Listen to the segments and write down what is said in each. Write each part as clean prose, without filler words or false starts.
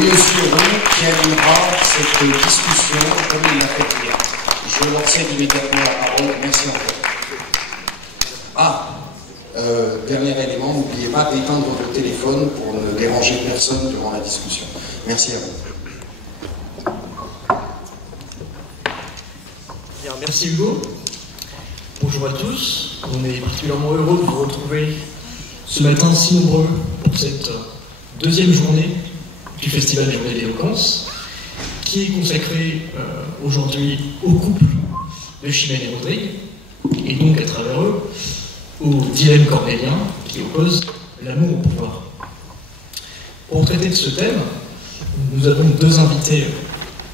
Monsieur Roux qui animera cette discussion comme il l'a fait hier. Je leur cède immédiatement la parole. Merci encore. Dernier élément, n'oubliez pas d'éteindre votre téléphone pour ne déranger personne durant la discussion. Merci à vous. Bien, merci Hugo. Bonjour à tous. On est particulièrement heureux de vous retrouver ce matin si nombreux pour cette deuxième journée du Festival Journée d'Éloquence, qui est consacrée aujourd'hui au couple de Chimène et Rodrigue, et donc à travers eux, au dilemme cornélien qui oppose l'amour au pouvoir. Pour traiter de ce thème, nous avons deux invités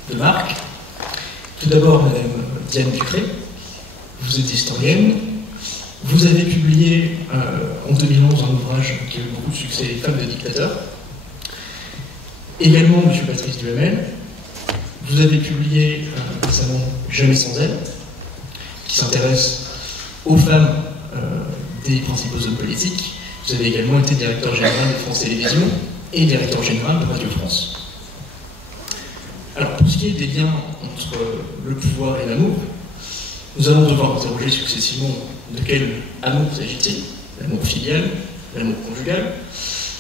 de marque. Tout d'abord, Madame Diane Ducré, vous êtes historienne. Vous avez publié en 2011 un ouvrage qui a eu beaucoup de succès, Les femmes de dictateurs. Également, M. Patrice Duhamel, vous avez publié récemment Jamais sans elle, qui s'intéresse aux femmes des principaux hommes politiques. Vous avez également été directeur général de France Télévisions et directeur général de Radio France. Alors, pour ce qui est des liens entre le pouvoir et l'amour, nous allons devoir interroger successivement de quel amour s'agit-il, l'amour filial, l'amour conjugal,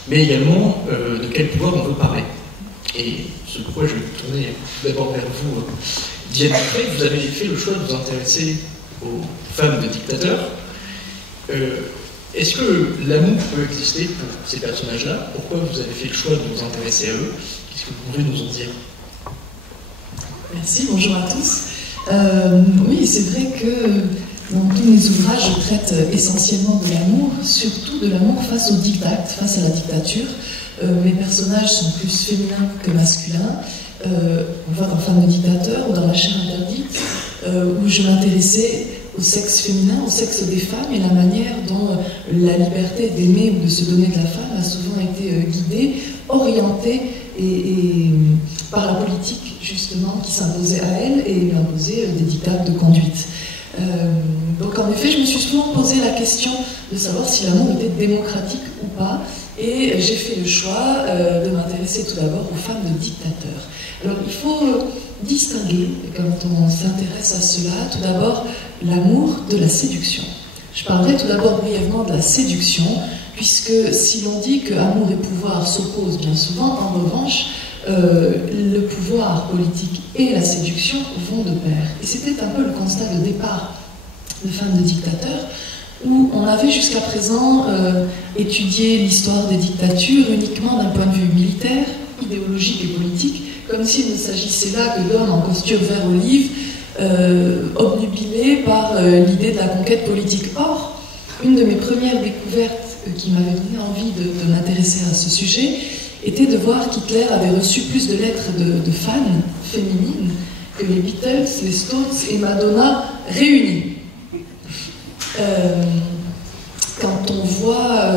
mais également de quel pouvoir on veut parler. Et c'est pourquoi je vais me tourner d'abord vers vous, Diane Ducré. Vous avez fait le choix de vous intéresser aux femmes de dictateurs. Est-ce que l'amour peut exister pour ces personnages-là? Pourquoi vous avez fait le choix de vous intéresser à eux? Qu'est-ce que vous pouvez nous en dire? Merci, bonjour à tous. Oui, c'est vrai que dans tous mes ouvrages, je traite essentiellement de l'amour, surtout de l'amour face au diktat, face à la dictature. Mes personnages sont plus féminins que masculins. On voit dans Femmes de dictateurs ou dans La chair interdite, où je m'intéressais au sexe féminin, au sexe des femmes et la manière dont la liberté d'aimer ou de se donner de la femme a souvent été guidée, orientée et par la politique justement qui s'imposait à elle et lui imposait des dictats de conduite. Donc en effet, je me suis souvent posé la question de savoir si l'amour était démocratique ou pas, et j'ai fait le choix de m'intéresser tout d'abord aux femmes de dictateurs. Alors il faut distinguer, quand on s'intéresse à cela, tout d'abord l'amour de la séduction. Je parlerai tout d'abord brièvement de la séduction, puisque si l'on dit que amour et pouvoir s'opposent bien souvent, en revanche, le pouvoir politique et la séduction vont de pair. Et c'était un peu le constat de départ de Femmes de dictateurs, où on avait jusqu'à présent étudié l'histoire des dictatures uniquement d'un point de vue militaire, idéologique et politique, comme s'il ne s'agissait là que d'hommes en posture vert olive, obnubilés par l'idée de la conquête politique. Or, une de mes premières découvertes qui m'avait donné envie de m'intéresser à ce sujet était de voir qu'Hitler avait reçu plus de lettres de fans féminines que les Beatles, les Stones et Madonna réunis. Quand on voit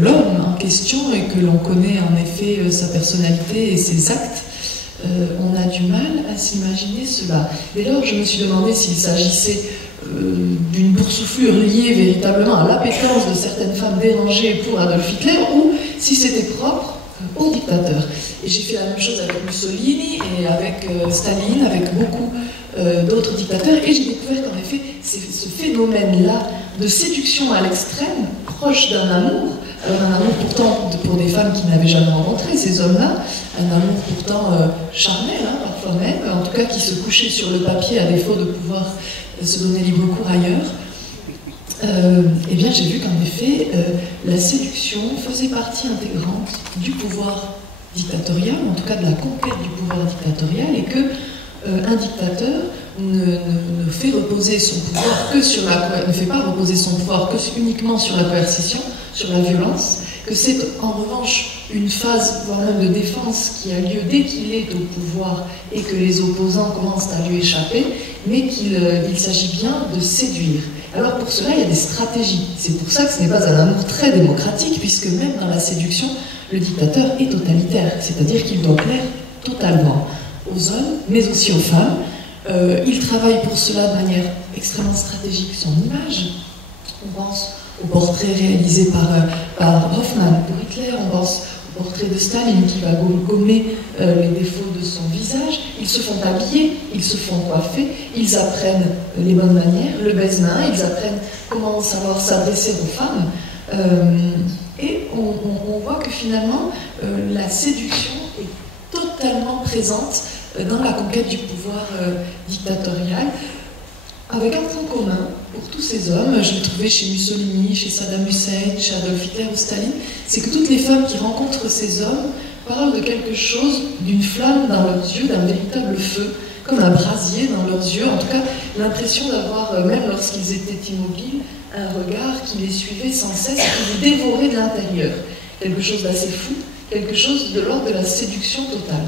l'homme en question et que l'on connaît en effet sa personnalité et ses actes, on a du mal à s'imaginer cela. Dès lors, je me suis demandé s'il s'agissait d'une boursouflure liée véritablement à l'appétence de certaines femmes dérangées pour Adolf Hitler ou si c'était propre aux dictateurs. Et j'ai fait la même chose avec Mussolini et avec Staline, avec beaucoup d'autres dictateurs, et j'ai découvert qu'en effet, ce phénomène-là de séduction à l'extrême, proche d'un amour, alors un amour pourtant pour des femmes qui n'avaient jamais rencontré ces hommes-là, un amour pourtant charnel, hein, parfois même, en tout cas qui se couchait sur le papier à défaut de pouvoir se donner libre cours ailleurs. Eh bien, j'ai vu qu'en effet, la séduction faisait partie intégrante du pouvoir dictatorial, en tout cas de la conquête du pouvoir dictatorial, et que un dictateur ne fait reposer son pouvoir que sur ne fait pas reposer son pouvoir uniquement sur la coercition, sur la violence, que c'est en revanche une phase, voire même de défense qui a lieu dès qu'il est au pouvoir et que les opposants commencent à lui échapper, mais qu'il s'agit bien de séduire. Alors pour cela, il y a des stratégies. C'est pour ça que ce n'est pas un amour très démocratique, puisque même dans la séduction, le dictateur est totalitaire, c'est-à-dire qu'il doit plaire totalement aux hommes, mais aussi aux femmes. Il travaille pour cela de manière extrêmement stratégique son image. On pense au portrait réalisé par Hoffmann pour Hitler, on pense au portrait de Staline qui va gommer les défauts de son visage. Ils se font habiller, ils se font coiffer, ils apprennent les bonnes manières, le baise-main, ils apprennent comment savoir s'adresser aux femmes. Et on voit que finalement, la séduction est totalement présente dans la conquête du pouvoir dictatorial, avec un point commun pour tous ces hommes, je l'ai trouvé chez Mussolini, chez Saddam Hussein, chez Adolf Hitler ou Staline, c'est que toutes les femmes qui rencontrent ces hommes parlent de quelque chose, d'une flamme dans leurs yeux, d'un véritable feu, comme un brasier dans leurs yeux, en tout cas l'impression d'avoir, même lorsqu'ils étaient immobiles, un regard qui les suivait sans cesse, qui les dévorait de l'intérieur. Quelque chose d'assez fou, quelque chose de l'ordre de la séduction totale.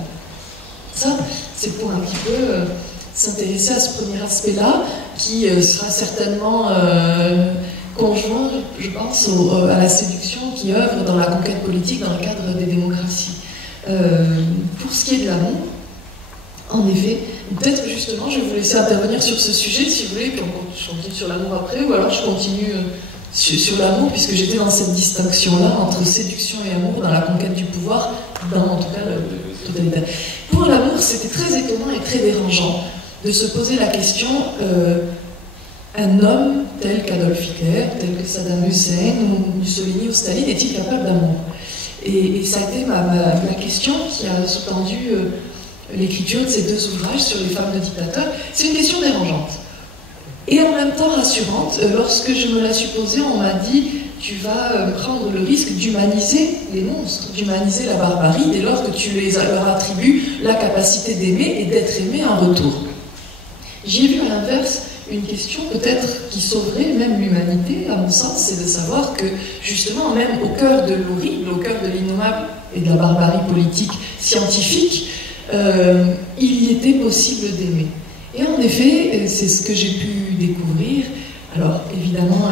Ça, c'est pour un petit peu s'intéresser à ce premier aspect-là, qui sera certainement conjoint, je pense, à la séduction qui œuvre dans la conquête politique dans le cadre des démocraties. Pour ce qui est de l'amour, en effet, peut-être justement, je vais vous laisser intervenir sur ce sujet, si vous voulez, puis je continue sur l'amour après, ou alors je continue sur l'amour, puisque j'étais dans cette distinction-là entre séduction et amour dans la conquête du pouvoir, dans en tout cas le totalitaire. Pour l'amour, c'était très étonnant et très dérangeant de se poser la question, un homme tel qu'Adolf Hitler, tel que Saddam Hussein, ou Mussolini ou Staline, est-il capable d'amour? Et ça a été ma question qui a sous-tendu l'écriture de ces deux ouvrages sur les femmes de dictateurs. C'est une question dérangeante. Et en même temps rassurante, lorsque je me la suis posée, on m'a dit « tu vas prendre le risque d'humaniser les monstres, d'humaniser la barbarie, dès lors que tu leur attribues la capacité d'aimer et d'être aimé en retour ». J'y ai vu à l'inverse une question peut-être qui sauverait même l'humanité, à mon sens, c'est de savoir que justement, même au cœur de l'horrible, au cœur de l'innommable et de la barbarie politique scientifique, il y était possible d'aimer. Et en effet, c'est ce que j'ai pu découvrir, alors évidemment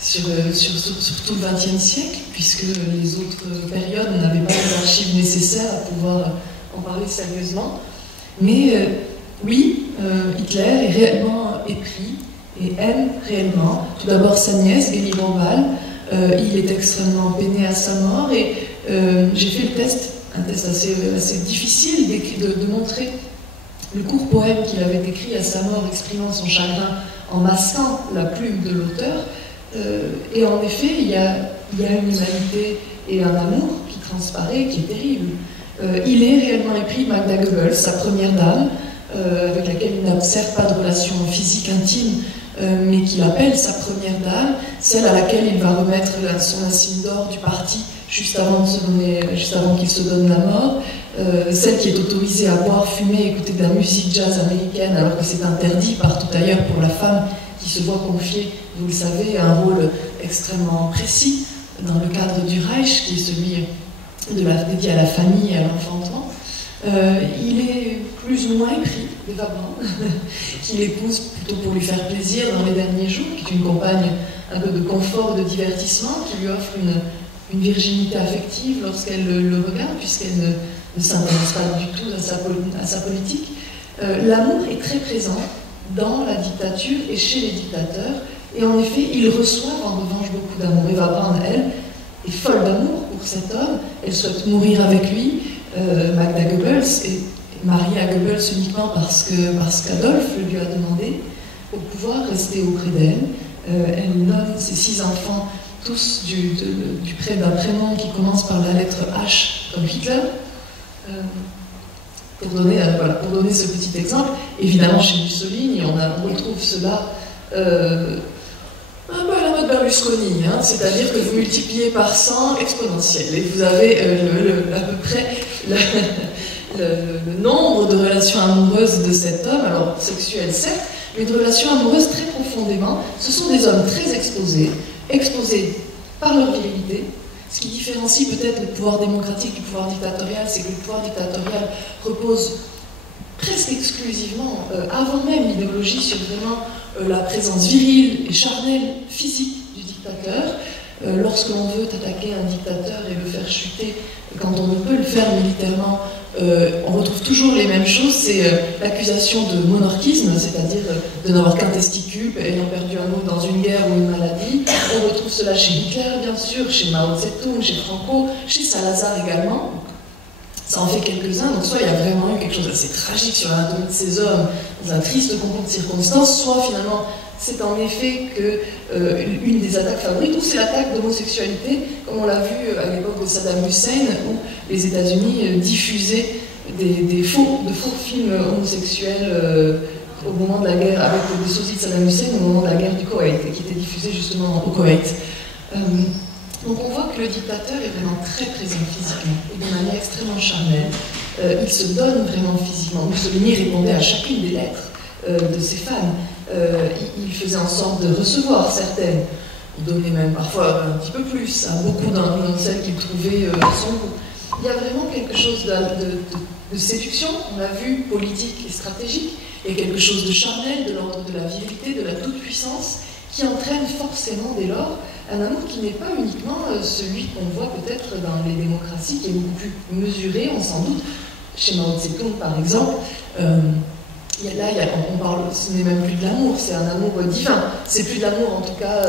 sur tout le XXe siècle, puisque les autres périodes n'avaient pas les archives nécessaires à pouvoir en parler sérieusement, mais oui, Hitler est réellement épris et aime réellement, tout d'abord sa nièce, Elie Bombal, il est extrêmement peiné à sa mort, et j'ai fait le test, un test assez difficile de montrer le court poème qu'il avait écrit à sa mort, exprimant son chagrin en masquant la plume de l'auteur. Et en effet, il y a une humanité et un amour qui transparaît, qui est terrible. Il est réellement épris de Magda Goebbels, sa première dame, avec laquelle il n'a certes pas de relation physique intime, mais qu'il appelle sa première dame, celle à laquelle il va remettre son insigne d'or du parti juste avant qu'il se donne la mort, celle qui est autorisée à boire, fumer, écouter de la musique jazz américaine alors que c'est interdit partout ailleurs pour la femme qui se voit confier, vous le savez, un rôle extrêmement précis dans le cadre du Reich, qui est celui dédié à la famille et à l'enfantement. Il est plus ou moins épris d'Eva Braun, qu'il épouse plutôt pour lui faire plaisir dans les derniers jours, qui est une compagne un peu de confort, de divertissement, qui lui offre une virginité affective lorsqu'elle le regarde, puisqu'elle ne s'intéresse pas du tout à sa politique. L'amour est très présent dans la dictature et chez les dictateurs, et en effet, ils reçoivent en revanche beaucoup d'amour. Eva Braun, elle, est folle d'amour pour cet homme, elle souhaite mourir avec lui. Magda Goebbels est mariée à Goebbels uniquement parce qu'Adolf lui a demandé pour pouvoir rester auprès d'elle. Elle nomme ses 6 enfants tous du près d'un prénom qui commence par la lettre H comme Hitler. Pour donner ce petit exemple, évidemment chez Mussolini, on retrouve cela un peu à la mode Berlusconi, hein, c'est-à-dire que vous multipliez par 100 exponentiel, et vous avez à peu près le nombre de relations amoureuses de cet homme, alors sexuelles certes, mais de relations amoureuses très profondément. Ce sont des hommes très exposés par leur virilité. Ce qui différencie peut-être le pouvoir démocratique du pouvoir dictatorial, c'est que le pouvoir dictatorial repose presque exclusivement, avant même l'idéologie, sur vraiment la présence virile et charnelle, physique du dictateur. Lorsque l'on veut attaquer un dictateur et le faire chuter, quand on ne peut le faire militairement, on retrouve toujours les mêmes choses, c'est l'accusation de monarchisme, c'est-à-dire de n'avoir qu'un testicule, ayant perdu un os dans une guerre ou une maladie. On retrouve cela chez Hitler, bien sûr, chez Mao Tse-tung, chez Franco, chez Salazar également. Ça en fait quelques-uns, donc soit il y a vraiment eu quelque chose d'assez tragique sur l'anatomie de ces hommes, dans un triste concours de circonstances, soit finalement c'est en effet une des attaques favorites, ou c'est l'attaque d'homosexualité, comme on l'a vu à l'époque de Saddam Hussein, où les États-Unis diffusaient de faux films homosexuels au moment de la guerre, avec des sosies de Saddam Hussein au moment de la guerre du Koweït, qui était diffusée justement au Koweït. Donc on voit que le dictateur est vraiment très présent physiquement, et de manière extrêmement charnelle. Il se donne vraiment physiquement. Mussolini répondait à chacune des lettres de ses femmes. Il faisait en sorte de recevoir certaines. Il donnait même parfois un petit peu plus à beaucoup de celles qu'il trouvait à son goût. Il y a vraiment quelque chose de séduction, on l'a vu, politique et stratégique. Il y a quelque chose de charnel, de l'ordre de la virilité, de la toute-puissance, qui entraîne forcément dès lors un amour qui n'est pas uniquement celui qu'on voit peut-être dans les démocraties, qui est beaucoup plus mesuré, on s'en doute. Chez Mao Tse-tung, par exemple, on parle, ce n'est même plus de l'amour, c'est un amour divin. C'est plus de l'amour, en tout cas,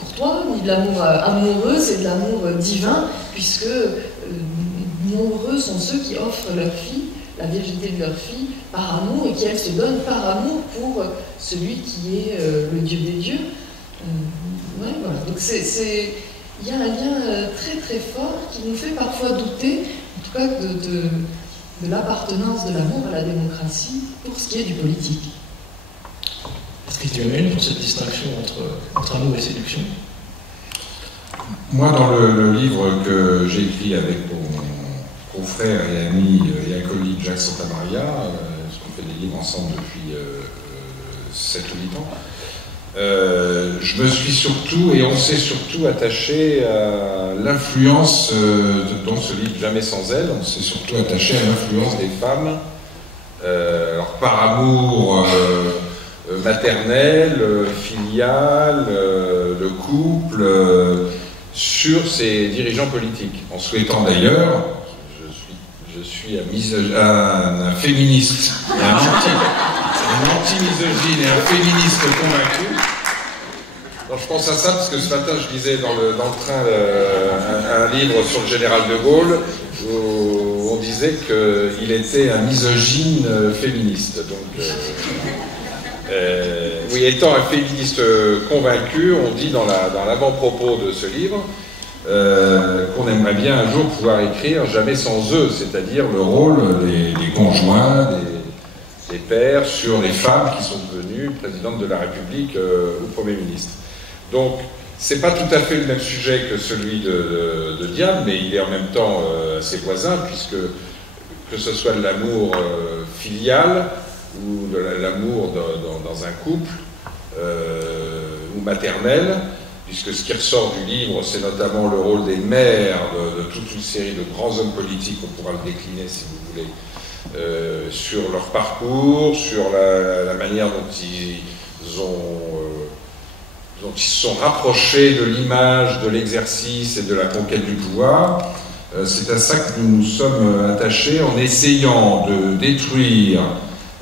courtois, ni de l'amour amoureux, c'est de l'amour divin, puisque nombreux sont ceux qui offrent leur fille, la virginité de leur fille, par amour, et qui, elles, se donnent par amour pour celui qui est le Dieu des dieux. Ouais, voilà. Donc il y a un lien très très fort qui nous fait parfois douter, en tout cas de l'appartenance de l'amour à la démocratie pour ce qui est du politique. Est-ce que tu as pour cette distinction entre amour et séduction? Moi, dans le livre que j'ai écrit avec mon confrère et ami et acolyte Jacques Santamaria, parce qu'on fait des livres ensemble depuis 7 ou 8 ans, je me suis surtout, et on s'est surtout attaché à l'influence, dans ce livre Jamais sans elle, on s'est surtout attaché à l'influence des femmes, alors par amour maternel, filial, de couple, sur ces dirigeants politiques, en souhaitant d'ailleurs, je suis un féministe, et un anti-misogyne et un féministe convaincu. Alors, je pense à ça parce que ce matin je lisais dans le train un livre sur le général de Gaulle où on disait qu'il était un misogyne féministe. Donc, oui, étant un féministe convaincu, on dit dans l'avant-propos de ce livre qu'on aimerait bien un jour pouvoir écrire Jamais sans eux, c'est-à-dire le rôle des conjoints, des pères sur les femmes qui sont devenues présidentes de la République ou Premier ministre. Donc, c'est pas tout à fait le même sujet que celui de Diane, mais il est en même temps assez voisin, puisque que ce soit de l'amour filial ou de l'amour dans un couple ou maternel, puisque ce qui ressort du livre, c'est notamment le rôle des mères de toute une série de grands hommes politiques, on pourra le décliner si vous voulez, sur leur parcours, sur la manière dont ils se sont rapprochés de l'image, de l'exercice et de la conquête du pouvoir. C'est à ça que nous nous sommes attachés en essayant de détruire,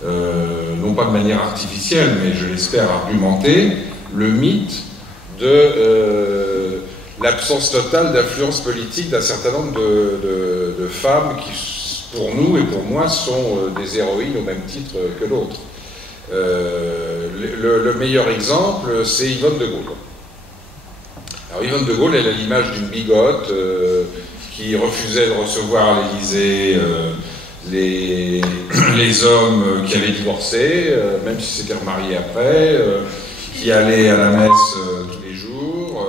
non pas de manière artificielle, mais je l'espère argumentée, le mythe de l'absence totale d'influence politique d'un certain nombre de femmes qui, pour nous et pour moi, sont des héroïnes au même titre que l'autre. Le meilleur exemple, c'est Yvonne de Gaulle. Alors Yvonne de Gaulle, elle a l'image d'une bigote qui refusait de recevoir à l'Élysée les hommes qui avaient divorcé, même si c'était remarié après, qui allait à la messe tous les jours,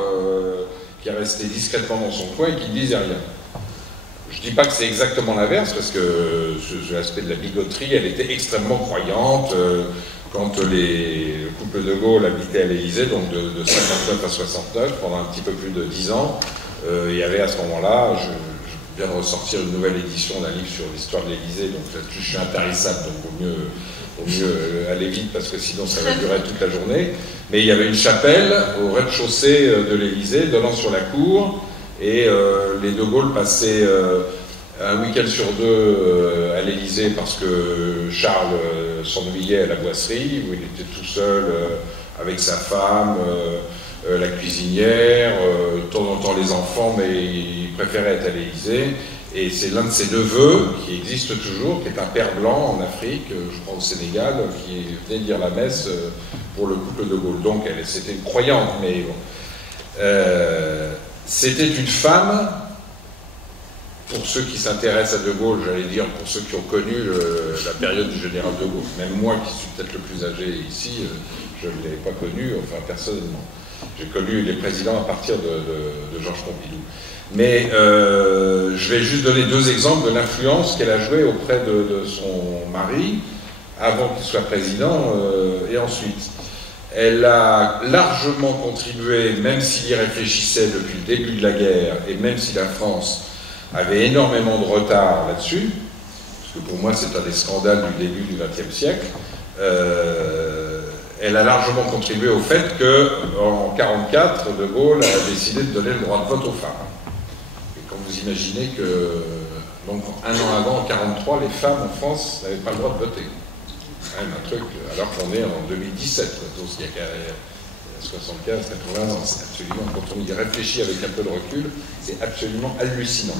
qui restait discrètement dans son coin et qui ne disait rien. Je ne dis pas que c'est exactement l'inverse, parce que sur l'aspect de la bigoterie, elle était extrêmement croyante. Quand le couple de Gaulle habitait à l'Élysée, donc de 59 à 69, pendant un petit peu plus de 10 ans, il y avait à ce moment-là, je viens de ressortir une nouvelle édition d'un livre sur l'histoire de l'Élysée, donc je suis intarissable, donc vaut mieux aller vite, parce que sinon ça va durer toute la journée. Mais il y avait une chapelle au rez-de-chaussée de l'Élysée, donnant sur la cour, et les de Gaulle passaient un week-end sur deux à l'Élysée parce que Charles s'ennuyait à la boisserie, où il était tout seul avec sa femme, la cuisinière, de temps en temps les enfants, mais il préférait être à l'Élysée. Et c'est l'un de ses neveux, qui existe toujours, qui est un père blanc en Afrique, je crois au Sénégal, qui venait dire la messe pour le couple de Gaulle. Donc c'était une croyante, mais bon. C'était une femme, pour ceux qui s'intéressent à De Gaulle, j'allais dire pour ceux qui ont connu la période du général De Gaulle. Même moi, qui suis peut-être le plus âgé ici, je ne l'ai pas connu, enfin personnellement. J'ai connu les présidents à partir de Georges Pompidou. Mais je vais juste donner deux exemples de l'influence qu'elle a jouée auprès de son mari, avant qu'il soit président, et ensuite. Elle a largement contribué, même s'il y réfléchissait depuis le début de la guerre, et même si la France avait énormément de retard là-dessus, parce que pour moi c'est un des scandales du début du XXe siècle, elle a largement contribué au fait qu'en 1944, De Gaulle a décidé de donner le droit de vote aux femmes. Et quand vous imaginez que, donc un an avant, en 1943, les femmes en France n'avaient pas le droit de voter. C'est même un truc, alors qu'on est en 2017, donc il y a 75, 80 ans, c'est absolument, quand on y réfléchit avec un peu de recul, c'est absolument hallucinant.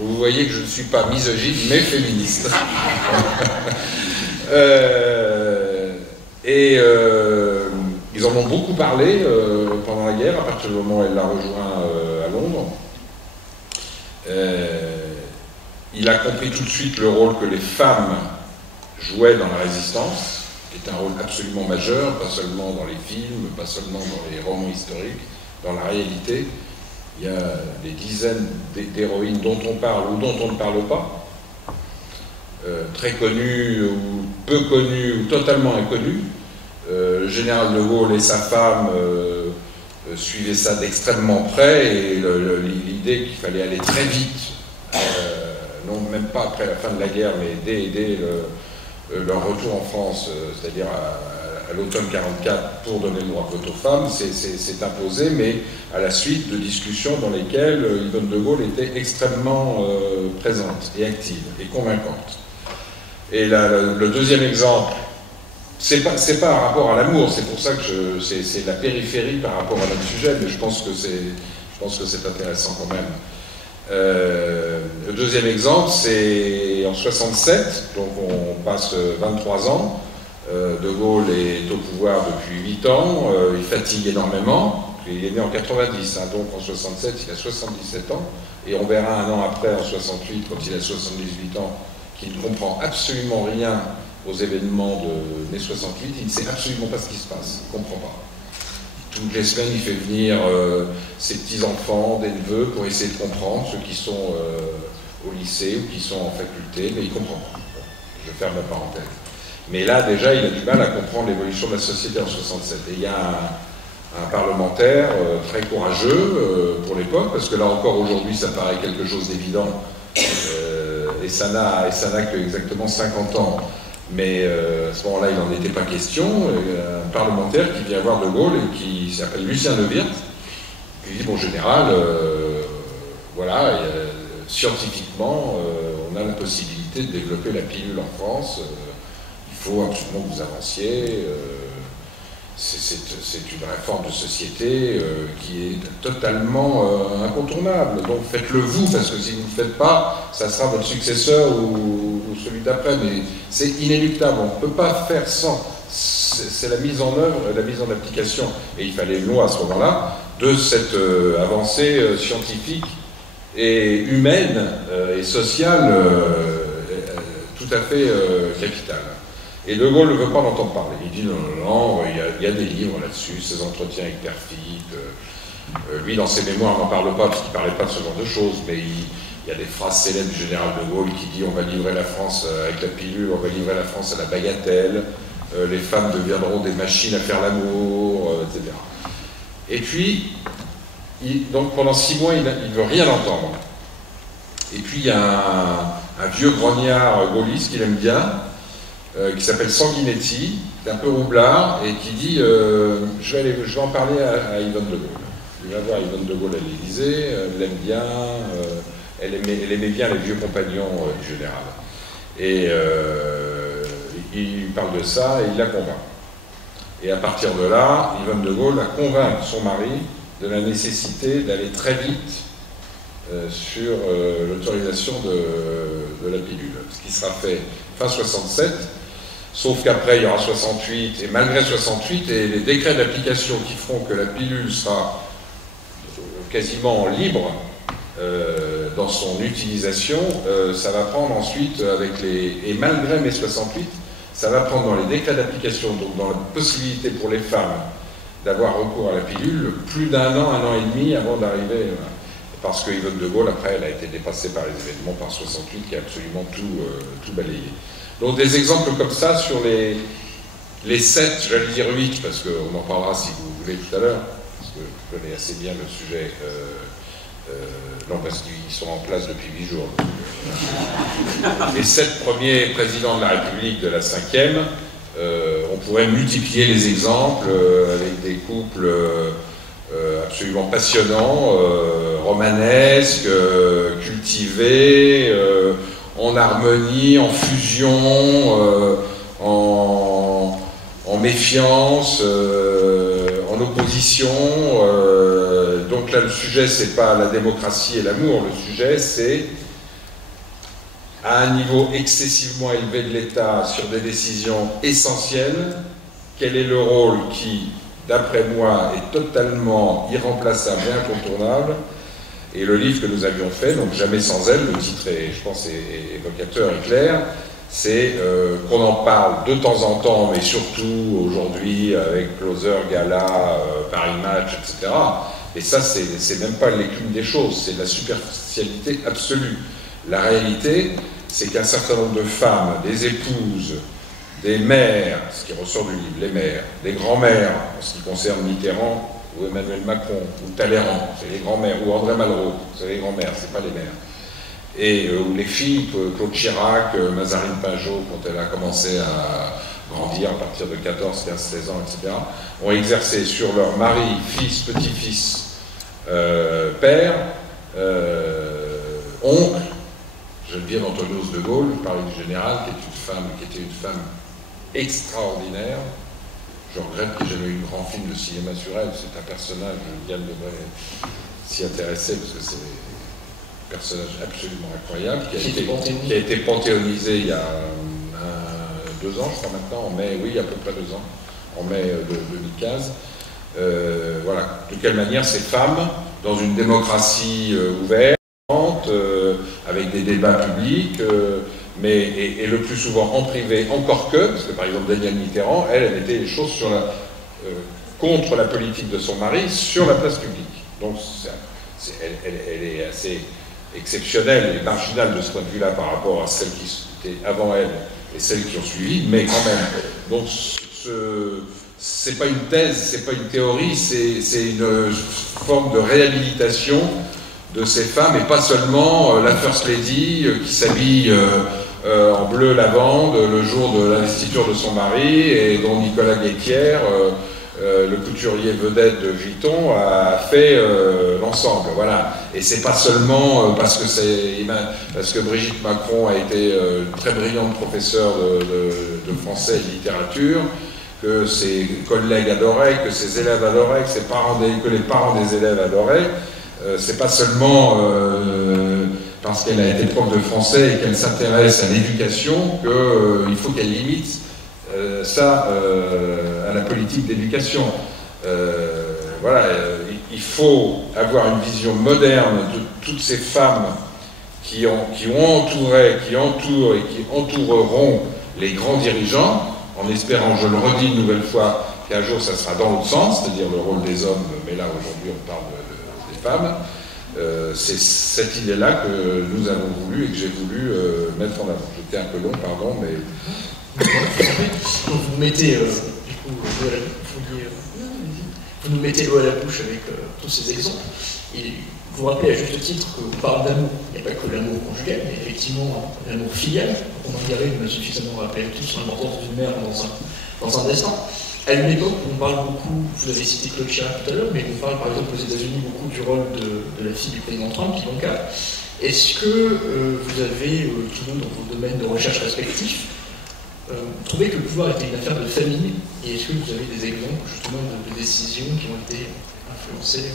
Vous voyez que je ne suis pas misogyne, mais féministe. Ils en ont beaucoup parlé pendant la guerre, à partir du moment où elle l'a rejoint à Londres. Il a compris tout de suite le rôle que les femmes jouaient dans la résistance, qui est un rôle absolument majeur, pas seulement dans les films, pas seulement dans les romans historiques, dans la réalité. Il y a des dizaines d'héroïnes dont on parle ou dont on ne parle pas, très connues ou peu connues ou totalement inconnues. Le général de Gaulle et sa femme suivaient ça d'extrêmement près, et l'idée qu'il fallait aller très vite, non même pas après la fin de la guerre, mais dès leur retour en France, c'est-à-dire à l'automne 1944, pour donner le droit de vote aux femmes, c'est imposé, mais à la suite de discussions dans lesquelles Yvonne de Gaulle était extrêmement présente et active et convaincante. Et le deuxième exemple, c'est pas un rapport à l'amour, c'est pour ça que c'est la périphérie par rapport à notre sujet, mais je pense que c'est intéressant quand même. Le deuxième exemple, c'est en 67, donc on passe 23 ans, De Gaulle est au pouvoir depuis 8 ans, il fatigue énormément, il est né en 90, hein, donc en 67 il a 77 ans, et on verra un an après, en 68, quand il a 78 ans, qu'il ne comprend absolument rien aux événements de mai 68, il ne sait absolument pas ce qui se passe, il ne comprend pas. Toutes les semaines, il fait venir ses petits-enfants, des neveux, pour essayer de comprendre, ceux qui sont au lycée ou qui sont en faculté, mais il ne comprend pas. Je ferme la parenthèse. Mais là, déjà, il a du mal à comprendre l'évolution de la société en 67. Et il y a un parlementaire très courageux pour l'époque, parce que là encore, aujourd'hui, ça paraît quelque chose d'évident, et ça n'a que exactement 50 ans. Mais à ce moment-là, il n'en était pas question. Un parlementaire qui vient voir De Gaulle et qui s'appelle Lucien de Wirth, qui dit, bon, général, voilà, scientifiquement, on a la possibilité de développer la pilule en France, il faut absolument que vous avanciez, c'est une réforme de société qui est totalement incontournable. Donc faites-le vous, parce que si vous ne le faites pas, ça sera votre successeur ou celui d'après, mais c'est inéluctable, on ne peut pas faire sans. C'est la mise en œuvre, la mise en application, et il fallait une loi à ce moment-là, de cette avancée scientifique et humaine et sociale tout à fait capitale. Et De Gaulle ne veut pas en entendre parler. Il dit non, il y a des livres là-dessus, ses entretiens avec Perfit. Lui, dans ses mémoires, n'en parle pas parce qu'il ne parlait pas de ce genre de choses, mais il y a des phrases célèbres du général De Gaulle qui dit on va livrer la France avec la pilule, on va livrer la France à la bagatelle, les femmes deviendront des machines à faire l'amour, etc. Et puis, donc pendant 6 mois, il ne veut rien entendre. Et puis il y a un vieux grognard gaulliste qu'il aime bien, qui s'appelle Sanguinetti, qui est un peu roublard, et qui dit je vais en parler à Yvonne de Gaulle. Il va voir Yvonne de Gaulle à l'Élysée, elle l'aime bien, elle aimait bien les vieux compagnons du général. Et il parle de ça et il la convainc. Et à partir de là, Yvonne de Gaulle a convaincu son mari de la nécessité d'aller très vite sur l'autorisation de la pilule. Ce qui sera fait fin 67, sauf qu'après il y aura 68, et malgré 68, et les décrets d'application qui feront que la pilule sera quasiment libre dans son utilisation, ça va prendre ensuite avec les... Et malgré mai 68, ça va prendre dans les décrets d'application, donc dans la possibilité pour les femmes d'avoir recours à la pilule, plus d'un an et demi avant d'arriver... Parce que Yvonne de Gaulle, après, elle a été dépassée par les événements par 68 qui a absolument tout balayé. Donc des exemples comme ça sur les 7, j'allais dire 8, parce qu'on en parlera si vous voulez tout à l'heure, parce que je connais assez bien le sujet, non parce qu'ils sont en place depuis 8 jours. Les 7 premiers présidents de la République de la 5e, on pourrait multiplier les exemples avec des couples absolument passionnants, romanesques, cultivés, en harmonie, en fusion, en méfiance, en opposition. Donc là, le sujet, c'est pas la démocratie et l'amour, le sujet, c'est à un niveau excessivement élevé de l'État sur des décisions essentielles, quel est le rôle qui, d'après moi, est totalement irremplaçable et incontournable. Et le livre que nous avions fait, donc Jamais sans elle, le titre est, je pense, est évocateur et clair, c'est qu'on en parle de temps en temps, mais surtout aujourd'hui avec Closer, Gala, Paris Match, etc. Et ça, c'est même pas l'écume des choses, c'est de la superficialité absolue. La réalité, c'est qu'un certain nombre de femmes, des épouses, des mères, ce qui ressort du livre, les mères, des grands-mères, en ce qui concerne Mitterrand, ou Emmanuel Macron, ou Talleyrand, c'est les grands-mères, ou André Malraux, c'est les grands-mères, c'est pas les mères. Et ou les filles, Claude Chirac, Mazarine Pinjot, quand elle a commencé à grandir à partir de 14, 15, 16 ans, etc., ont exercé sur leur mari, fils, petit-fils, père, oncle, Geneviève Anthonioz de Gaulle, Paris du Général, qui était une femme extraordinaire. Je regrette qu'il n'y ait jamais eu un grand film de cinéma sur elle. C'est un personnage, Yann devrait s'y intéresser, parce que c'est un personnage absolument incroyable, qui a été panthéonisé il y a 2 ans, je crois maintenant, en mai, oui, à peu près 2 ans, en mai de 2015. Voilà. De quelle manière ces femmes, dans une démocratie ouverte, avec des débats publics, et le plus souvent en privé, encore que, parce que par exemple Danielle Mitterrand, elle mettait les choses contre la politique de son mari sur la place publique. Donc elle est assez exceptionnelle et marginale de ce point de vue-là par rapport à celles qui étaient avant elle et celles qui ont suivi, mais quand même. Donc c'est pas une thèse, c'est pas une théorie, c'est une forme de réhabilitation de ces femmes, et pas seulement la First Lady qui s'habille en bleu lavande le jour de l'investiture de son mari, et dont Nicolas Guettière, le couturier vedette de Vuitton, a fait l'ensemble. Voilà. Et c'est pas seulement parce que Brigitte Macron a été une très brillante professeure de français et de littérature, que ses collègues adoraient, que ses élèves adoraient, que les parents des élèves adoraient. C'est pas seulement parce qu'elle a été prof de français et qu'elle s'intéresse à l'éducation qu'il faut qu'elle limite ça à la politique d'éducation. Voilà, il faut avoir une vision moderne de toutes ces femmes qui entourent et qui entoureront les grands dirigeants, en espérant, je le redis une nouvelle fois, qu'un jour ça sera dans l'autre sens, c'est-à-dire le rôle des hommes, mais là aujourd'hui on parle des femmes. C'est cette idée-là que nous avons voulu et que j'ai voulu mettre en avant. J'étais un peu long, pardon, mais... Vous mettez, vous nous mettez l'eau à la bouche avec tous ces exemples. Et vous rappelez à juste titre qu'on parle d'amour. Il n'y a pas que l'amour conjugal, mais effectivement l'amour filial. Romain Gary nous a suffisamment rappelé tous l'importance d'une mère dans un destin. À une époque où on parle beaucoup, vous avez cité Claude Chirac tout à l'heure, mais on parle par exemple aux États-Unis beaucoup du rôle de la fille du président Trump, Ivanka. Est-ce que vous avez, tous deux dans vos domaines de recherche respectifs, trouvé que le pouvoir était une affaire de famille? Et est-ce que vous avez des exemples justement de décisions qui ont été influencées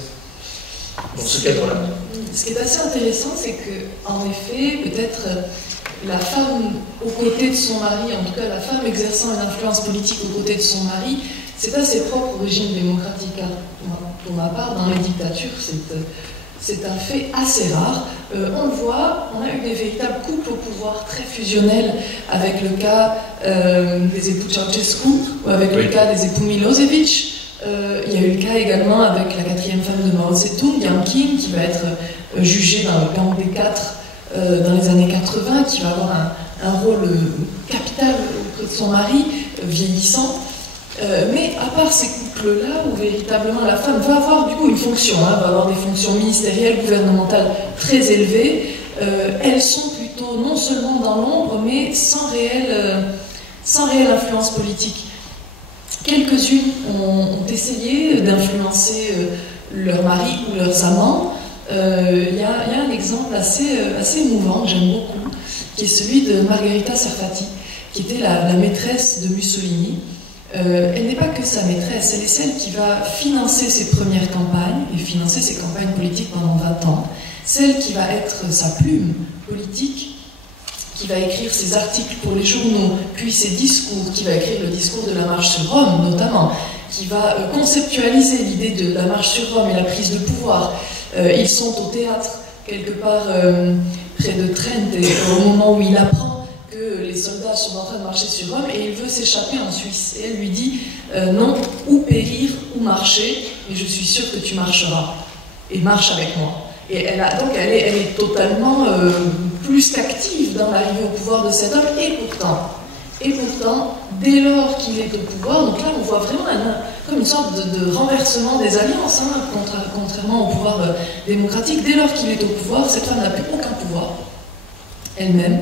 dans ce cadre-là? Ce qui est assez intéressant, c'est qu'en effet, peut-être la femme aux côtés de son mari, en tout cas la femme exerçant une influence politique aux côtés de son mari, c'est assez propre au régime démocratique. Pour ma part, dans les dictatures, c'est un fait assez rare. On le voit, on a eu des véritables couples au pouvoir très fusionnels, avec le cas des époux Ceausescu ou avec le cas des époux Milosevic. Il y a eu le cas également avec la 4e femme de Mao Tse-tung, Yang Qing, qui va être jugée dans le gang des 4 dans les années 80, qui va avoir un rôle capital auprès de son mari, vieillissant. Mais à part ces couples-là, où véritablement la femme va avoir du coup une fonction, va avoir des fonctions ministérielles, gouvernementales très élevées, elles sont plutôt non seulement dans l'ombre, mais sans réelle influence politique. Quelques-unes ont essayé d'influencer leur mari ou leurs amants. Il y a un exemple assez émouvant que j'aime beaucoup, qui est celui de Margherita Sarfatti, qui était la maîtresse de Mussolini. Elle n'est pas que sa maîtresse, elle est celle qui va financer ses premières campagnes et financer ses campagnes politiques pendant 20 ans. Celle qui va être sa plume politique, qui va écrire ses articles pour les journaux, puis ses discours, qui va écrire le discours de la marche sur Rome notamment, qui va conceptualiser l'idée de la marche sur Rome et la prise de pouvoir. Ils sont au théâtre, quelque part près de Trente, au moment où il apprend que les soldats sont en train de marcher sur Rome, et il veut s'échapper en Suisse. Et elle lui dit non, ou périr, ou marcher, et je suis sûre que tu marcheras. Et marche avec moi. Et elle est totalement plus qu'active dans l'arrivée au pouvoir de cet homme, et pourtant, dès lors qu'il est au pouvoir, donc là on voit vraiment comme une sorte de renversement des alliances, contrairement au pouvoir démocratique. Dès lors qu'il est au pouvoir, cette femme n'a plus aucun pouvoir, elle-même.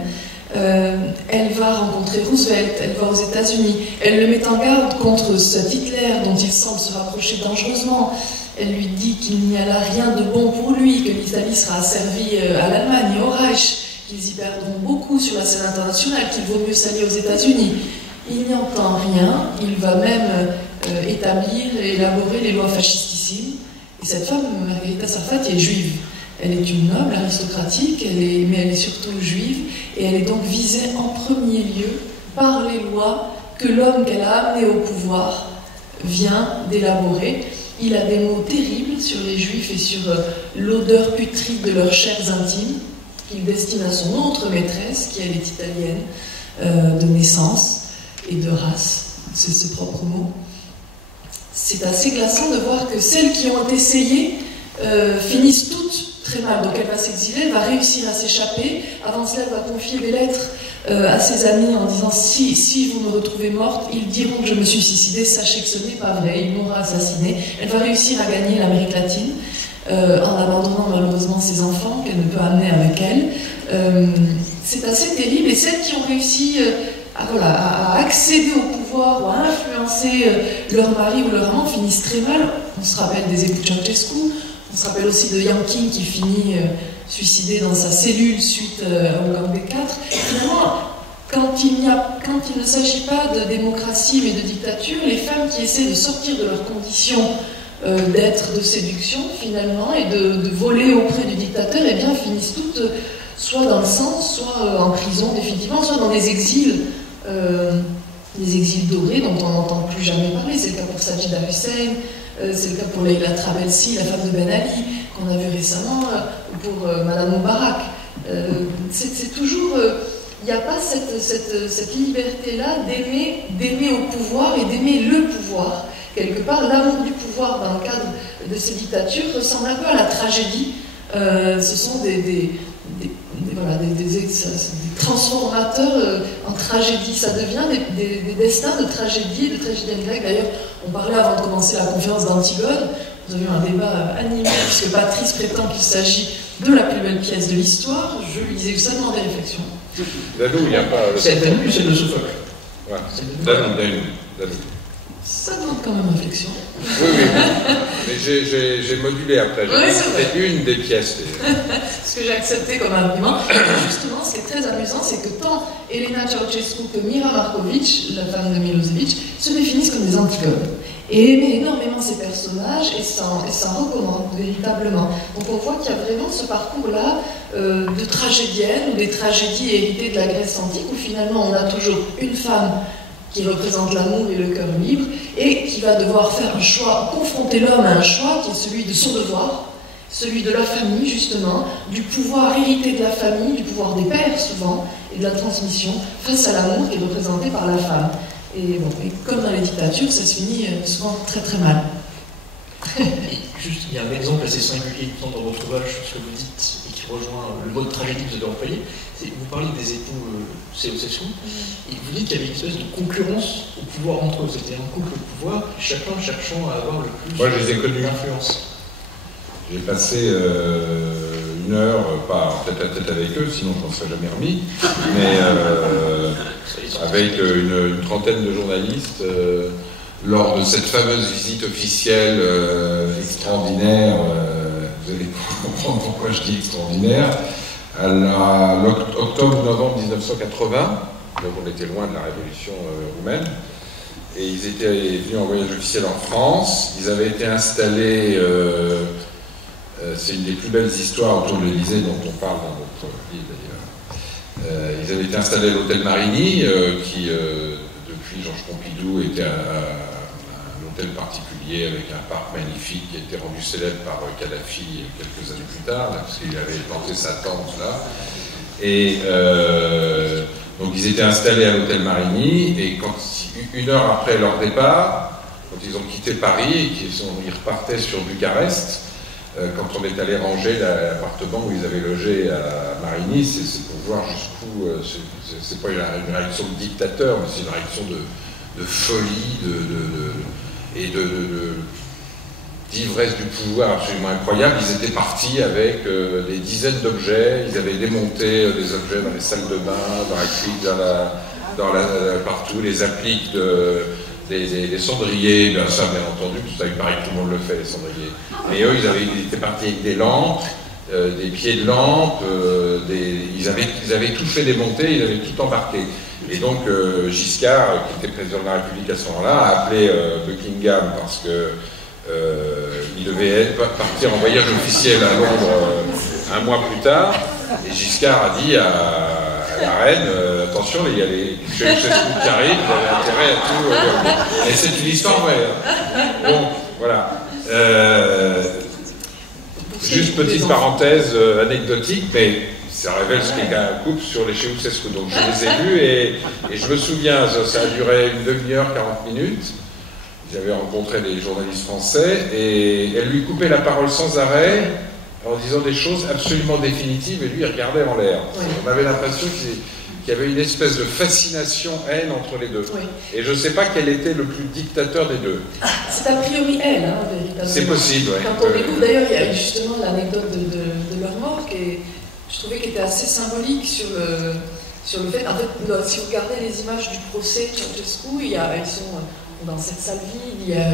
Elle va rencontrer Roosevelt, elle va aux États-Unis, elle le met en garde contre cet Hitler dont il semble se rapprocher dangereusement. Elle lui dit qu'il n'y a là rien de bon pour lui, que l'Italie sera asservie à l'Allemagne et au Reich, qu'ils y perdront beaucoup sur la scène internationale, qu'il vaut mieux s'allier aux États-Unis. Il n'y entend rien, il va même établir et élaborer les lois fascistissimes. Et cette femme, Margherita Sarfatti, est juive. Elle est une noble, aristocratique, mais elle est surtout juive, et elle est donc visée en premier lieu par les lois que l'homme qu'elle a amené au pouvoir vient d'élaborer. Il a des mots terribles sur les juifs et sur l'odeur putride de leurs chairs intimes, qu'il destine à son autre maîtresse, qui elle est italienne, de naissance et de race, c'est ses propres mots. C'est assez glaçant de voir que celles qui ont essayé finissent toutes très mal. Donc elle va s'exiler, elle va réussir à s'échapper. Avant cela, elle va confier des lettres à ses amis en disant si vous me retrouvez morte, ils diront que je me suis suicidée, sachez que ce n'est pas vrai, ils m'auront assassinée. Elle va réussir à gagner l'Amérique latine en abandonnant malheureusement ses enfants qu'elle ne peut amener avec elle. C'est assez terrible, et celles qui ont réussi à accéder au pouvoir ou à influencer leur mari ou leur amant finissent très mal. On se rappelle des époux Ceausescu, on se rappelle aussi de Yang Qing qui finit suicidé dans sa cellule suite au gang des 4. Finalement, quand il ne s'agit pas de démocratie mais de dictature, les femmes qui essaient de sortir de leurs conditions d'être de séduction finalement et de voler auprès du dictateur, eh bien finissent toutes soit dans le sang, soit en prison définitivement, soit dans des exils dorés dont on n'entend plus jamais parler. C'est le cas pour Sajida Hussein, c'est le cas pour Leila Trabelsi, la femme de Ben Ali, qu'on a vu récemment, ou pour Madame Moubarak. C'est toujours... Il n'y a pas cette liberté-là d'aimer au pouvoir et d'aimer le pouvoir. Quelque part, l'amour du pouvoir dans le cadre de ces dictatures ressemble un peu à la tragédie. Ce sont des transformateurs en tragédie. Ça devient des destins de tragédie, de tragédienne grecque. D'ailleurs, on parlait avant de commencer la conférence d'Antigone. Nous avions un débat animé, puisque Patrice prétend qu'il s'agit de la plus belle pièce de l'histoire. Je lui disais seulement des réflexions. Dadou, il n'y a pas... C'est Dadou, c'est le Sophocle. Ouais. Dadou. Ça demande quand même réflexion. Oui, oui, mais j'ai modulé après. C'était une des pièces. Ce que j'ai accepté comme argument. Justement, ce qui est très amusant, c'est que tant Elena Ceausescu que Mira Markovic, la femme de Milosevic, se définissent comme des anticodes. Et aimaient énormément ces personnages et s'en recommandent véritablement. Donc on voit qu'il y a vraiment ce parcours-là de tragédienne ou des tragédies héritées de la Grèce antique où finalement on a toujours une femme qui représente l'amour et le cœur libre, et qui va devoir faire un choix, confronter l'homme à un choix qui est celui de son devoir, celui de la famille justement, du pouvoir hérité de la famille, du pouvoir des pères souvent, et de la transmission, face à l'amour qui est représenté par la femme. Et, bon, et comme dans les dictatures, ça se finit souvent très très mal. Juste, il y a un exemple assez singulier dans votre ouvrage sur ce que vous dites, et qui rejoint le mot de tragédie que vous avez employé. Vous parlez des époux Ceausescu, et vous dites qu'il y avait une espèce de concurrence au pouvoir entre eux. C'était un couple au pouvoir, chacun cherchant à avoir le plus d'influence. J'ai passé une heure, pas tête à tête avec eux, sinon je m'en serais jamais remis, mais avec une trentaine de journalistes lors de cette fameuse visite officielle extraordinaire. Vous allez comprendre pourquoi je dis extraordinaire. À l'octobre-novembre 1980, donc on était loin de la révolution roumaine, et ils étaient venus en voyage officiel en France. Ils avaient été installés, c'est une des plus belles histoires autour de l'Élysée dont on parle dans notre livre d'ailleurs. Ils avaient été installés à l'hôtel Marigny, qui depuis Georges Pompidou était un hôtel particulier avec un parc magnifique qui a été rendu célèbre par Kadhafi quelques années plus tard, là, parce qu'il avait planté sa tente là. Et donc ils étaient installés à l'hôtel Marigny, et quand, une heure après leur départ, quand ils ont quitté Paris et qu'ils repartaient sur Bucarest, quand on est allé ranger l'appartement où ils avaient logé à Marigny, c'est pour voir jusqu'où, c'est pas une réaction de dictateur, mais c'est une réaction de folie, et d'ivresse du pouvoir absolument incroyable. Ils étaient partis avec des dizaines d'objets, ils avaient démonté des objets dans les salles de bain, partout, les appliques des cendriers, bien ça bien entendu, parce que ça il paraît que tout le monde le fait, les cendriers. Mais eux, ils étaient partis avec des lampes, des pieds de lampe, ils avaient tout fait démonter, ils avaient tout embarqué. Et donc Giscard, qui était président de la République à ce moment-là, a appelé Buckingham parce que il devait partir en voyage officiel à Londres un mois plus tard. Et Giscard a dit à la reine, attention, il y a les Ceausescu qui arrivent, vous avez intérêt à tout. Et c'est une histoire vraie. Bon, voilà. Juste petite parenthèse anecdotique, mais ça révèle ce qu'est un couple sur les Ceausescu. Donc je les ai vus et je me souviens, ça a duré une demi-heure, 40 minutes. J'avais rencontré des journalistes français et elle lui coupait la parole sans arrêt en disant des choses absolument définitives et lui il regardait en l'air. Oui. On avait l'impression qu'il y avait une espèce de fascination-haine entre les deux. Oui. Et je ne sais pas quel était le plus dictateur des deux. C'est a priori elle, hein, véritablement. C'est possible, oui. Quand on découvre, d'ailleurs, il y a justement l'anecdote de leur mort qui je trouvais qu'elle était assez symbolique sur le fait. En fait, si vous regardez les images du procès de Ceausescu, ils sont dans cette salle vide, il y a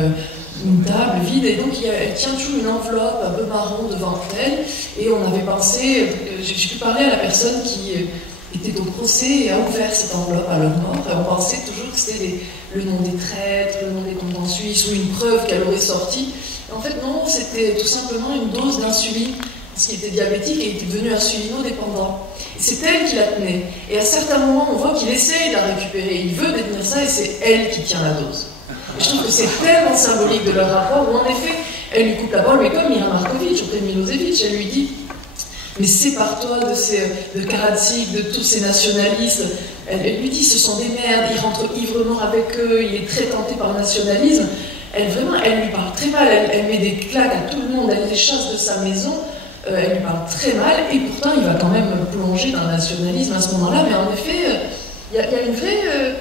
une table vide, et donc elle tient toujours une enveloppe un peu marron devant elle, et on avait pensé, j'ai pu parler à la personne qui était au procès et a ouvert cette enveloppe à leur mort, et on pensait toujours que c'était le nom des traîtres, le nom des comptes en Suisse, ou une preuve qu'elle aurait sorti. Et en fait non, c'était tout simplement une dose d'insuline, parce qu'il était diabétique et il était devenu insulino-dépendant. Et c'est elle qui la tenait. Et à certains moments, on voit qu'il essaye de la récupérer, il veut détenir ça, et c'est elle qui tient la dose. Et je trouve que c'est tellement symbolique de leur rapport, où en effet, elle lui coupe la parole, mais comme Mira Markovic, auprès de Milosevic, elle lui dit « Mais sépare-toi de Karadzic, de tous ces nationalistes. » Elle lui dit « Ce sont des merdes, il rentre ivrement avec eux, il est très tenté par le nationalisme. » Elle lui parle très mal, elle met des claques à tout le monde, elle les chasse de sa maison. Elle lui parle très mal, et pourtant il va quand même plonger dans le nationalisme à ce moment-là, mais en effet, il y a une vraie,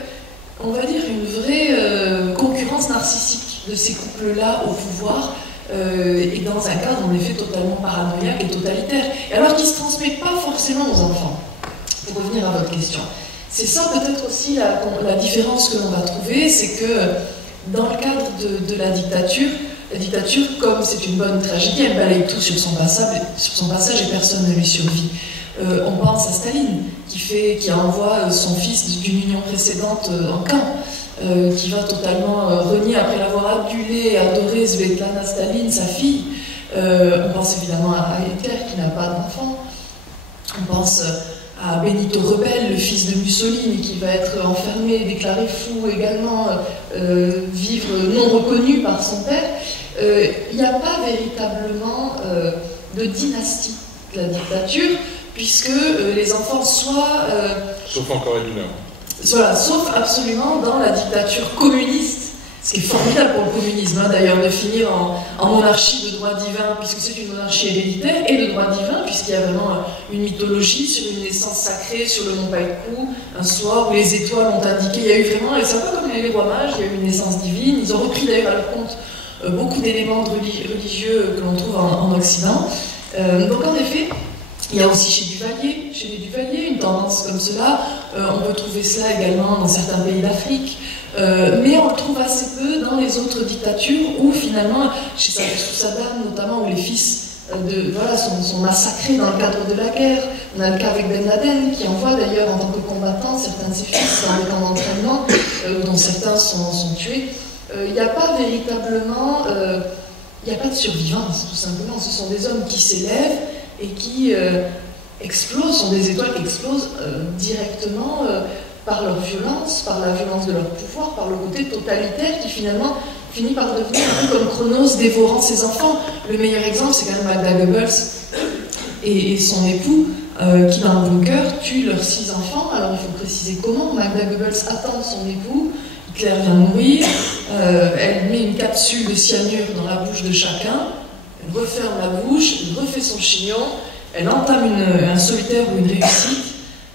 on va dire, une vraie concurrence narcissique de ces couples-là au pouvoir, et dans un cadre en effet totalement paranoïaque et totalitaire, et alors qui ne se transmet pas forcément aux enfants, pour revenir à votre question. C'est ça peut-être aussi la différence que l'on va trouver, c'est que dans le cadre de la dictature, comme c'est une bonne tragédie, elle balaye tout sur son passage et personne ne lui survit. On pense à Staline, qui envoie son fils d'une union précédente en camp, qui va totalement renier, après l'avoir adulé et adoré Svetlana Staline, sa fille. On pense évidemment à Hitler, qui n'a pas d'enfant. On pense à Benito Rebel, le fils de Mussolini, qui va être enfermé, déclaré fou également, vivre non reconnu par son père. Il n'y a pas véritablement de dynastie de la dictature, puisque les enfants sauf en Corée du Nord. Voilà, sauf absolument dans la dictature communiste, ce qui est formidable pour le communisme, hein, d'ailleurs, de finir en monarchie de droit divin, puisque c'est une monarchie héréditaire, et de droit divin, puisqu'il y a vraiment une mythologie sur une naissance sacrée sur le mont Paektu, un soir où les étoiles ont indiqué, il y a eu vraiment, et c'est un peu comme les rois mages, il y a eu une naissance divine, ils ont repris d'ailleurs à leur compte beaucoup d'éléments religieux que l'on trouve en Occident. Donc en effet, il y a aussi chez les Duvalier, une tendance comme cela. On peut trouver cela également dans certains pays d'Afrique, mais on le trouve assez peu dans les autres dictatures où finalement, sous Saddam notamment, où les fils sont massacrés dans le cadre de la guerre. On a le cas avec Ben Laden, qui envoie d'ailleurs en tant que combattant certains de ses fils dans les camps d'entraînement, dont certains sont tués. Il n'y a pas véritablement, il n'y a pas de survivance, tout simplement. Ce sont des hommes qui s'élèvent et qui explosent, sont des étoiles qui explosent directement par leur violence, par la violence de leur pouvoir, par le côté totalitaire qui finalement finit par devenir un peu comme Chronos dévorant ses enfants. Le meilleur exemple, c'est quand même Magda Goebbels et son époux qui, dans le bunker, tuent leurs 6 enfants. Alors il faut préciser comment. Magda Goebbels attend son époux, Hitler vient mourir, elle met une capsule de cyanure dans la bouche de chacun, elle referme la bouche, elle refait son chignon, elle entame un solitaire ou une réussite,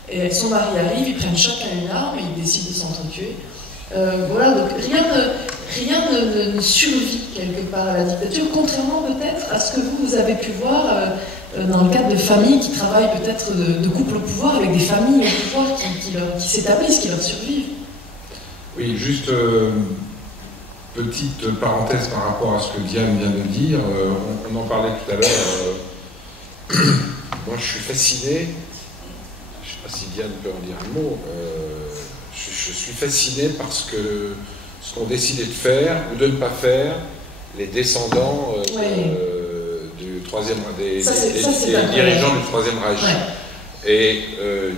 et son mari arrive, ils prennent chacun une arme et ils décident de s'entretuer. Voilà, donc rien ne survit quelque part à la dictature, contrairement peut-être à ce que vous avez pu voir dans le cadre de familles qui travaillent peut-être de couple au pouvoir, avec des familles au pouvoir qui s'établissent, qui leur survivent. Oui, juste petite parenthèse par rapport à ce que Diane vient de dire. On en parlait tout à l'heure. Moi, je suis fasciné. Je ne sais pas si Diane peut en dire un mot. Je suis fasciné parce que ce qu'ont décidé de faire ou de ne pas faire les descendants du troisième, des dirigeants du Troisième Reich. Ouais. Et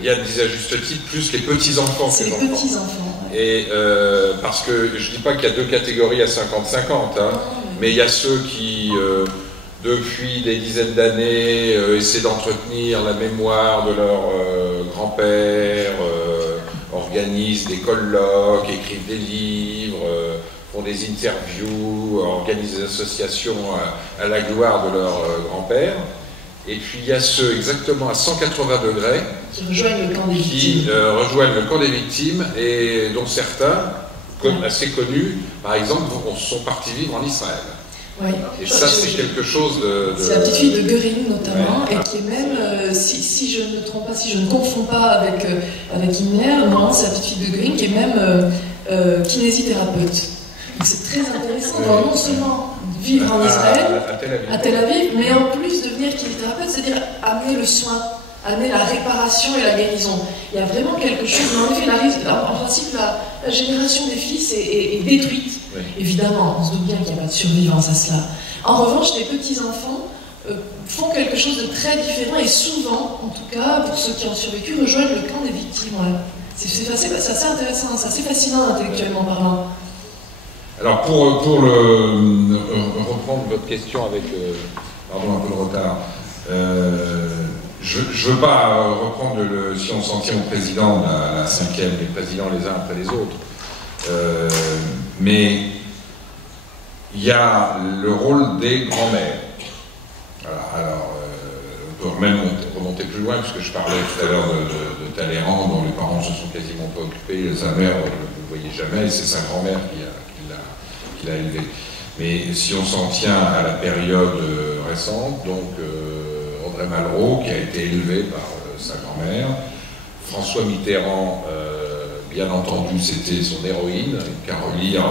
Diane disait à juste titre, plus les petits-enfants que les enfants. Petits-enfants. Ouais. Et parce que je ne dis pas qu'il y a 2 catégories à 50-50, hein, mais il y a ceux qui, depuis des dizaines d'années, essaient d'entretenir la mémoire de leur grand-père, organisent des colloques, écrivent des livres, font des interviews, organisent des associations à la gloire de leur grand-père. Et puis il y a ceux exactement à 180 degrés qui rejoignent le camp des victimes et dont certains, assez connus, par exemple, sont partis vivre en Israël. Oui. Et ça, c'est quelque chose de... C'est la petite fille de Göring, notamment, et qui est même, si je ne me trompe pas, si je ne confonds pas avec Himmler, non, c'est la petite fille de Göring qui est même kinésithérapeute. C'est très intéressant, non seulement vivre en Israël, à Tel Aviv, mais en plus devenir kinésithérapeute, c'est-à-dire amener le soin, amener la réparation et la guérison. Il y a vraiment quelque chose, mais en effet, en principe, la génération des fils est détruite. Oui. Évidemment, on se doute bien qu'il n'y a pas de survivance à cela. En revanche, les petits-enfants font quelque chose de très différent et souvent, en tout cas, pour ceux qui ont survécu, rejoignent le camp des victimes. Ouais. C'est assez intéressant, c'est assez fascinant intellectuellement parlant. Alors, pour reprendre votre question avec pardon, un peu de retard, je ne veux pas reprendre si on s'en tient au président, la cinquième, les présidents les uns après les autres. Mais il y a le rôle des grands-mères. Voilà, alors, on peut même remonter plus loin, puisque je parlais tout à l'heure de Talleyrand, dont les parents se sont quasiment pas occupés. Sa mère, vous ne le voyez jamais, c'est sa grand-mère qui l'a élevé. Mais si on s'en tient à la période récente, donc André Malraux, qui a été élevé par sa grand-mère, François Mitterrand, bien entendu, c'était son héroïne, qu'à relire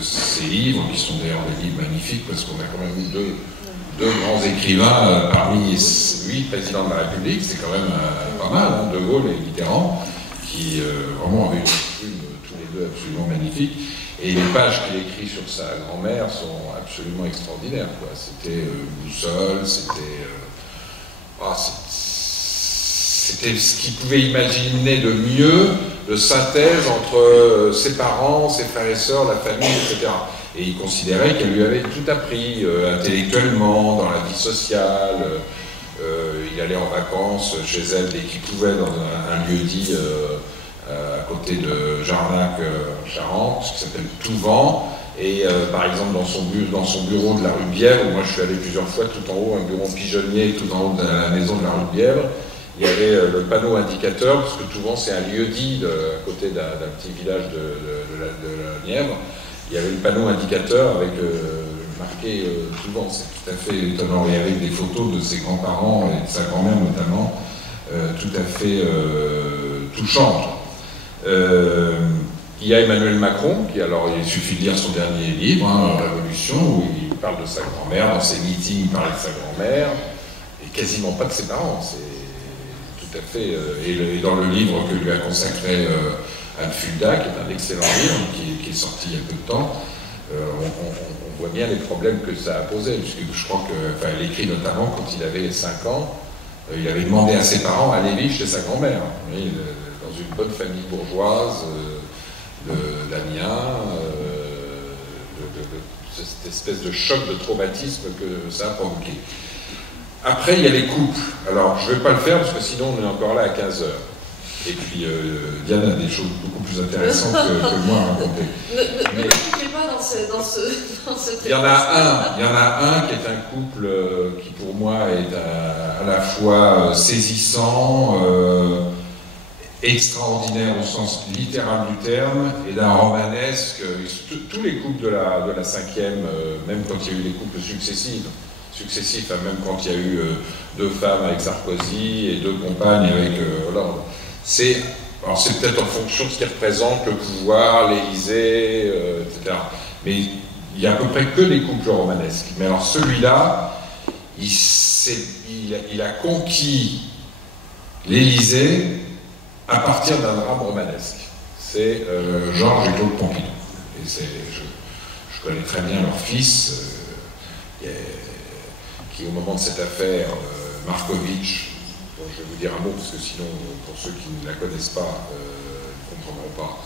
ses livres, qui sont d'ailleurs des livres magnifiques, parce qu'on a quand même eu deux grands écrivains parmi 8 présidents de la République, c'est quand même pas mal, hein, De Gaulle et Mitterrand, qui vraiment avaient une plume tous les deux absolument magnifiques. Et les pages qu'il écrit sur sa grand-mère sont absolument extraordinaires, quoi. C'était boussole, c'était ce qu'il pouvait imaginer de mieux, de synthèse entre ses parents, ses frères et sœurs, la famille, etc. Et il considérait qu'elle lui avait tout appris, intellectuellement, dans la vie sociale. Il allait en vacances chez elle dès qu'il pouvait, dans un lieu-dit à côté de Jarnac, Charente, qui s'appelle Touvent. Et par exemple, dans son bureau de la rue Bièvre, où moi je suis allé plusieurs fois, tout en haut, un bureau pigeonnier, tout en haut de la maison de la rue Bièvre, il y avait le panneau indicateur, parce que Touvent c'est un lieu-dit à côté d'un petit village de la Nièvre. Il y avait le panneau indicateur avec marqué Touvent, c'est tout à fait étonnant. Il y avait des photos de ses grands-parents et de sa grand-mère notamment, tout à fait touchantes. Il y a Emmanuel Macron, il suffit de lire son dernier livre, hein, Révolution, où il parle de sa grand-mère, dans ses meetings il parle de sa grand-mère, et quasiment pas de ses parents. C'est tout à fait... et dans le livre que lui a consacré Anne Fulda, qui est un excellent livre, qui est sorti il y a peu de temps, on voit bien les problèmes que ça a posé, puisque je crois qu'elle écrit notamment quand il avait 5 ans, il avait demandé à ses parents à aller vivre chez sa grand-mère, dans une bonne famille bourgeoise d'Amiens, cette espèce de choc de traumatisme que ça a provoqué. Après, il y a les couples. Alors, je ne vais pas le faire, parce que sinon, on est encore là à 15 heures. Et puis, Diane a des choses beaucoup plus intéressantes que moi à raconter. Ne cliquez pas dans ce il y en a un qui est un couple qui, pour moi, est à la fois saisissant, extraordinaire au sens littéral du terme, et d'un romanesque. Tous les couples de la 5e, même quand il y a eu les couples successifs, hein, même quand il y a eu 2 femmes avec Sarkozy et 2 compagnes avec Hollande. Alors c'est peut-être en fonction de ce qui représente le pouvoir, l'Élysée, etc. Mais il n'y a à peu près que des couples romanesques. Mais alors celui-là, il a conquis l'Élysée à partir d'un drame romanesque. C'est Georges et Claude Pompidou. Et je connais très bien leur fils, qui au moment de cette affaire, Markovitch, dont je vais vous dire un mot, parce que sinon, pour ceux qui ne la connaissent pas, ne comprendront pas.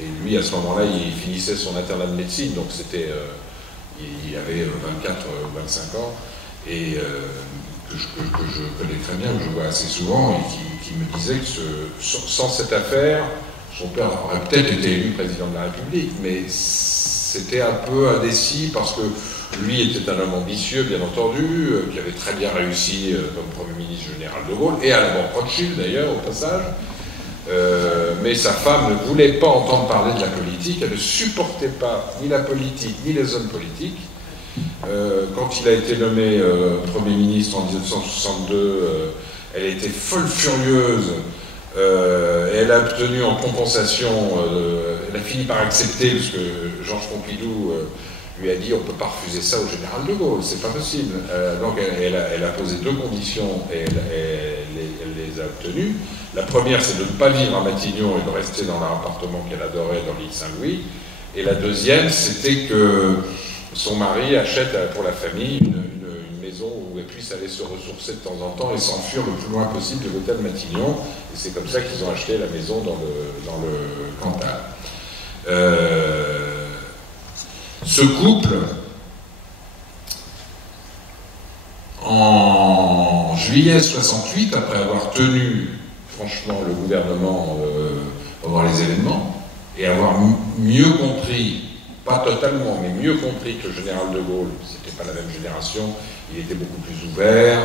Et lui, à ce moment-là, il finissait son internat de médecine, donc il avait 24 ou 25 ans, et que je connais très bien, que je vois assez souvent, et qui me disait que sans cette affaire, son père aurait peut-être été élu président de la République, mais c'était un peu indécis parce que lui était un homme ambitieux, bien entendu, qui avait très bien réussi comme Premier ministre général de Gaulle, et à la Banque Rothschild d'ailleurs, au passage. Mais sa femme ne voulait pas entendre parler de la politique, elle ne supportait pas ni la politique, ni les hommes politiques. Quand il a été nommé Premier ministre en 1962, elle était folle furieuse, et elle a obtenu en compensation, elle a fini par accepter, parce que Georges Pompidou lui a dit on ne peut pas refuser ça au général de Gaulle, c'est pas possible. Donc elle a posé 2 conditions et elle les a obtenues. La première, c'est de ne pas vivre à Matignon et de rester dans leur appartement qu'elle adorait dans l'île Saint-Louis. Et la deuxième, c'était que son mari achète pour la famille une maison où elle puisse aller se ressourcer de temps en temps et s'enfuir le plus loin possible de l'hôtel Matignon. Et c'est comme ça qu'ils ont acheté la maison dans le Cantal. Ce couple, en juillet 68, après avoir tenu franchement le gouvernement pendant les événements, et avoir mieux compris, pas totalement, mais mieux compris que le général de Gaulle, c'était pas la même génération, il était beaucoup plus ouvert,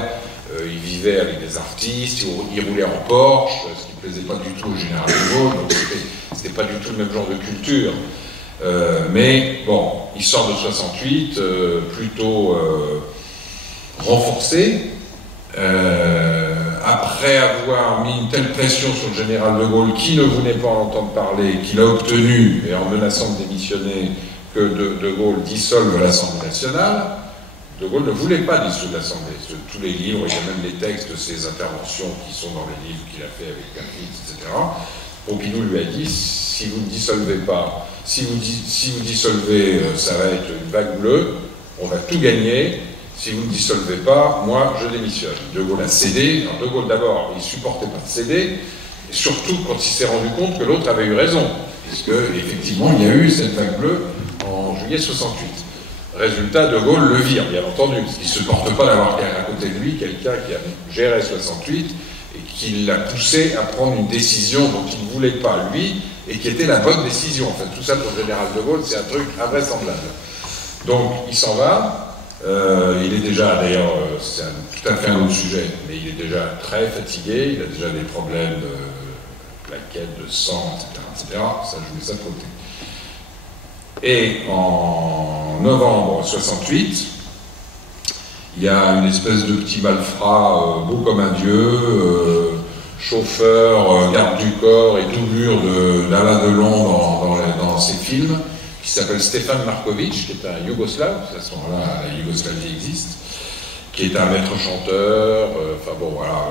il vivait avec des artistes, il roulait en Porsche, ce qui ne plaisait pas du tout au général de Gaulle, donc c'était pas du tout le même genre de culture. Mais bon, il sort de 68, plutôt renforcé, après avoir mis une telle pression sur le général de Gaulle, qui ne voulait pas en entendre parler, qu'il a obtenu, et en menaçant de démissionner, que de Gaulle dissolve l'Assemblée nationale, de Gaulle ne voulait pas dissoudre l'Assemblée. Tous les livres, il y a même les textes de ses interventions qui sont dans les livres qu'il a fait avec Perfitz, etc. Pompidou lui a dit, si vous ne dissolvez pas, si vous dissolvez, ça va être une vague bleue, on va tout gagner. Si vous ne dissolvez pas, moi, je démissionne. De Gaulle a cédé. Alors, de Gaulle, d'abord, il ne supportait pas de céder, et surtout quand il s'est rendu compte que l'autre avait eu raison, puisque, effectivement, il y a eu cette vague bleue en juillet 68. Résultat, de Gaulle le vire, bien entendu, parce qu'il ne supporte pas d'avoir à côté de lui quelqu'un qui a géré 68 et qui l'a poussé à prendre une décision dont il ne voulait pas, lui, et qui était la bonne décision. En fait, tout ça pour le général de Gaulle, c'est un truc invraisemblable. Donc, il s'en va. Il est déjà, d'ailleurs, c'est tout à fait un autre sujet, mais il est déjà très fatigué, il a déjà des problèmes de plaquettes, de sang, etc. Ça, je mets ça de côté. Et en novembre 68, il y a une espèce de petit malfrat beau comme un dieu, chauffeur, garde du corps et doublure d'Alain Delon dans ses films, qui s'appelle Stefan Markovic, qui est un Yougoslave, à ce moment-là la Yougoslavie existe, qui est un maître chanteur, enfin bon voilà,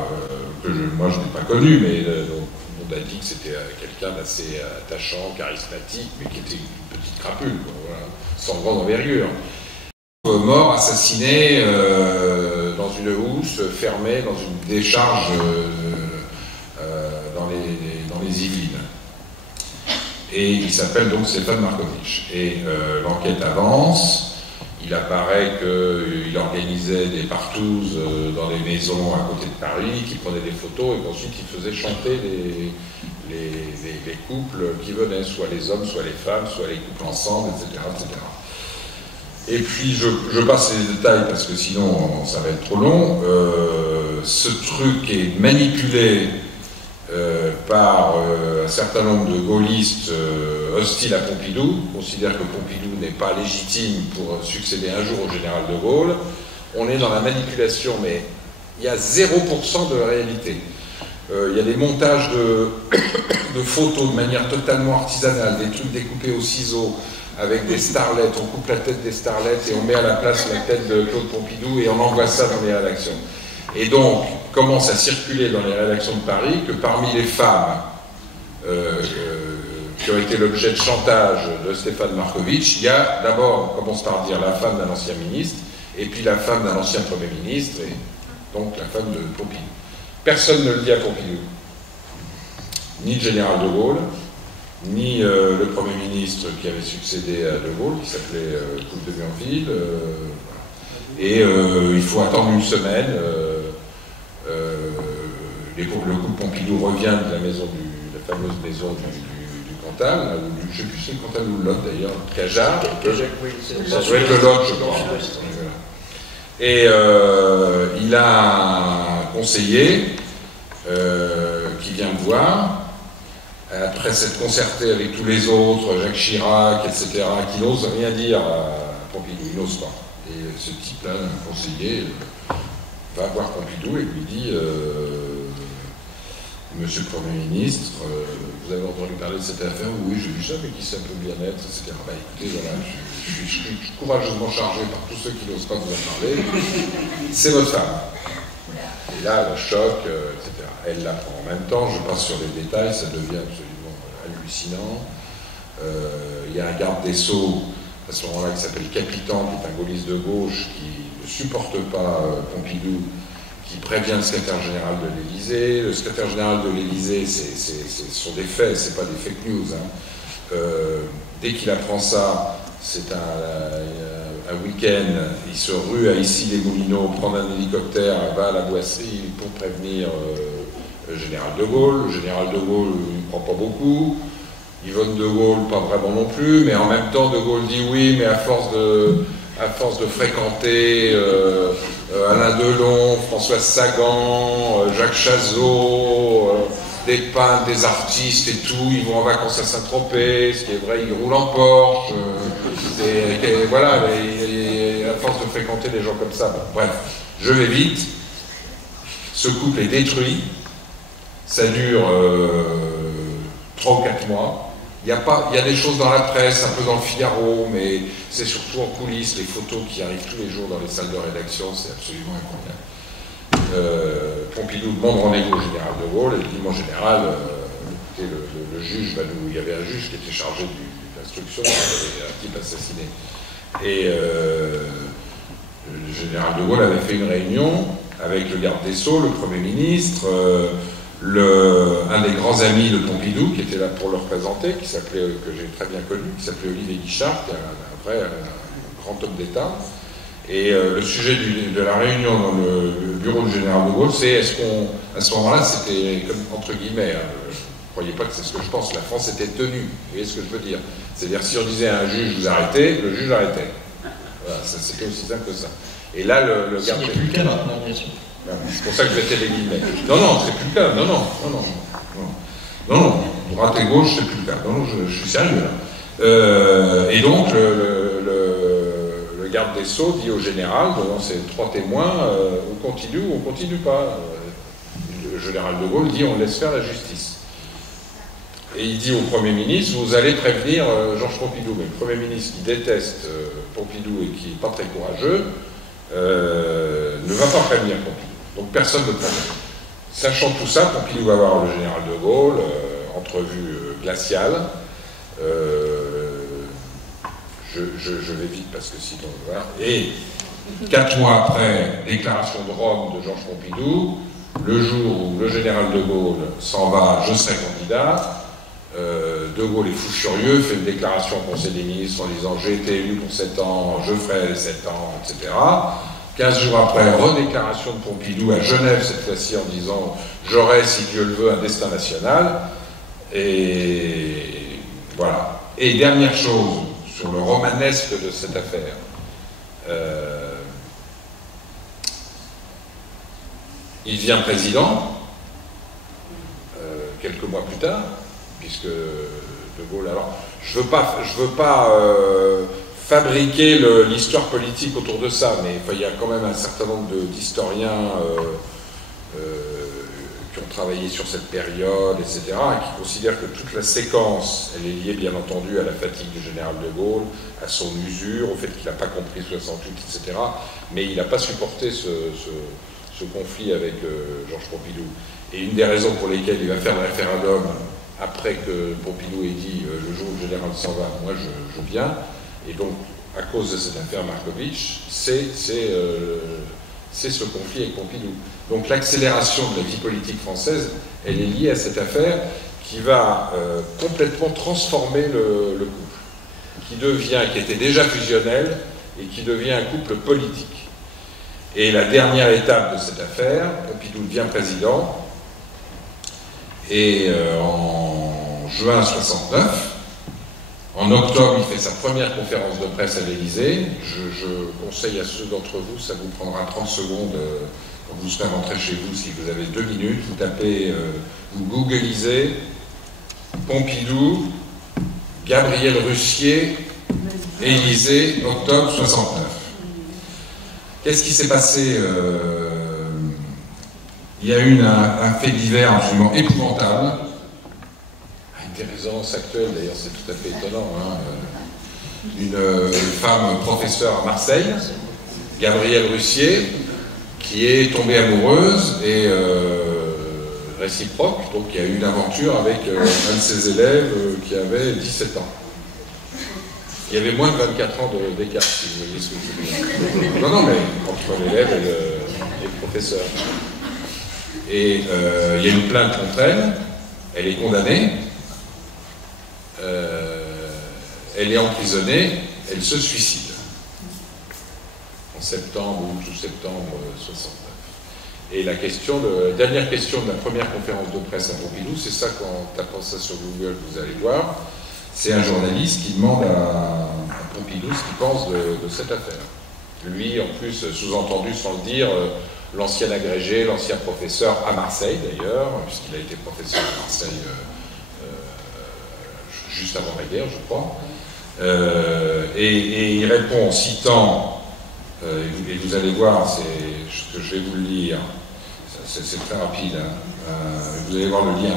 que moi je n'ai pas connu, mais donc, on a dit que c'était quelqu'un d'assez attachant, charismatique, mais qui était une petite crapule, quoi, voilà, sans grande envergure. Mort, assassiné dans une housse, fermée dans une décharge dans les Yvelines. Et il s'appelle donc Stefan Markovic. Et l'enquête avance. Il apparaît qu'il organisait des partouzes dans les maisons à côté de Paris, qu'il prenait des photos et qu'ensuite il faisait chanter les couples qui venaient, soit les hommes, soit les femmes, soit les couples ensemble, etc. etc. Et puis je passe les détails parce que sinon ça va être trop long. Ce truc est manipulé par un certain nombre de gaullistes hostiles à Pompidou, considèrent que Pompidou n'est pas légitime pour succéder un jour au général de Gaulle. On est dans la manipulation, mais il y a 0% de réalité. Il y a des montages de photos de manière totalement artisanale, des trucs découpés au ciseau, avec des starlettes, on coupe la tête des starlettes et on met à la place la tête de Claude Pompidou et on envoie ça dans les rédactions. Et donc, commence à circuler dans les rédactions de Paris que parmi les femmes qui ont été l'objet de chantage de Stefan Markovic, il y a d'abord, on commence par dire la femme d'un ancien ministre, et puis la femme d'un ancien Premier ministre, et donc la femme de Pompidou. Personne ne le dit à Pompidou, ni le général de Gaulle, ni le Premier ministre qui avait succédé à de Gaulle, qui s'appelait Coupe de Bienville. Et il faut attendre une semaine. Le couple Pompidou revient de la fameuse maison du Cantal, je ne sais plus si c'est le Cantal ou le Lot d'ailleurs, Cajar. Ça doit être le Lot, je crois. Et il a un conseiller qui vient me voir. Après s'être concerté avec tous les autres, Jacques Chirac, etc., qui n'osent rien dire à Pompidou, il n'ose pas. Et ce type-là, un conseiller, va voir Pompidou et lui dit Monsieur le Premier ministre, vous avez entendu parler de cette affaire? Oui, j'ai vu ça, mais qui ça peut bien être, etc. Bah écoutez, voilà, je suis courageusement chargé par tous ceux qui n'osent pas vous en parler. C'est votre femme. Et là, le choc, etc. Elle l'apprend. En même temps, je passe sur les détails, ça devient absolument hallucinant. Il y a un garde des Sceaux, à ce moment-là, qui s'appelle Capitan, qui est un gaulliste de gauche, qui ne supporte pas Pompidou, qui prévient le secrétaire général de l'Élysée. Le secrétaire général de l'Élysée, ce sont des faits, c'est pas des fake news. Hein. Dès qu'il apprend ça, c'est un week-end, il se rue à Issy-les-Moulineaux, prend un hélicoptère, va à la Boisserie pour prévenir le général de Gaulle. Le général de Gaulle ne prend pas beaucoup. Yvonne de Gaulle, pas vraiment non plus, mais en même temps, de Gaulle dit oui, mais à force de fréquenter Alain Delon, François Sagan, Jacques Chazot, des peintres, des artistes et tout, ils vont en vacances à Saint-Tropez, ce qui est vrai, ils roulent en Porsche, voilà, et à force de fréquenter des gens comme ça, bon, bref, je vais vite. Ce couple est détruit, ça dure 3 ou 4 mois. Il y a des choses dans la presse, un peu dans le Figaro, mais c'est surtout en coulisses, les photos qui arrivent tous les jours dans les salles de rédaction, c'est absolument incroyable. Pompidou demande rendez-vous au général de Gaulle, et il dit, mon général, écoutez, le juge va nous... Il y avait un juge qui était chargé de l'instruction, il y avait un type assassiné. Et le général de Gaulle avait fait une réunion avec le garde des Sceaux, le Premier ministre, un des grands amis de Pompidou, qui était là pour le représenter, que j'ai très bien connu, qui s'appelait Olivier Guichard, qui est un grand homme d'État. Et le sujet de la réunion dans le bureau du général de Gaulle, c'est est-ce qu'on... À ce moment-là, c'était comme entre guillemets, ne croyez pas que c'est ce que je pense, la France était tenue, vous voyez ce que je veux dire. C'est-à-dire, si on disait à un juge, vous arrêtez, le juge arrêtait. Voilà, c'était aussi simple que ça. Et là, le garde... Ce n'est plus le cas maintenant, bien sûr. C'est pour ça que je mettais les guillemets. Non, c'est plus le cas. Non, droite et gauche, c'est plus le cas. Non, je suis sérieux là. Et donc, le garde des Sceaux dit au général, devant ces 3 témoins, on continue ou on continue pas. Le général de Gaulle dit, on laisse faire la justice. Et il dit au Premier ministre, vous allez prévenir Georges Pompidou. Mais le Premier ministre qui déteste Pompidou et qui n'est pas très courageux, ne va pas prévenir Pompidou. Donc personne ne prévient. Sachant tout ça, Pompidou va voir le général de Gaulle, entrevue glaciale. Je vais vite parce que sinon... Voilà. Et 4 mois après, déclaration de Rome de Georges Pompidou, le jour où le général de Gaulle s'en va, je serai candidat, de Gaulle est fou furieux, fait une déclaration au Conseil des ministres en disant « j'ai été élu pour 7 ans, je ferai les 7 ans, etc. » 15 jours après, redéclaration de Pompidou à Genève, cette fois-ci en disant « j'aurai, si Dieu le veut, un destin national ». Et voilà. Et dernière chose, sur le romanesque de cette affaire, il devient président, quelques mois plus tard, puisque de Gaulle... Alors, je veux pas fabriquer l'histoire politique autour de ça, mais il y a quand même un certain nombre d'historiens qui ont travaillé sur cette période, etc., et qui considèrent que toute la séquence, elle est liée bien entendu à la fatigue du général de Gaulle, à son usure, au fait qu'il n'a pas compris 68, etc., mais il n'a pas supporté ce conflit avec Georges Pompidou. Et une des raisons pour lesquelles il va faire le référendum, après que Pompidou ait dit le jour où le général s'en va, moi je viens, et donc à cause de cette affaire Markovitch, c'est ce conflit avec Pompidou. Donc l'accélération de la vie politique française, elle est liée à cette affaire qui va complètement transformer le couple, qui était déjà fusionnel et qui devient un couple politique. Et la dernière étape de cette affaire, Pompidou devient président, et en juin 69, en octobre, il fait sa première conférence de presse à l'Élysée. Je conseille à ceux d'entre vous, ça vous prendra 30 secondes quand vous serez rentré chez vous, si vous avez 2 minutes, vous tapez, vous googlisez Pompidou, Gabriel Russier, Élysée, octobre 69. Qu'est-ce qui s'est passé? Il y a eu un fait divers absolument épouvantable, avec des résonances actuelles, d'ailleurs c'est tout à fait étonnant. Hein. Une femme professeure à Marseille, Gabrielle Russier, qui est tombée amoureuse et réciproque, donc il y a eu une aventure avec un de ses élèves qui avait 17 ans. Il y avait moins de 24 ans d'écart, si vous voyez ce que je veux dire. Non, mais entre l'élève et le professeur. Et il y a une plainte contre elle est condamnée, elle est emprisonnée, elle se suicide. En septembre ou tout septembre 69. Et la dernière question de la première conférence de presse à Pompidou, c'est ça, quand tapant ça sur Google, vous allez voir, c'est un journaliste qui demande à Pompidou ce qu'il pense de cette affaire. Lui, en plus, sous-entendu sans le dire, l'ancien agrégé, l'ancien professeur à Marseille d'ailleurs, puisqu'il a été professeur à Marseille juste avant la guerre, je crois. Et il répond en citant, et vous allez voir, ce que je vais vous le lire, c'est très rapide, hein. Vous allez voir le lien.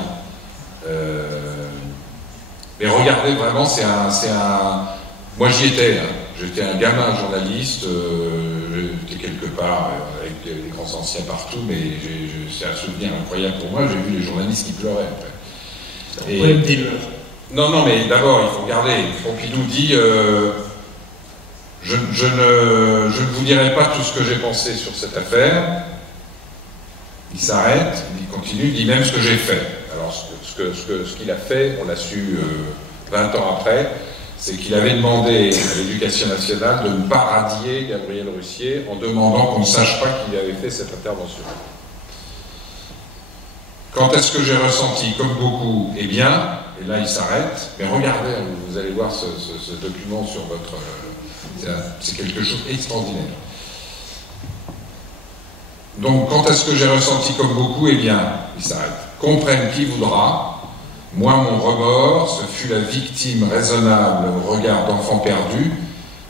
Mais regardez, vraiment, c'est un... Moi, j'y étais, hein. J'étais un gamin journaliste, j'étais quelque part avec des grands anciens partout, mais c'est un souvenir incroyable pour moi. J'ai vu les journalistes qui pleuraient, en fait. Et... Non, mais d'abord, il faut regarder. Pompidou dit je ne vous dirai pas tout ce que j'ai pensé sur cette affaire. Il s'arrête, il continue, il dit même ce que j'ai fait. Alors, ce qu'il a fait, on l'a su 20 ans après, c'est qu'il avait demandé à l'Éducation nationale de ne pas radier Gabriel Russier en demandant qu'on ne sache pas qu'il avait fait cette intervention. Quand est-ce que j'ai ressenti, comme beaucoup, eh bien, et là il s'arrête, mais regardez, vous allez voir ce document sur votre... c'est quelque chose d'extraordinaire. Donc, quand est-ce que j'ai ressenti comme beaucoup, eh bien, il s'arrête. Comprenne qui voudra, moi mon remords, ce fut la victime raisonnable au regard d'enfants perdus,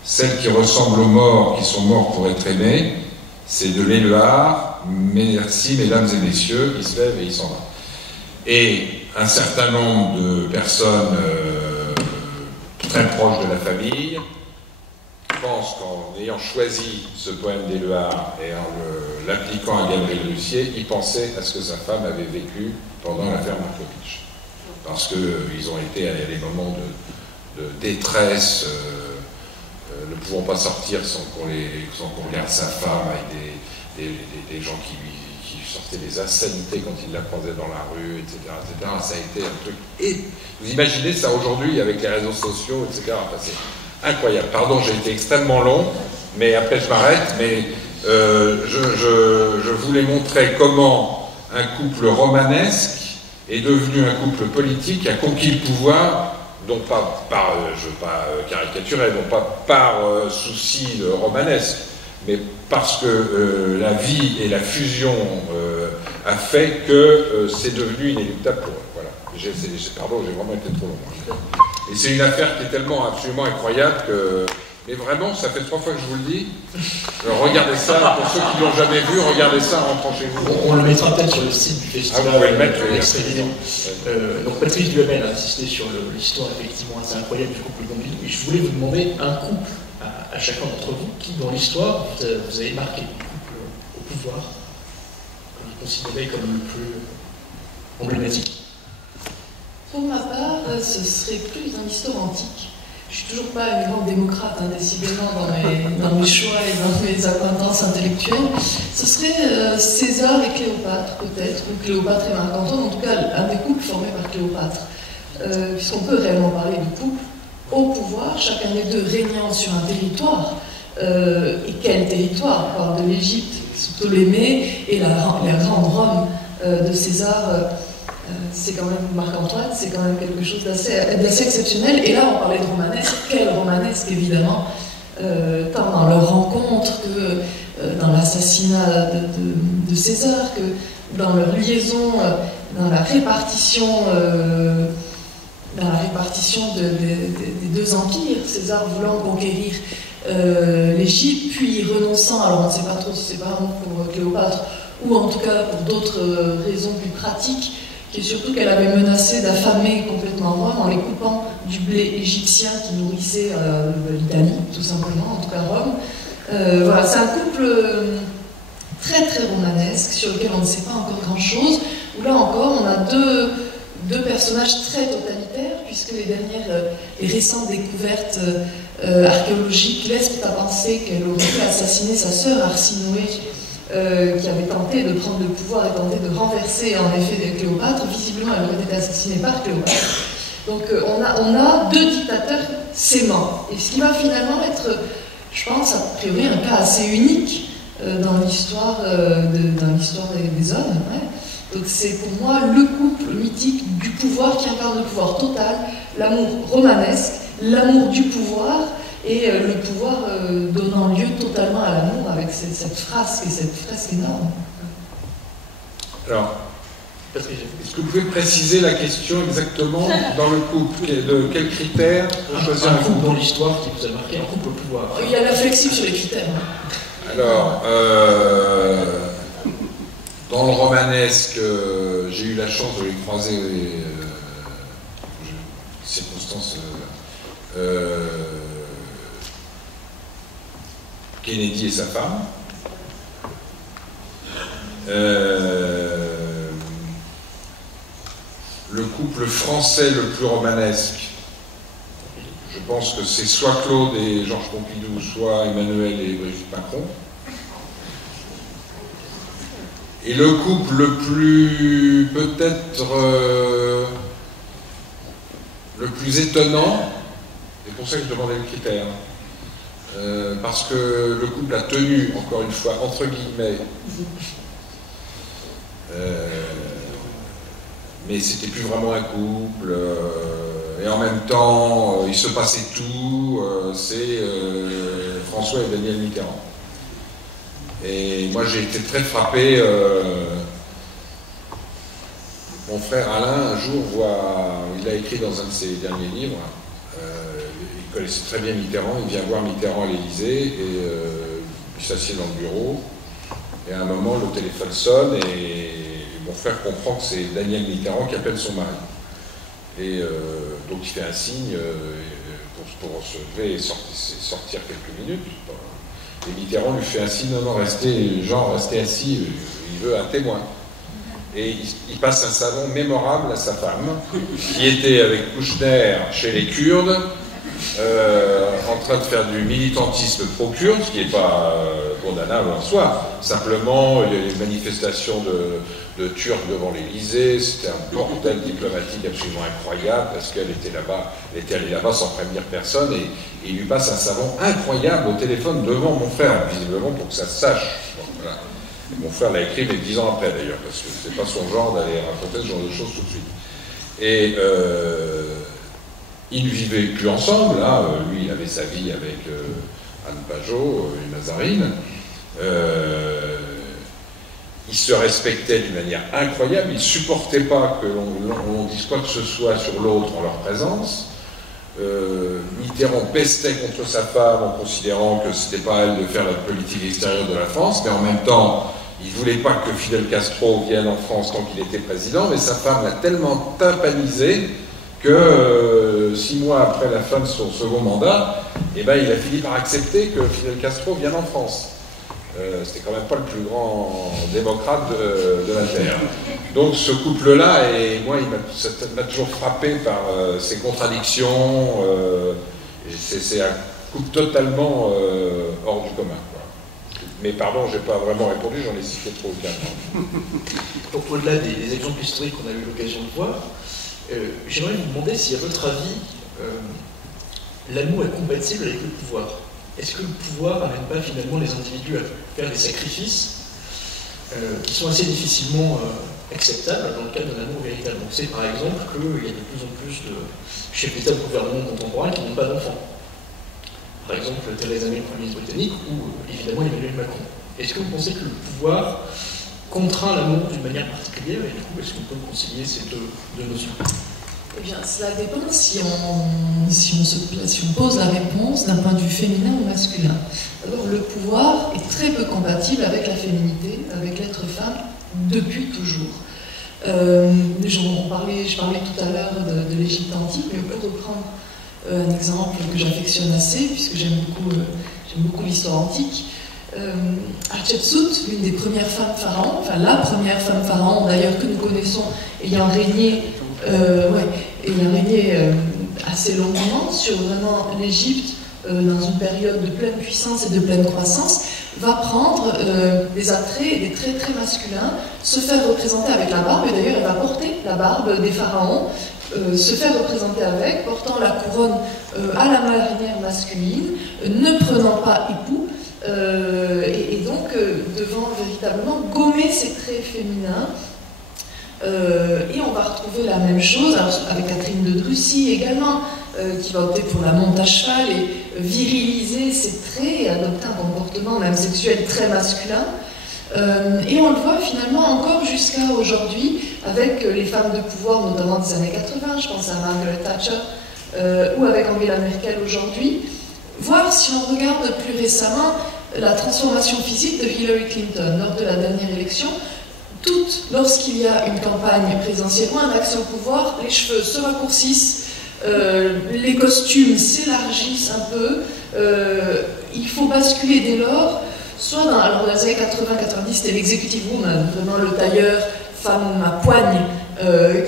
celle qui ressemble aux morts qui sont morts pour être aimés, c'est de l'Éluard, merci mesdames et messieurs, il se lève et il s'en va. Et un certain nombre de personnes très proches de la famille pensent qu'en ayant choisi ce poème d'Éluard et en l'appliquant à Gabriel Russier, il pensait à ce que sa femme avait vécu pendant l'affaire Markovitch. Parce qu'ils ont été à des moments de détresse, ne pouvant pas sortir sans qu'on regarde sa femme, avec des gens qui sortaient des insanités quand ils la croisaient dans la rue, etc., etc. Ça a été un truc... Et vous imaginez ça aujourd'hui avec les réseaux sociaux, etc. Enfin, c'est incroyable. Pardon, j'ai été extrêmement long, mais après je m'arrête. Mais je voulais montrer comment un couple romanesque est devenu un couple politique qui a conquis le pouvoir, non pas par, je ne veux pas caricaturer, non pas par souci romanesque, mais parce que la vie et la fusion a fait que c'est devenu inéluctable pour eux. Voilà. Pardon, j'ai vraiment été trop long. Et c'est une affaire qui est tellement absolument incroyable que... Mais vraiment, ça fait 3 fois que je vous le dis. Alors, regardez ça, pour ceux qui ne l'ont jamais vu, regardez ça en rentrant chez vous. On le mettra peut-être sur le site du festival. Ah, vous pouvez le mettre, oui. Donc Patrice Duhamel a insisté sur l'histoire effectivement assez incroyable du couple Gondry. Et je voulais vous demander un couple à chacun d'entre vous qui, dans l'histoire, vous avez marqué le couple au pouvoir, que vous considérez comme le plus emblématique. Pour ma part, ce serait plus dans l'histoire antique. Je ne suis toujours pas une grande démocrate, hein, décidément, dans mes choix et dans mes acquaintances intellectuelles. Ce serait César et Cléopâtre, peut-être, ou Cléopâtre et Marc-Antoine, en tout cas un des couples formés par Cléopâtre. Puisqu'on peut réellement parler de couple au pouvoir, chacun des deux régnant sur un territoire. Et quel territoire? On parle de l'Égypte sous Ptolémée et la grande Rome de César. C'est quand même Marc-Antoine, c'est quand même quelque chose d'assez exceptionnel. Et là, on parlait de romanesque. Quel romanesque, évidemment, tant dans leur rencontre que dans l'assassinat de César, que dans leur liaison, dans la répartition des deux empires. César voulant conquérir l'Égypte, puis renonçant, alors on ne sait pas trop si c'est par exemple pour Cléopâtre, ou en tout cas pour d'autres raisons plus pratiques, qui est surtout qu'elle avait menacé d'affamer complètement Rome en les coupant du blé égyptien qui nourrissait l'Italie, tout simplement, en tout cas Rome. Voilà, c'est un couple très très romanesque, sur lequel on ne sait pas encore grand-chose, où là encore on a deux personnages très totalitaires, puisque les récentes découvertes archéologiques laissent à penser qu'elle aurait pu assassiner sa sœur Arsinoé, qui avait tenté de prendre le pouvoir et tenté de renverser en effet Cléopâtre. Visiblement, elle aurait été assassinée par Cléopâtre. Donc on a deux dictateurs s'aimant. Et ce qui va finalement être, je pense, a priori un cas assez unique dans l'histoire des hommes. Ouais. Donc c'est pour moi le couple mythique du pouvoir qui incarne le pouvoir total, l'amour romanesque, l'amour du pouvoir, et le pouvoir donnant lieu totalement à l'amour avec cette frasque et cette fresque énorme. Alors, est-ce que vous pouvez préciser la question exactement dans le couple? De quels critères pour choisir un couple dans l'histoire qui vous a marqué, un couple au pouvoir? Il y a la flexible sur les critères. Alors, Dans le romanesque, j'ai eu la chance de les croiser, circonstances, Kennedy et sa femme. Le couple français le plus romanesque, je pense que c'est soit Claude et Georges Pompidou, soit Emmanuel et Brigitte Macron. Et le couple le plus, peut-être, le plus étonnant, c'est pour ça que je demandais le critère, parce que le couple a tenu, encore une fois, entre guillemets, mais c'était plus vraiment un couple, et en même temps, il se passait tout, c'est François et Daniel Mitterrand. Et moi j'ai été très frappé, mon frère Alain un jour il a écrit dans un de ses derniers livres, il connaissait très bien Mitterrand, il vient voir Mitterrand à l'Élysée, et il s'assied dans le bureau, et à un moment le téléphone sonne, et mon frère comprend que c'est Daniel Mitterrand qui appelle son mari. Et donc il fait un signe pour se lever et sortir quelques minutes. Et Mitterrand lui fait un signe, non, restez assis, il veut un témoin. Et il passe un salon mémorable à sa femme, qui était avec Kouchner chez les Kurdes, en train de faire du militantisme pro-kurde, ce qui n'est pas condamnable en soi. Simplement, il y a eu une manifestation de Turcs devant l'Élysée, c'était un bordel diplomatique absolument incroyable, parce qu'elle était là-bas, elle était allée là-bas sans prévenir personne, et il lui passe un savon incroyable au téléphone devant mon frère, visiblement pour que ça se sache. Bon, voilà. Mon frère l'a écrit, mais 10 ans après d'ailleurs, parce que c'est pas son genre d'aller raconter ce genre de choses tout de suite. Et ils ne vivaient plus ensemble, là, lui il avait sa vie avec Anne Pajot, une Nazarine. Ils se respectaient d'une manière incroyable, ils ne supportaient pas que l'on dise quoi que ce soit sur l'autre en leur présence. Mitterrand pestait contre sa femme en considérant que ce n'était pas à elle de faire la politique extérieure de la France, mais en même temps, il ne voulait pas que Fidel Castro vienne en France tant qu'il était président, mais sa femme l'a tellement tympanisé que 6 mois après la fin de son second mandat, eh ben, il a fini par accepter que Fidel Castro vienne en France. C'était quand même pas le plus grand démocrate de la Terre. Donc ce couple-là, et moi, il m'a toujours frappé par ses contradictions. C'est un couple totalement hors du commun, quoi. Mais pardon, j'ai pas vraiment répondu, j'en ai cité trop bien. Donc au-delà des exemples historiques qu'on a eu l'occasion de voir, j'aimerais vous demander si, à votre avis, l'amour est compatible avec le pouvoir. Est-ce que le pouvoir n'amène pas finalement les individus à faire des sacrifices qui sont assez difficilement acceptables dans le cadre d'un amour véritable? On sait par exemple qu'il y a de plus en plus de chefs d'État de gouvernement contemporains qui n'ont pas d'enfants. Par exemple, Theresa May, le Premier ministre britannique, ou évidemment Emmanuel Macron. Est-ce que vous pensez que le pouvoir contraint l'amour d'une manière particulière, et du coup, est-ce qu'on peut concilier ces deux notions? Eh bien, cela dépend si on pose la réponse d'un point de vue féminin ou masculin. Alors, le pouvoir est très peu compatible avec la féminité, avec l'être femme, depuis toujours. Je parlais tout à l'heure de l'Égypte antique, mais on peut reprendre un exemple que j'affectionne assez, puisque j'aime beaucoup l'histoire antique. Hatshepsut, l'une des premières femmes pharaons, enfin la première femme pharaon d'ailleurs que nous connaissons, ayant régné assez longuement sur vraiment l'Égypte dans une période de pleine puissance et de pleine croissance, va prendre des attraits, des traits très masculins, se faire représenter avec la barbe, et d'ailleurs elle va porter la barbe des pharaons, se faire représenter avec, portant la couronne à la marinière masculine, ne prenant pas époux, et donc devant véritablement gommer ses traits féminins. Et on va retrouver la même chose avec Catherine de Drussie également, qui va opter pour la monte à cheval et viriliser ses traits et adopter un comportement même sexuel très masculin. Et on le voit finalement encore jusqu'à aujourd'hui avec les femmes de pouvoir, notamment des années 80, je pense à Margaret Thatcher, ou avec Angela Merkel aujourd'hui. Voire si on regarde plus récemment la transformation physique de Hillary Clinton lors de la dernière élection, lorsqu'il y a une campagne présidentielle ou une action au pouvoir, les cheveux se raccourcissent, les costumes s'élargissent un peu, il faut basculer dès lors, soit dans les années 80-90, c'était l'executive woman, vraiment le tailleur, femme à poigne,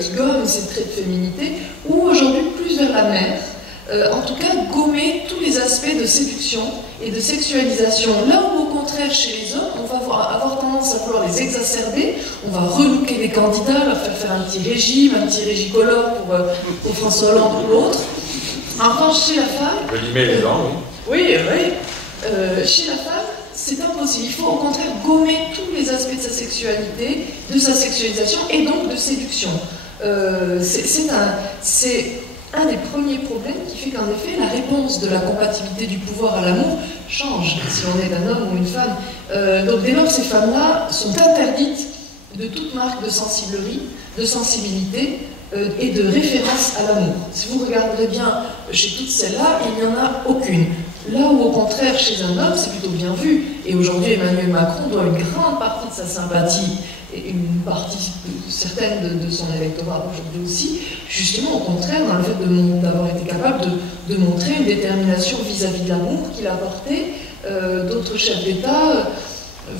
qui gomme ses traits de féminité, ou aujourd'hui plus vers la mère, en tout cas gommer tous les aspects de séduction et de sexualisation. Là où au contraire chez les hommes, on va avoir tendance à vouloir les exacerber, on va relooker les candidats, leur faire un petit régicolore pour François Hollande ou l'autre. En revanche, chez la femme... Je limer les dents, oui. Oui. Chez la femme, c'est impossible. Il faut au contraire gommer tous les aspects de sa sexualité, de sa sexualisation et donc de séduction. C'est un des premiers problèmes qui fait qu'en effet, la réponse de la compatibilité du pouvoir à l'amour change si on est un homme ou une femme. Donc dès lors, ces femmes-là sont interdites de toute marque de sensiblerie, de sensibilité et de référence à l'amour. Si vous regarderez bien chez toutes celles-là, il n'y en a aucune. Là où, au contraire, chez un homme, c'est plutôt bien vu. Et aujourd'hui, Emmanuel Macron doit une grande partie de sa sympathie, et une partie certaine de son électorat aujourd'hui aussi, justement, au contraire, dans le fait d'avoir été capable de montrer une détermination vis-à-vis de l'amour qu'il a porté. D'autres chefs d'État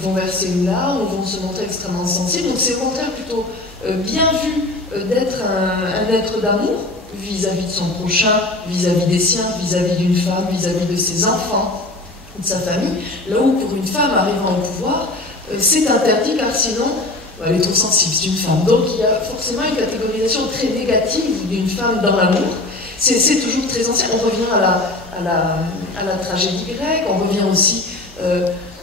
vont verser une larme ou vont se montrer extrêmement sensibles. Donc c'est au contraire plutôt bien vu d'être un être d'amour, vis-à-vis de son prochain, vis-à-vis des siens, vis-à-vis d'une femme, vis-à-vis de ses enfants, de sa famille, là où pour une femme arrivant au pouvoir, c'est interdit car sinon elle est trop sensible, c'est une femme. Donc il y a forcément une catégorisation très négative d'une femme dans l'amour. C'est toujours très ancien. On revient à la tragédie grecque, on revient aussi à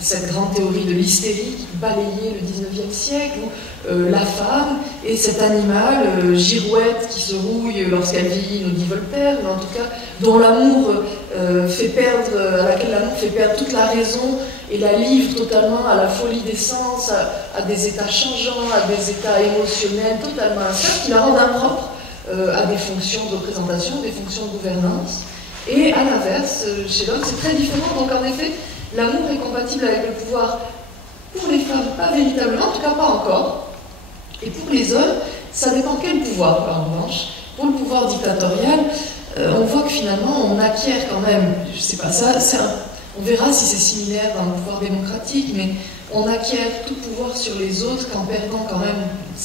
cette grande théorie de l'hystérie qui balayait le 19e siècle, où la femme est cet animal, girouette qui se rouille lorsqu'elle vieillit, nous dit Voltaire, mais en tout cas dont l'amour à laquelle l'amour fait perdre toute la raison et la livre totalement à la folie des sens, à des états changeants, à des états émotionnels totalement instables, qui la rendent impropre à des fonctions de représentation, des fonctions de gouvernance. Et à l'inverse, chez l'homme, c'est très différent. Donc en effet, l'amour est compatible avec le pouvoir pour les femmes, pas véritablement, en tout cas pas encore. Et pour les hommes, ça dépend quel pouvoir, en revanche. Pour le pouvoir dictatorial, on voit que finalement, on acquiert quand même, je sais pas, on verra si c'est similaire dans le pouvoir démocratique, mais on acquiert tout pouvoir sur les autres qu'en perdant quand même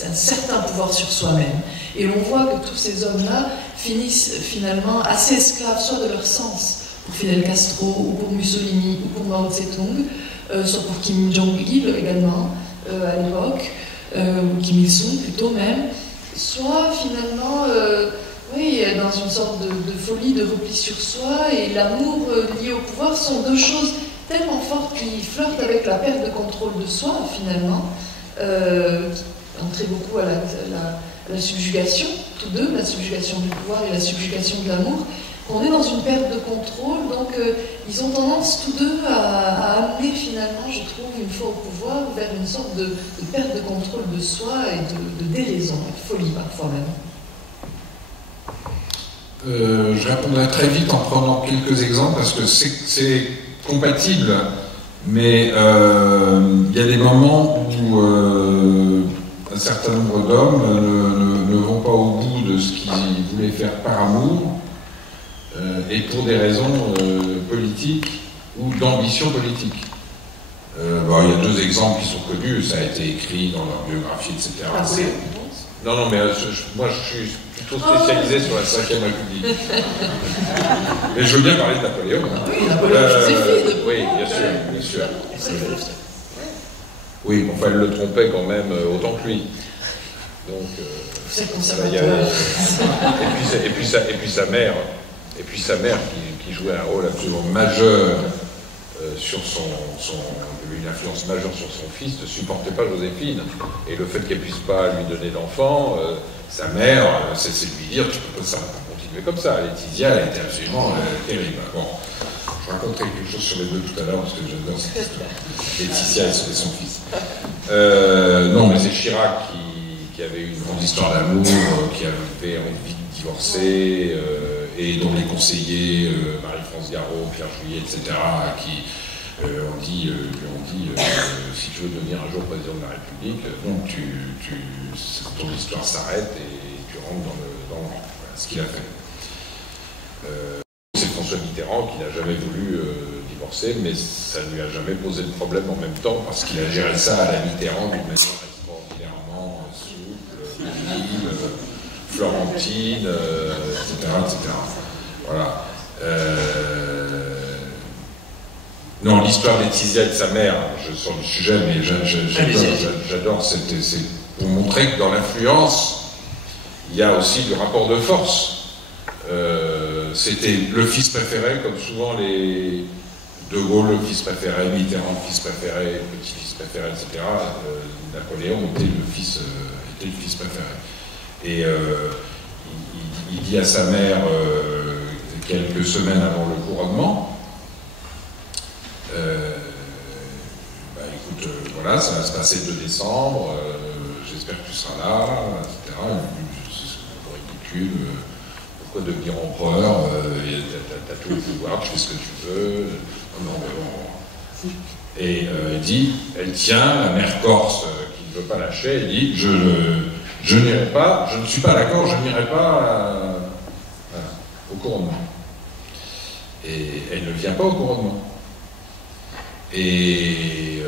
un certain pouvoir sur soi-même. Et on voit que tous ces hommes-là finissent finalement assez esclaves, soit de leur sens, pour Fidel Castro, ou pour Mussolini, ou pour Mao Tse-tung, soit pour Kim Jong-il également, à l'époque, ou Kim Il-sung plutôt même, soit finalement... oui, dans une sorte de folie, de repli sur soi, et l'amour lié au pouvoir sont deux choses tellement fortes qui flirtent avec la perte de contrôle de soi, finalement, qui entraient beaucoup à la subjugation, tous deux, la subjugation du pouvoir et la subjugation de l'amour, qu'on est dans une perte de contrôle, donc ils ont tendance tous deux à amener finalement, je trouve, une fois au pouvoir, vers une sorte de perte de contrôle de soi et de déraison, de folie parfois même. Je répondrai très vite en prenant quelques exemples parce que c'est compatible, mais il y a des moments où un certain nombre d'hommes ne vont pas au bout de ce qu'ils voulaient faire par amour et pour des raisons politiques ou d'ambition politique. Il y a deux exemples qui sont connus, ça a été écrit dans leur biographie, etc. Non, mais moi je suis plutôt spécialisé sur la 5e République. Mais je veux bien parler de Napoléon. Oui, Napoléon, Joséphine. Oui, bien sûr. Oui, enfin elle le trompait quand même autant que lui. Donc, c'est conservateur. Et puis sa mère qui jouait un rôle absolument majeur sur une influence majeure sur son fils, ne supportait pas Joséphine. Et le fait qu'elle ne puisse pas lui donner d'enfant, sa mère, c'est de lui dire tu peux pas continuer comme ça. Laetitia, elle était absolument terrible. Bon, je raconterai quelque chose sur les deux tout à l'heure parce que j'adore cette histoire. Laetitia et son fils. Non, mais c'est Chirac qui avait une grande histoire d'amour, qui avait envie de divorcer, et dont les conseillers, Marie-France Garot, Pierre Juillet, etc., qui On dit, si tu veux devenir un jour président de la République, donc ton histoire s'arrête et tu rentres dans le rang. Voilà ce qu'il a fait. C'est François Mitterrand qui n'a jamais voulu divorcer, mais ça ne lui a jamais posé de problème en même temps, parce qu'il a géré ça à la Mitterrand d'une manière extraordinairement souple, florentine, etc. Voilà. Non, l'histoire Laetitia et de sa mère, sur le sujet, mais j'adore, c'est pour montrer que dans l'influence, il y a aussi du rapport de force. C'était le fils préféré, comme souvent les De Gaulle, le fils préféré, Mitterrand, le fils préféré, le petit-fils préféré, etc. Napoléon était le fils préféré. Et il dit à sa mère, quelques semaines avant le couronnement, écoute, voilà, ça va se passer le 2 décembre, j'espère que tu seras là, etc. C'est ridicule, pourquoi devenir empereur, t'as tout le pouvoir, tu fais ce que tu veux. Et il dit, elle tient, la mère corse qui ne veut pas lâcher, elle dit, je n'irai pas, je ne suis pas d'accord, je n'irai pas au couronnement. Et elle ne vient pas au couronnement. Et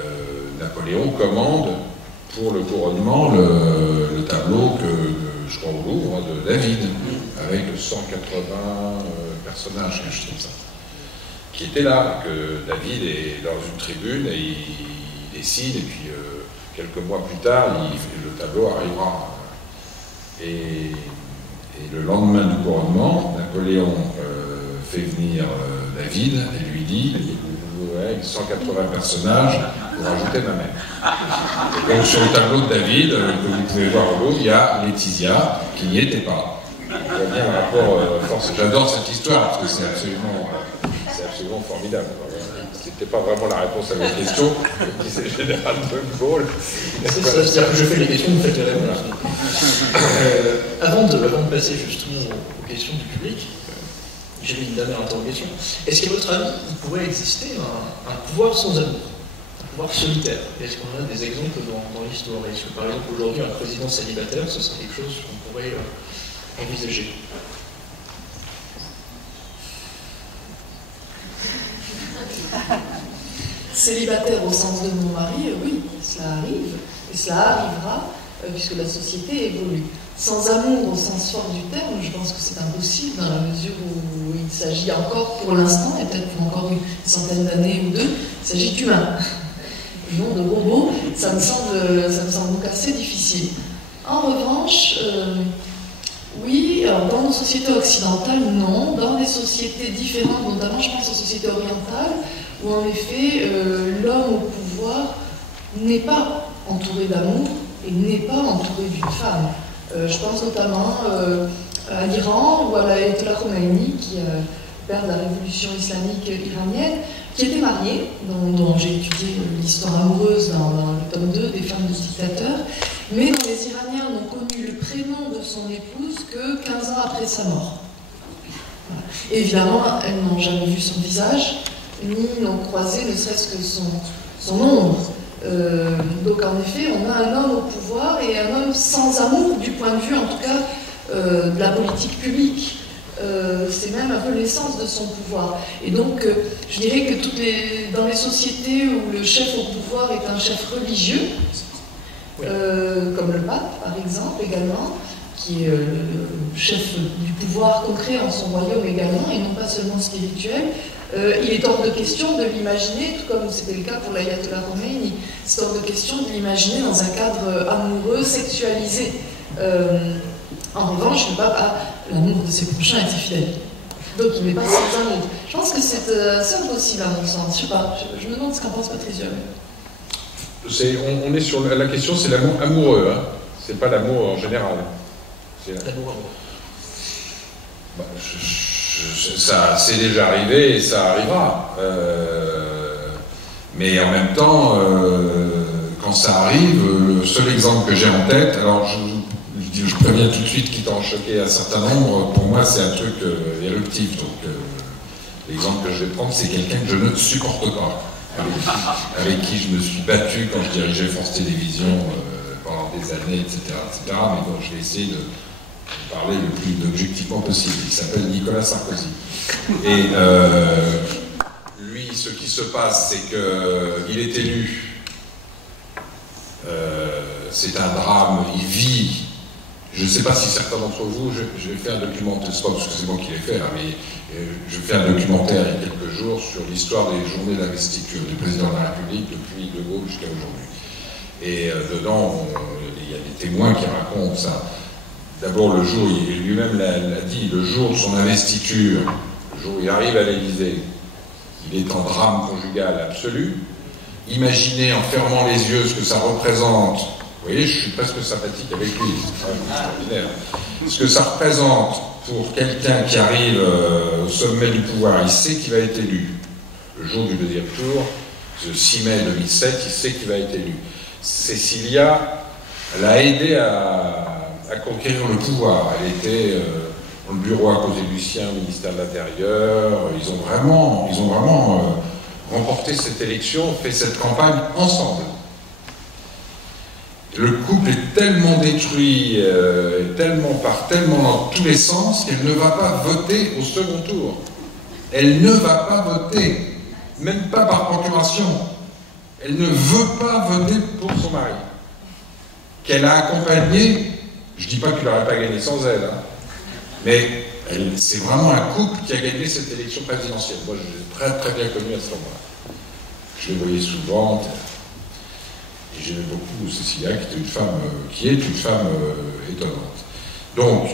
Napoléon commande pour le couronnement le tableau que je crois au Louvre de David, avec 180 personnages, quelque chose comme ça, qui étaient là, que David est dans une tribune et il décide, et puis quelques mois plus tard, le tableau arrivera. Et le lendemain du couronnement, Napoléon fait venir David et lui dit, avec 180 personnages, pour rajouter ma mère. Et donc sur le tableau de David, que vous pouvez voir au Louvre, il y a Laetitia qui n'y était pas. Il y a bien un rapport force. J'adore cette histoire parce que c'est absolument formidable. C'était pas vraiment la réponse à votre question, disait le général de Gaulle. C'est-à-dire que je fais les questions, vous faites les réponses. Avant de passer justement aux questions du public, j'ai mis une dernière interrogation. Est-ce qu'à votre avis, il pourrait exister un pouvoir sans amour, un pouvoir solitaire? Est-ce qu'on a des exemples dans l'histoire? Est-ce que par exemple aujourd'hui un président célibataire, ce serait quelque chose qu'on pourrait envisager? Célibataire au sens de mon mari, oui, cela arrive, et cela arrivera, puisque la société évolue. Sans amour au sens fort du terme, je pense que c'est impossible, dans la mesure où il s'agit encore, pour l'instant, et peut-être pour encore une centaine d'années ou deux, il s'agit d'humains. Non de robots, ça me semble donc assez difficile. En revanche, oui, alors dans nos sociétés occidentales, non. Dans des sociétés différentes, notamment je pense aux sociétés orientales, où en effet l'homme au pouvoir n'est pas entouré d'amour et n'est pas entouré d'une femme. Je pense notamment à l'Iran ou à l'Ayatollah Khomeini, qui est père de la révolution islamique iranienne, qui était marié, dont j'ai étudié l'histoire amoureuse dans le tome 2 des femmes du dictateur, mais dont les Iraniens n'ont connu le prénom de son épouse que 15 ans après sa mort. Voilà. Et évidemment, elles n'ont jamais vu son visage, ni n'ont croisé ne serait-ce que son ombre. Donc en effet, on a un homme au pouvoir et un homme sans amour, du point de vue en tout cas de la politique publique. C'est même un peu l'essence de son pouvoir. Et donc, je dirais que dans les sociétés où le chef au pouvoir est un chef religieux, comme le pape par exemple également, qui est le chef du pouvoir concret en son royaume également, et non pas seulement spirituel, il est hors de question de l'imaginer, tout comme c'était le cas pour l'Ayatollah Khomeini, c'est hors de question de l'imaginer dans un cadre amoureux, sexualisé. En revanche, le pape a l'amour de ses prochains et ses fidèles. Donc il n'est pas sans amour. Je pense que c'est impossible à mon sens. Je sais pas, je me demande ce qu'en pense Patricia. On est sur la question, c'est l'amour amoureux, hein. C'est pas l'amour en général. L'amour amoureux. Ça c'est déjà arrivé et ça arrivera. Mais en même temps, quand ça arrive, le seul exemple que j'ai en tête, alors je préviens tout de suite, quitte à en choquer un certain nombre, pour moi c'est un truc éruptif. Donc l'exemple que je vais prendre, c'est quelqu'un que je ne supporte pas. avec qui je me suis battu quand je dirigeais France Télévisions pendant des années, etc. Mais dont je vais essayer de parler le plus objectivement possible. Il s'appelle Nicolas Sarkozy. Et lui, ce qui se passe, c'est qu'il est élu. C'est un drame, il vit. Je ne sais pas si certains d'entre vous, je vais faire un documentaire, c'est pas parce que c'est moi qui l'ai fait, hein, mais je fais un documentaire il y a quelques jours sur l'histoire des journées d'investiture du président de la République depuis De Gaulle jusqu'à aujourd'hui. Et dedans, il y a des témoins qui racontent ça. D'abord, le jour, il lui-même l'a dit, le jour de son investiture, le jour où il arrive à l'Élysée, il est en drame conjugal absolu. Imaginez en fermant les yeux ce que ça représente. Vous voyez, je suis presque sympathique avec lui, c'est quand même extraordinaire. Ce que ça représente pour quelqu'un qui arrive au sommet du pouvoir, il sait qu'il va être élu. Le jour du deuxième tour, le 6 mai 2007, il sait qu'il va être élu. Cécilia l'a aidé à conquérir le pouvoir. Elle était dans le bureau à cause des Luciens, au ministère de l'Intérieur. Ils ont vraiment remporté cette élection, fait cette campagne ensemble. Le couple est tellement détruit, tellement dans tous les sens, qu'elle ne va pas voter au second tour. Elle ne va pas voter, même pas par procuration. Elle ne veut pas voter pour son mari, qu'elle a accompagné. Je ne dis pas qu'il n'aurait pas gagné sans elle, hein, mais c'est vraiment un couple qui a gagné cette élection présidentielle. Moi, je l'ai très très bien connu à ce moment-là. Je les voyais souvent. Et j'aimais beaucoup Cécilia, qui est une femme étonnante. Donc,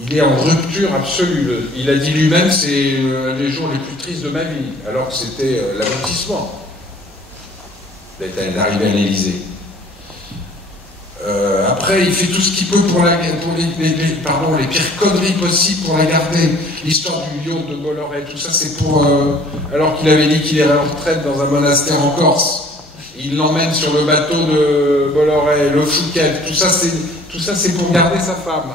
il est en rupture absolue. Il a dit lui-même, c'est les jours les plus tristes de ma vie, alors que c'était l'aboutissement d'arriver à l'Élysée. Après, il fait tout ce qu'il peut pour les pires conneries possibles pour la garder. L'histoire du yacht de Bolloré, tout ça, c'est pour... alors qu'il avait dit qu'il irait en retraite dans un monastère en Corse. Il l'emmène sur le bateau de Bolloré, le Fouquet, tout ça c'est pour garder sa femme.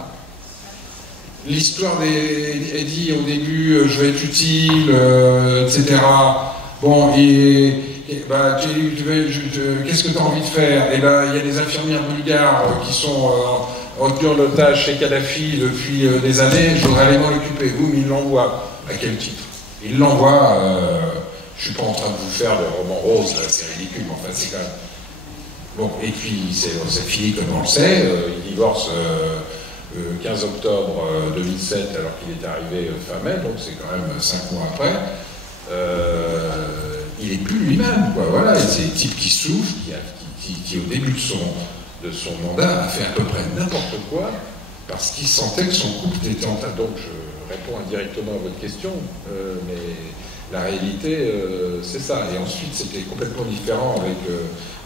L'histoire elle dit au début, je vais être utile, etc. Bon, qu'est-ce que tu as envie de faire? Et ben, il y a des infirmières bulgares qui sont retenues en otage chez Kadhafi depuis des années, je voudrais aller m'en occuper. Boum, il l'envoie. À quel titre? Il l'envoie... je ne suis pas en train de vous faire le roman rose, là, c'est ridicule, mais enfin, c'est quand même... Bon, et puis, c'est fini comme on le sait, il divorce 15 octobre 2007, alors qu'il est arrivé fin mai, donc c'est quand même 5 mois après. Il n'est plus lui-même, quoi, voilà, c'est un type qui souffre, qui au début de son mandat, a fait à peu près n'importe quoi, parce qu'il sentait que son couple était en train... Donc, je réponds indirectement à votre question, mais... La réalité, c'est ça. Et ensuite, c'était complètement différent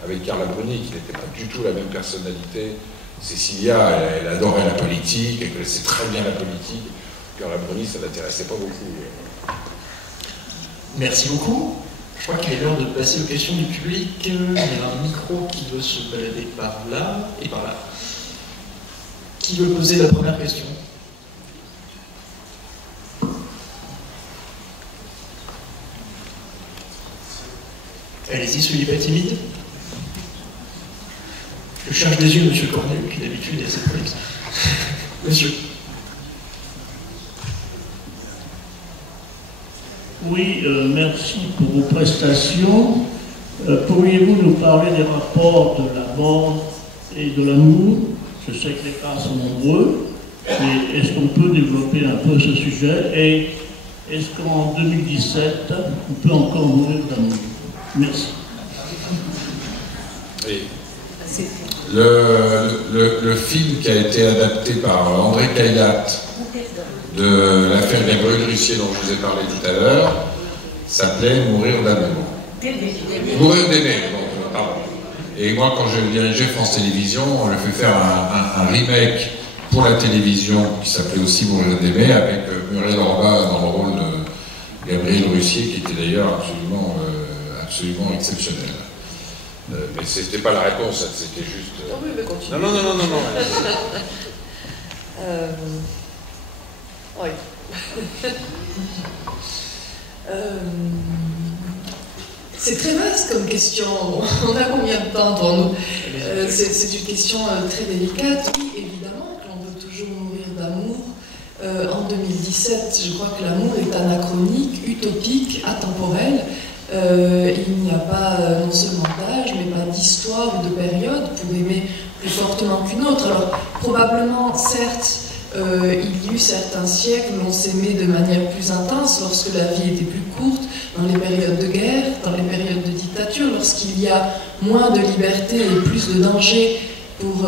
avec Carla Bruni, qui n'était pas du tout la même personnalité. Cécilia, elle adorait la politique, elle connaissait très bien la politique. Carla Bruni, ça ne l'intéressait pas beaucoup. Merci beaucoup. Je crois qu'il est l'heure de passer aux questions du public. Il y a un micro qui veut se balader par là et par là. Qui veut poser la première question ? Allez-y, soyez pas timide. Je cherche des yeux, monsieur Cornu, qui d'habitude est assez prolixe. Monsieur. Oui, merci pour vos prestations. Pourriez-vous nous parler des rapports de la mort et de l'amour? Je sais que les cas sont nombreux, mais est-ce qu'on peut développer un peu ce sujet? Et est-ce qu'en 2017, on peut encore mourir d'amour? Merci. Oui. Le film qui a été adapté par André Caillat de l'affaire Gabriel Russier dont je vous ai parlé tout à l'heure s'appelait Mourir d'amour. Mourir d'aimer, pardon. Et moi, quand je dirigeais France Télévisions, on lui a fait faire un remake pour la télévision qui s'appelait aussi Mourir d'aimer avec Muriel Orba dans le rôle de Gabriel Russier qui était d'ailleurs absolument exceptionnel. Mais c'était pas la réponse, c'était juste... Oh oui, mais continue. Non. Oui. C'est très vaste comme question. On a combien de temps devant nous? C'est une question très délicate. Oui, évidemment qu'on veut toujours mourir d'amour. En 2017, je crois que l'amour est anachronique, utopique, atemporel. Il n'y a pas non seulement d'âge, mais pas d'histoire ou de période pour aimer plus fortement qu'une autre. Alors, probablement, certes, il y eut certains siècles où l'on s'aimait de manière plus intense, lorsque la vie était plus courte, dans les périodes de guerre, dans les périodes de dictature, lorsqu'il y a moins de liberté et plus de danger pour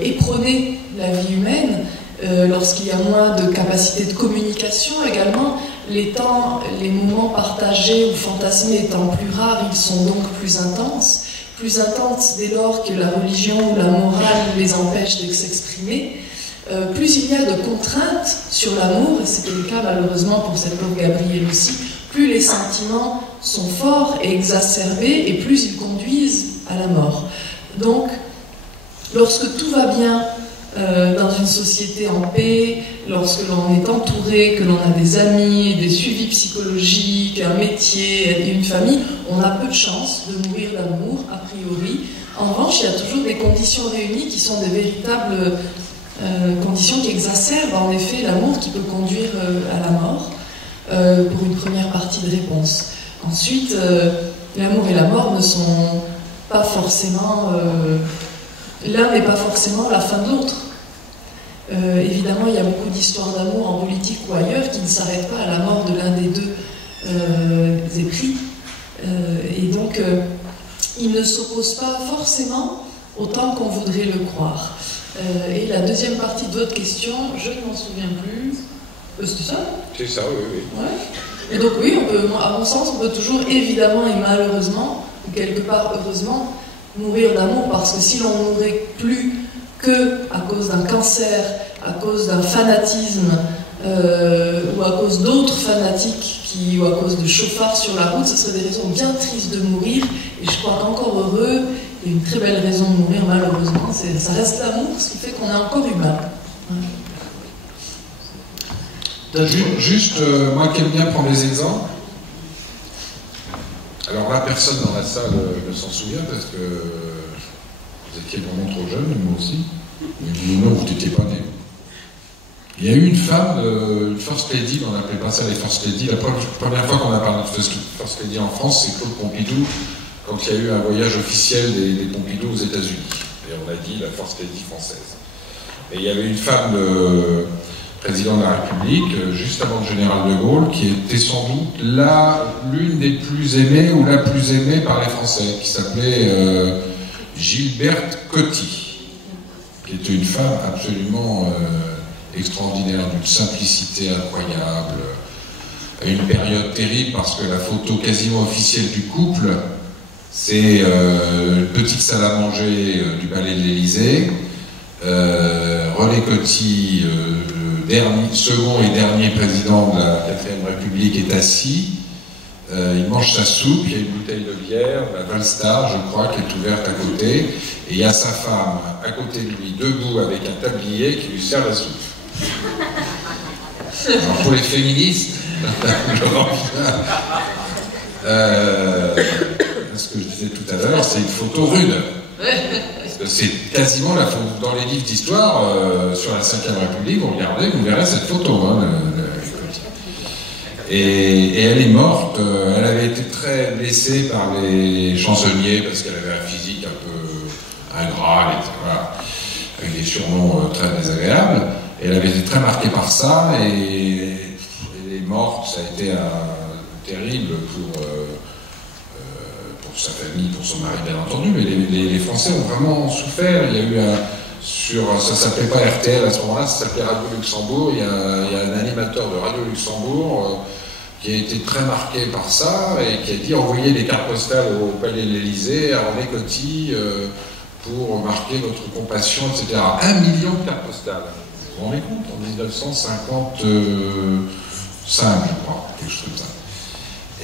éperonner la vie humaine, lorsqu'il y a moins de capacité de communication également, les moments partagés ou fantasmés étant plus rares, ils sont donc plus intenses dès lors que la religion ou la morale les empêche de s'exprimer. Plus il y a de contraintes sur l'amour, et c'était le cas malheureusement pour cette pauvre Gabrielle aussi, plus les sentiments sont forts et exacerbés, et plus ils conduisent à la mort. Donc, lorsque tout va bien dans une société en paix, lorsque l'on est entouré, que l'on a des amis, des suivis psychologiques, un métier et une famille, on a peu de chances de mourir d'amour, a priori. En revanche, il y a toujours des conditions réunies qui sont des véritables conditions qui exacerbent en effet l'amour, qui peut conduire à la mort, pour une première partie de réponse. Ensuite, l'amour et la mort ne sont pas forcément... l'un n'est pas forcément la fin de l'autre. Évidemment, il y a beaucoup d'histoires d'amour en politique ou ailleurs qui ne s'arrêtent pas à la mort de l'un des deux épris. Et donc, ils ne s'opposent pas forcément autant qu'on voudrait le croire. Et la deuxième partie de votre question, je ne m'en souviens plus. C'est ça? C'est ça, oui. Ouais. Et donc oui, à mon sens, on peut toujours évidemment et malheureusement, ou quelque part heureusement, mourir d'amour, parce que si l'on mourrait plus que à cause d'un cancer, à cause d'un fanatisme, ou à cause d'autres fanatiques, ou à cause de chauffards sur la route, ce seraient des raisons bien tristes de mourir, et je crois qu'encore heureux, il y a une très belle raison de mourir malheureusement, ça reste l'amour, ce qui fait qu'on est encore humain. Juste, moi qui aime bien prendre des exemples, alors là, personne dans la salle ne s'en souvient parce que vous étiez vraiment trop jeune, moi aussi. Mais non, vous n'étiez pas né. Il y a eu une femme, une First Lady, on n'appelait pas ça les First Lady. La première fois qu'on a parlé de First Lady en France, c'est Claude Pompidou, quand il y a eu un voyage officiel des Pompidou aux États-Unis. Et on a dit la First Lady française. Et il y avait une femme président de la République, juste avant le général de Gaulle, qui était sans doute l'une des plus aimées ou la plus aimée par les Français, qui s'appelait Gilberte Coty, qui était une femme absolument extraordinaire, d'une simplicité incroyable, à une période terrible parce que la photo quasiment officielle du couple, c'est une petite salle à manger du palais de l'Élysée. René Coty, second et dernier président de la 4ème République, est assis, il mange sa soupe, il y a une bouteille de bière, la Valstar, je crois, qui est ouverte à côté, et il y a sa femme à côté de lui, debout avec un tablier qui lui sert la soupe. Alors pour les féministes, ce que je disais tout à l'heure, c'est une photo rude. Parce que c'est quasiment la photo. Dans les livres d'histoire, sur la 5ème République, vous regardez, vous verrez cette photo. Et elle est morte, elle avait été très blessée par les chansonniers parce qu'elle avait un physique un peu ingrat, voilà, avec des surnoms très désagréables. Et elle avait été très marquée par ça, et elle est morte, ça a été terrible pour sa famille, pour son mari bien entendu, mais les Français ont vraiment souffert. Il y a eu ça s'appelait pas RTL à ce moment-là, ça s'appelait Radio Luxembourg. Il y a un animateur de Radio Luxembourg qui a été très marqué par ça et qui a dit envoyez des cartes postales au Palais de l'Élysée, à René Coty, pour marquer votre compassion, etc. 1 million de cartes postales. Vous vous rendez compte, en 1955, je crois, quelque chose comme ça.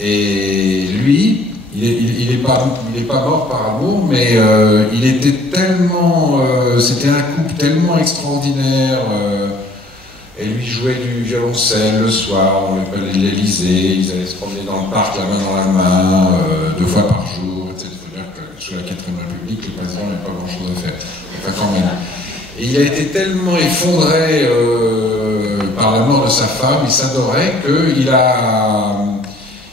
Et lui, il est pas mort par amour, mais il était tellement, c'était un couple tellement extraordinaire, Elle lui jouait du violoncelle le soir, on l'appelait l'Élysée, ils allaient se promener dans le parc la main dans la main, 2 fois par jour, etc. Il faut dire que sous la 4ème République, le président n'avait pas grand-chose à faire. Enfin, quand même. Et il a été tellement effondré par la mort de sa femme, il s'adorait qu'il a...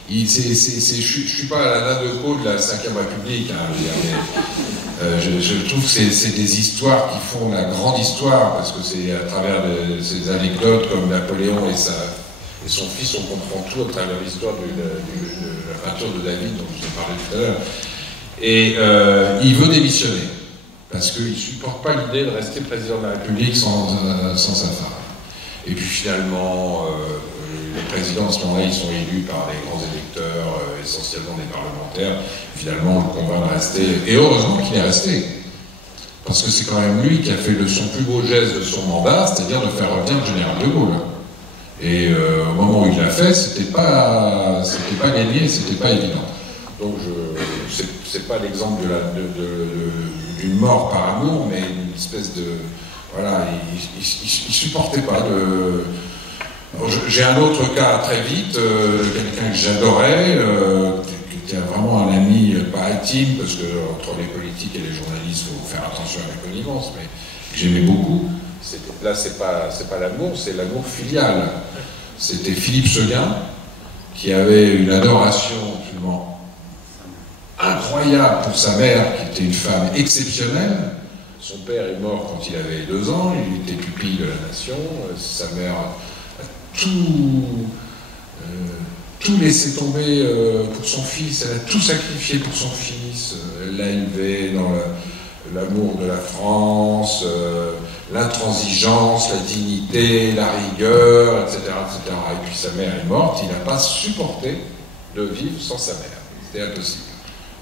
je ne suis pas à la nade de peau de la 5ème République, hein, je trouve que c'est des histoires qui font la grande histoire, parce que c'est à travers ces anecdotes comme Napoléon et son fils, on comprend tout à travers l'histoire de la peinture de David, dont je vous ai parlé tout à l'heure. Et il veut démissionner, parce qu'il ne supporte pas l'idée de rester président de la République sans sa femme. Et puis finalement, les présidents, à ce moment-là, ils sont élus par les grands électeurs, essentiellement des parlementaires. Finalement, on le convainc de rester. Et heureusement qu'il est resté. Parce que c'est quand même lui qui a fait son plus beau geste de son mandat, c'est-à-dire de faire revenir le général de Gaulle. Et au moment où il l'a fait, c'était pas gagné, c'était pas évident. Donc, c'est pas l'exemple d'une mort par amour, mais une espèce de... Voilà, il supportait pas de... J'ai un autre cas très vite, quelqu'un que j'adorais, qui était vraiment un ami, pas intime, parce que entre les politiques et les journalistes, il faut faire attention à la connivence, mais que j'aimais beaucoup. Là, c'est pas l'amour, c'est l'amour filial. C'était Philippe Seguin, qui avait une adoration absolument incroyable pour sa mère, qui était une femme exceptionnelle. Son père est mort quand il avait 2 ans, il était pupille de la nation, sa mère a tout laissé tomber pour son fils, elle a tout sacrifié pour son fils, elle l'a élevé dans l'amour de la France, l'intransigeance, la dignité, la rigueur, etc., etc. Et puis sa mère est morte, il n'a pas supporté de vivre sans sa mère, c'était impossible.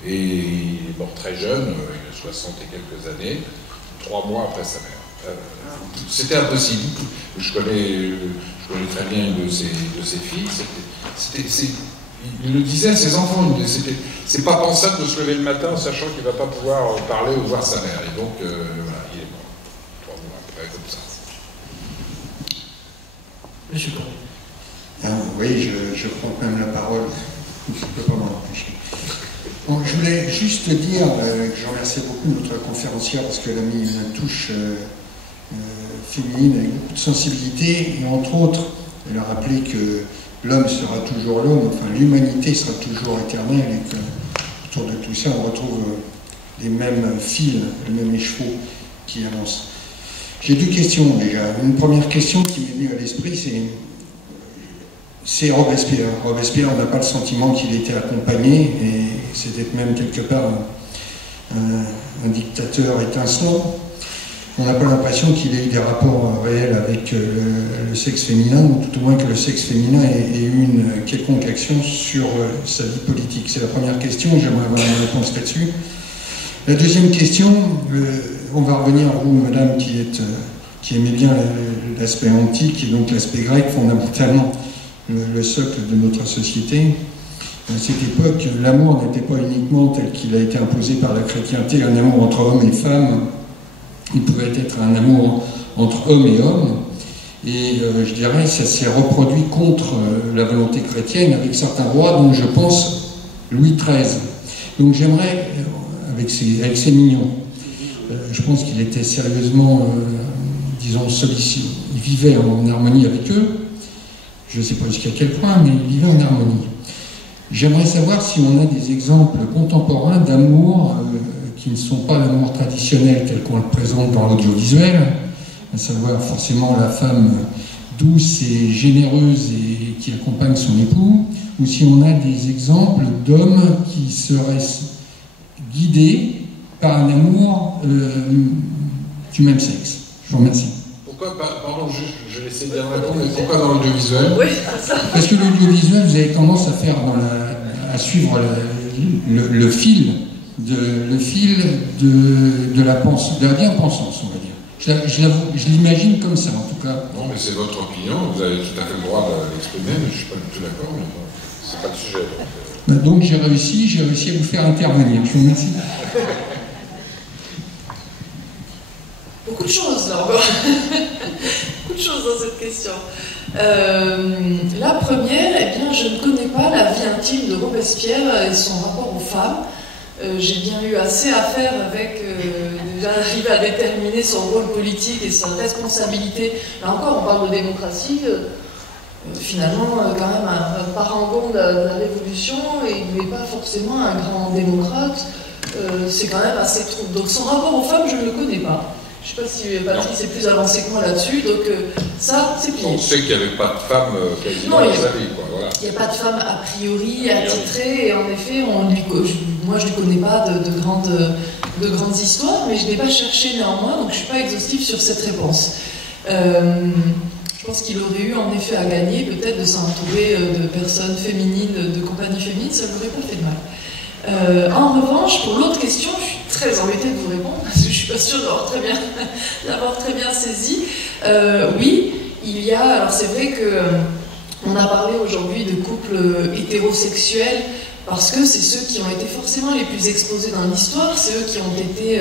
Et il est mort très jeune, il a 60 et quelques années, 3 mois après sa mère. C'était impossible. Je connais très bien une de ses filles. Il le disait à ses enfants, c'est pas pensable de se lever le matin en sachant qu'il ne va pas pouvoir parler ou voir sa mère. Et donc, voilà, il est mort 3 mois après, comme ça. Monsieur Paul. Oui, je prends quand même la parole. Je ne peux pas m'en empêcher. Bon, je voulais juste dire que je remercie beaucoup notre conférencière parce qu'elle a mis une touche féminine avec beaucoup de sensibilité et entre autres, elle a rappelé que l'homme sera toujours l'homme, enfin l'humanité sera toujours éternelle et qu'autour de tout ça on retrouve les mêmes fils, les mêmes écheveaux qui avancent. J'ai 2 questions déjà. Une première question qui m'est venue à l'esprit, c'est Robespierre. Robespierre, on n'a pas le sentiment qu'il était accompagné, et c'était même quelque part un dictateur étincelant. On n'a pas l'impression qu'il ait eu des rapports réels avec le sexe féminin, ou tout au moins que le sexe féminin ait eu une quelconque action sur sa vie politique. C'est la première question, j'aimerais avoir une réponse là-dessus. La deuxième question, on va revenir à vous, madame, qui aimait bien l'aspect antique, et donc l'aspect grec, fondamentalement le socle de notre société. À cette époque, l'amour n'était pas uniquement tel qu'il a été imposé par la chrétienté, un amour entre hommes et femmes. Il pouvait être un amour entre hommes et hommes. Et je dirais, ça s'est reproduit contre la volonté chrétienne avec certains rois, dont je pense Louis XIII. Donc j'aimerais, avec ses mignons, je pense qu'il était sérieusement, disons, sollicité. Il vivait en harmonie avec eux. Je ne sais pas jusqu'à quel point, mais il vivait en harmonie. J'aimerais savoir si on a des exemples contemporains d'amour qui ne sont pas l'amour traditionnel tel qu'on le présente dans l'audiovisuel, à savoir forcément la femme douce et généreuse et qui accompagne son époux, ou si on a des exemples d'hommes qui seraient guidés par un amour du même sexe. Je vous remercie. Pourquoi, pardon, je vais essayer de bien répondre, mais pourquoi dans l'audiovisuel? Oui, parce que l'audiovisuel, vous avez tendance à faire à suivre le fil de la bien-pensance, on va dire. Je l'imagine comme ça, en tout cas. Non, mais c'est votre opinion, vous avez tout à fait le droit de l'exprimer, mais je ne suis pas du tout d'accord, mais bon, c'est pas le sujet. Donc j'ai réussi à vous faire intervenir. Je vous remercie. beaucoup de choses là encore. Beaucoup de choses dans cette question. La première, eh bien, je ne connais pas la vie intime de Robespierre et son rapport aux femmes. J'ai bien eu assez à faire avec déjà arriver à déterminer son rôle politique et sa responsabilité. Là encore, on parle de démocratie. Finalement, quand même, un parangon de la Révolution, et il n'est pas forcément un grand démocrate. C'est quand même assez trouble. Donc son rapport aux femmes, je ne le connais pas. Je ne sais pas si Patrice est plus avancé que moi là-dessus, donc ça, c'est plié. On sait qu'il n'y avait pas de femmes quasiment dans sa vie, quoi. Voilà. Il n'y a pas de femme a priori attitrée, et en effet, moi je ne lui connais pas de grandes histoires, mais je n'ai pas cherché néanmoins, donc je ne suis pas exhaustive sur cette réponse. Je pense qu'il aurait eu en effet à gagner peut-être de s'entourer de personnes féminines, de compagnies féminines, ça ne lui aurait pas fait de mal. En revanche, pour l'autre question, je suis très embêtée de vous répondre, parce que je ne suis pas sûre d'avoir très bien saisi. Oui, il y a, alors c'est vrai qu'on a parlé aujourd'hui de couples hétérosexuels, parce que c'est ceux qui ont été forcément les plus exposés dans l'histoire, c'est eux qui ont été,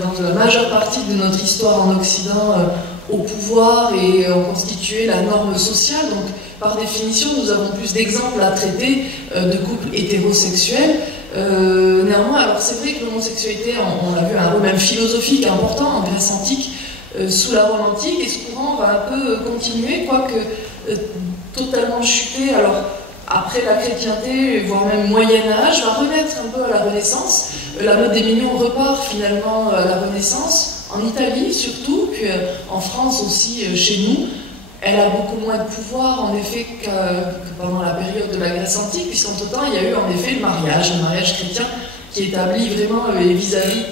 dans la majeure partie de notre histoire en Occident, au pouvoir et ont constitué la norme sociale. Donc, par définition, nous avons plus d'exemples à traiter de couples hétérosexuels. Néanmoins, alors c'est vrai que l'homosexualité, on l'a vu, a un rôle même philosophique important en Grèce antique, sous la Rome antique, et ce courant va un peu continuer, quoique totalement chuter. Alors, après la chrétienté, voire même Moyen-Âge, va renaître un peu à la Renaissance. La mode des millions repart finalement à la Renaissance, en Italie surtout, puis en France aussi, chez nous. Elle a beaucoup moins de pouvoir, en effet, que pendant la période de la Grèce antique, puisqu'entre-temps, il y a eu en effet le mariage chrétien, qui établit vraiment vis-à-vis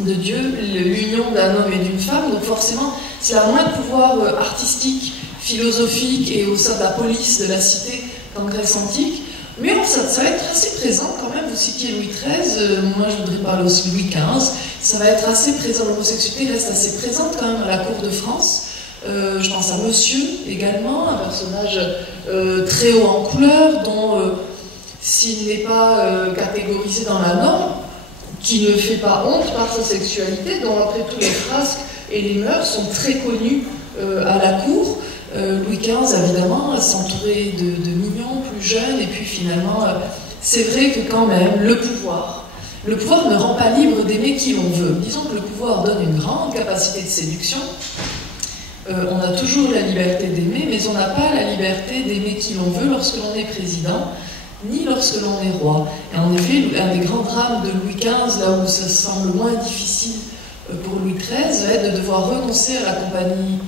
de Dieu l'union d'un homme et d'une femme. Donc forcément, c'est a moins de pouvoir artistique, philosophique et au sein de la police de la cité qu'en Grèce antique. Mais ça va être assez présent quand même. Vous citiez Louis XIII, moi je voudrais parler aussi de Louis XV. Ça va être assez présent, l'homosexualité reste assez présente quand même à la cour de France. Je pense à Monsieur également, un personnage très haut en couleur, dont s'il n'est pas catégorisé dans la norme, qui ne fait pas honte par sa sexualité, dont après tous les frasques et les mœurs sont très connus à la cour. Louis XV, évidemment, s'entourait de mignons plus jeunes, et puis finalement, c'est vrai que quand même, le pouvoir ne rend pas libre d'aimer qui l'on veut. Disons que le pouvoir donne une grande capacité de séduction. On a toujours la liberté d'aimer, mais on n'a pas la liberté d'aimer qui l'on veut lorsque l'on est président, ni lorsque l'on est roi. Et en effet, un des grands drames de Louis XV, là où ça semble moins difficile pour Louis XIII, va être de devoir renoncer à la compagnie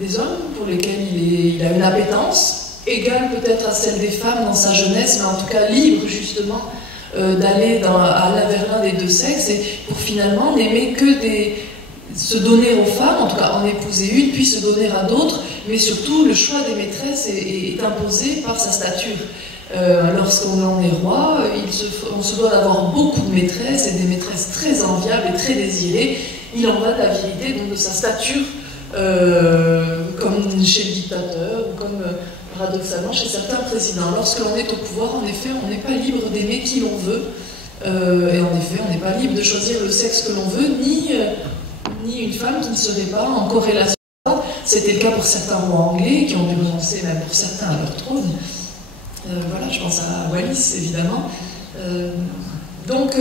des hommes pour lesquels il a une appétence, égale peut-être à celle des femmes dans sa jeunesse, mais en tout cas libre justement d'aller vers l'un des deux sexes, et pour finalement n'aimer que se donner aux femmes, en tout cas en épouser une, puis se donner à d'autres, mais surtout le choix des maîtresses est imposé par sa stature. Lorsqu'on en est roi, on se doit d'avoir beaucoup de maîtresses, et des maîtresses très enviables et très désirées. Il en va de la virilité, donc de sa stature, comme chez le dictateur, ou comme paradoxalement chez certains présidents. Lorsque l'on est au pouvoir, en effet, on n'est pas libre d'aimer qui l'on veut, et en effet, on n'est pas libre de choisir le sexe que l'on veut, ni une femme qui ne serait pas en corrélation. C'était le cas pour certains rois anglais, qui ont dû renoncer, même pour certains, à leur trône. Voilà, je pense à Wallis, évidemment. Donc,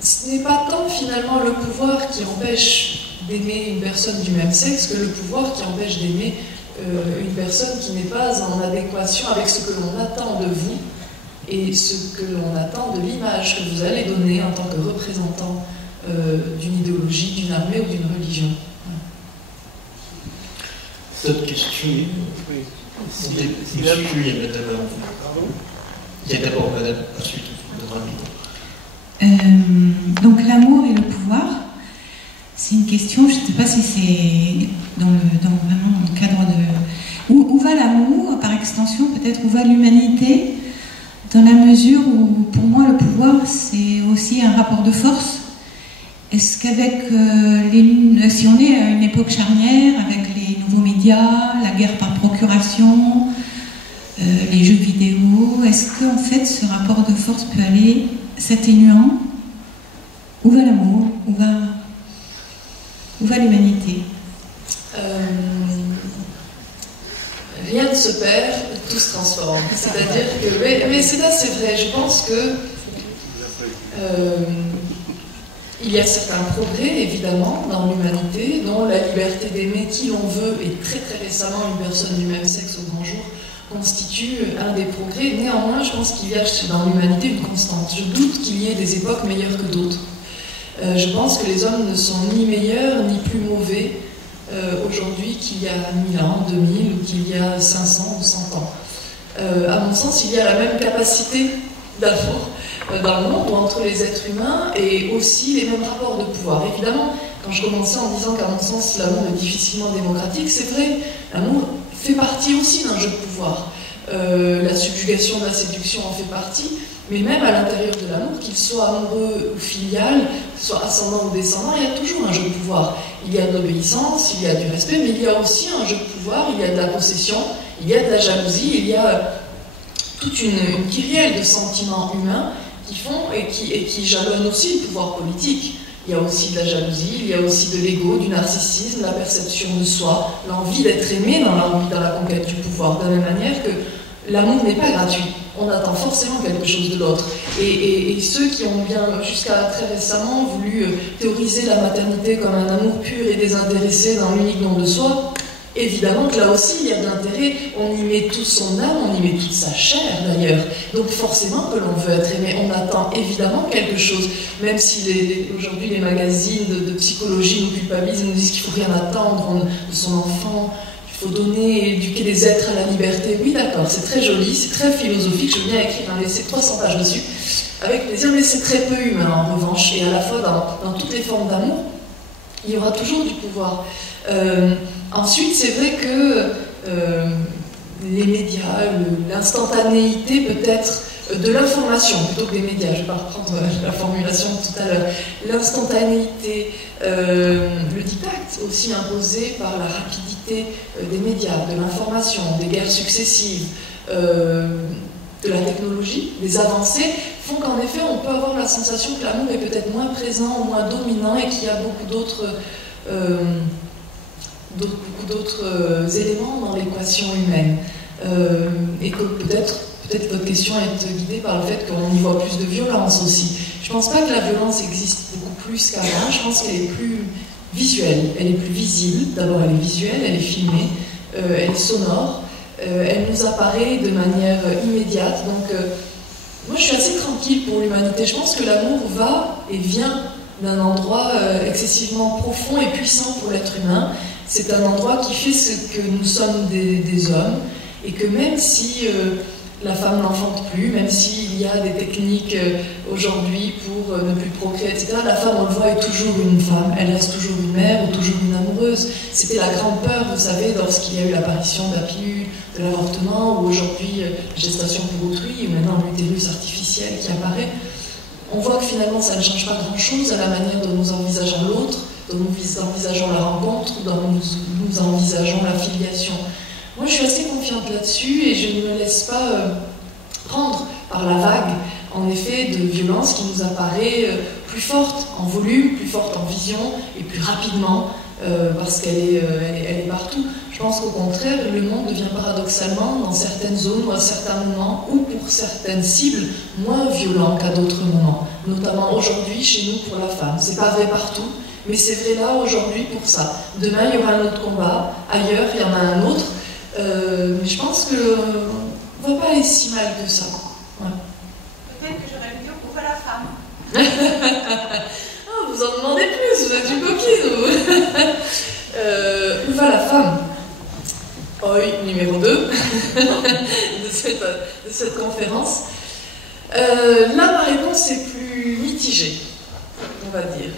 ce n'est pas tant, finalement, le pouvoir qui empêche d'aimer une personne du même sexe que le pouvoir qui empêche d'aimer une personne qui n'est pas en adéquation avec ce que l'on attend de vous et ce que l'on attend de l'image que vous allez donner en tant que représentant d'une idéologie, d'une armée ou d'une religion. D'autres questions? Oui. Il y a madame. Il y a d'abord madame, ensuite donc l'amour et le pouvoir, c'est une question, je ne sais pas si c'est vraiment dans le cadre de... Où va l'amour, par extension peut-être, où va l'humanité, dans la mesure où, pour moi, le pouvoir, c'est aussi un rapport de force. Est-ce qu'avec si on est à une époque charnière, avec les nouveaux médias, la guerre par procuration, les jeux vidéo, est-ce qu'en fait ce rapport de force peut aller s'atténuant? Où va l'amour? Où va l'humanité? se perd, tout se transforme. C'est-à-dire que... Mais c'est assez vrai, je pense que... il y a certains progrès, évidemment, dans l'humanité, dont la liberté d'aimer qui l'on veut, et très très récemment une personne du même sexe au grand jour, constitue un des progrès. Néanmoins, je pense qu'il y a dans l'humanité une constante. Je doute qu'il y ait des époques meilleures que d'autres. Je pense que les hommes ne sont ni meilleurs ni plus mauvais aujourd'hui qu'il y a 1000 ans, 2000 ou qu'il y a 500 ou 100 ans. À mon sens, il y a la même capacité d'amour dans le monde, entre les êtres humains, et aussi les mêmes rapports de pouvoir. Évidemment, quand je commençais en disant qu'à mon sens l'amour est difficilement démocratique, c'est vrai, l'amour fait partie aussi d'un jeu de pouvoir. La subjugation de la séduction en fait partie, mais même à l'intérieur de l'amour, qu'il soit amoureux ou filial, qu'il soit ascendant ou descendant, il y a toujours un jeu de pouvoir. Il y a de l'obéissance, il y a du respect, mais il y a aussi un jeu de pouvoir, il y a de la possession, il y a de la jalousie, il y a toute une kyrielle de sentiments humains qui font et qui jalonnent aussi le pouvoir politique. Il y a aussi de la jalousie, il y a aussi de l'ego, du narcissisme, la perception de soi, l'envie d'être aimé dans la conquête du pouvoir. De la même manière que l'amour n'est pas gratuit. On attend forcément quelque chose de l'autre. Et ceux qui ont bien, jusqu'à très récemment, voulu théoriser la maternité comme un amour pur et désintéressé dans l'unique don de soi, évidemment que là aussi il y a de l'intérêt, on y met toute son âme, on y met toute sa chair d'ailleurs. Donc forcément que l'on veut être aimé, on attend évidemment quelque chose. Même si aujourd'hui les magazines de psychologie nous culpabilisent, nous disent qu'il ne faut rien attendre de son enfant, qu'il faut donner et éduquer les êtres à la liberté. Oui d'accord, c'est très joli, c'est très philosophique, je veux bien écrire un essai de 300 pages dessus, avec plaisir, mais c'est très peu humain en revanche. Et à la fois dans toutes les formes d'amour, il y aura toujours du pouvoir. Ensuite, c'est vrai que les médias, l'instantanéité peut-être de l'information plutôt que des médias, je ne vais pas reprendre la formulation de tout à l'heure, l'instantanéité, le diktat aussi imposé par la rapidité des médias, de l'information, des guerres successives, de la technologie, des avancées, font qu'en effet on peut avoir la sensation que l'amour est peut-être moins présent ou moins dominant et qu'il y a beaucoup d'autres éléments dans l'équation humaine. Et que peut-être votre question est guidée par le fait qu'on y voit plus de violence aussi. Je ne pense pas que la violence existe beaucoup plus qu'avant, je pense qu'elle est plus visuelle, elle est plus visible. D'abord elle est visuelle, elle est filmée, elle est sonore, elle nous apparaît de manière immédiate. Donc moi je suis assez tranquille pour l'humanité. Je pense que l'amour va et vient d'un endroit excessivement profond et puissant pour l'être humain. C'est un endroit qui fait ce que nous sommes des hommes, et que même si la femme n'enfante plus, même s'il y a des techniques aujourd'hui pour ne plus procréer, etc., la femme, on le voit, est toujours une femme. Elle reste toujours une mère ou toujours une amoureuse. C'était la grande peur, vous savez, lorsqu'il y a eu l'apparition de la pilule, de l'avortement, ou aujourd'hui gestation pour autrui, ou maintenant l'utérus artificiel qui apparaît. On voit que finalement ça ne change pas grand-chose à la manière dont nous envisageons l'autre, dont nous envisageons la rencontre, dont nous envisageons la filiation. Moi je suis assez confiante là-dessus et je ne me laisse pas prendre par la vague, en effet, de violence qui nous apparaît plus forte en volume, plus forte en vision et plus rapidement parce qu'elle est partout. Je pense qu'au contraire, le monde devient paradoxalement, dans certaines zones ou à certains moments, ou pour certaines cibles, moins violent qu'à d'autres moments. Notamment aujourd'hui, chez nous, pour la femme. C'est pas vrai partout, mais c'est vrai là, aujourd'hui, pour ça. Demain, il y aura un autre combat. Ailleurs, il y en a un autre. Mais je pense qu'on ne va pas aller si mal que ça. Ouais. Peut-être que j'aurais mieux pour la femme. Ah, vous en demandez plus, vous êtes une copine. Où va la femme? Oui, numéro 2 de cette conférence. Là, ma réponse est plus mitigée, on va dire.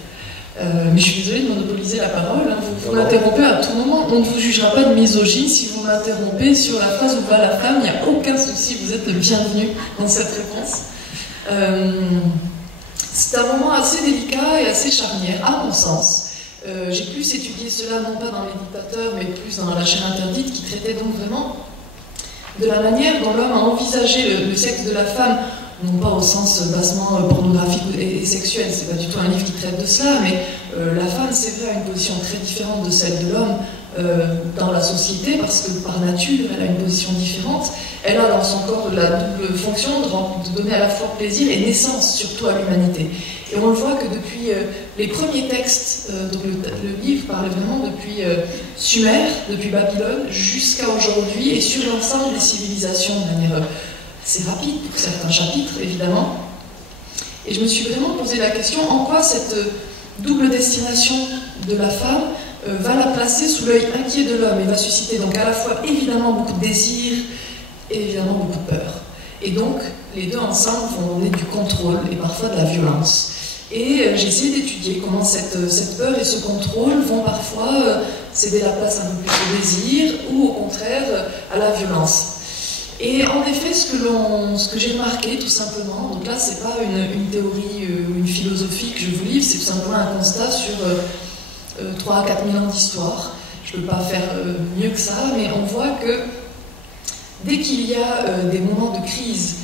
Mais je suis désolée de monopoliser la parole. Hein. Vous m'interrompez à tout moment. On ne vous jugera pas de misogyne si vous m'interrompez sur la phrase où va la femme. Il n'y a aucun souci, vous êtes le bienvenu dans cette réponse. C'est un moment assez délicat et assez charnière, à mon sens. J'ai plus étudié cela, non pas dans Les Dictateurs, mais plus dans La chair interdite, qui traitait donc vraiment de la manière dont l'homme a envisagé le sexe de la femme non pas au sens bassement pornographique et sexuel, c'est pas du tout un livre qui traite de cela, mais la femme, c'est vrai, a une position très différente de celle de l'homme dans la société, parce que par nature, elle a une position différente. Elle a dans son corps la double fonction de donner à la fois plaisir et naissance, surtout à l'humanité. Et on le voit que depuis les premiers textes, donc le livre parle vraiment depuis Sumer, depuis Babylone, jusqu'à aujourd'hui, et sur l'ensemble des civilisations de manière assez rapide, pour certains chapitres, évidemment. Et je me suis vraiment posé la question, en quoi cette double destination de la femme va la placer sous l'œil inquiet de l'homme et va susciter donc à la fois évidemment beaucoup de désir et évidemment beaucoup de peur. Et donc les deux ensemble vont donner du contrôle et parfois de la violence. Et j'ai essayé d'étudier comment cette peur et ce contrôle vont parfois céder la place un peu plus au désir ou au contraire à la violence. Et en effet, ce que j'ai remarqué tout simplement, donc là c'est pas une théorie ou une philosophie que je vous livre, c'est tout simplement un constat sur 3 à 4 000 ans d'histoire. Je ne peux pas faire mieux que ça, mais on voit que dès qu'il y a des moments de crise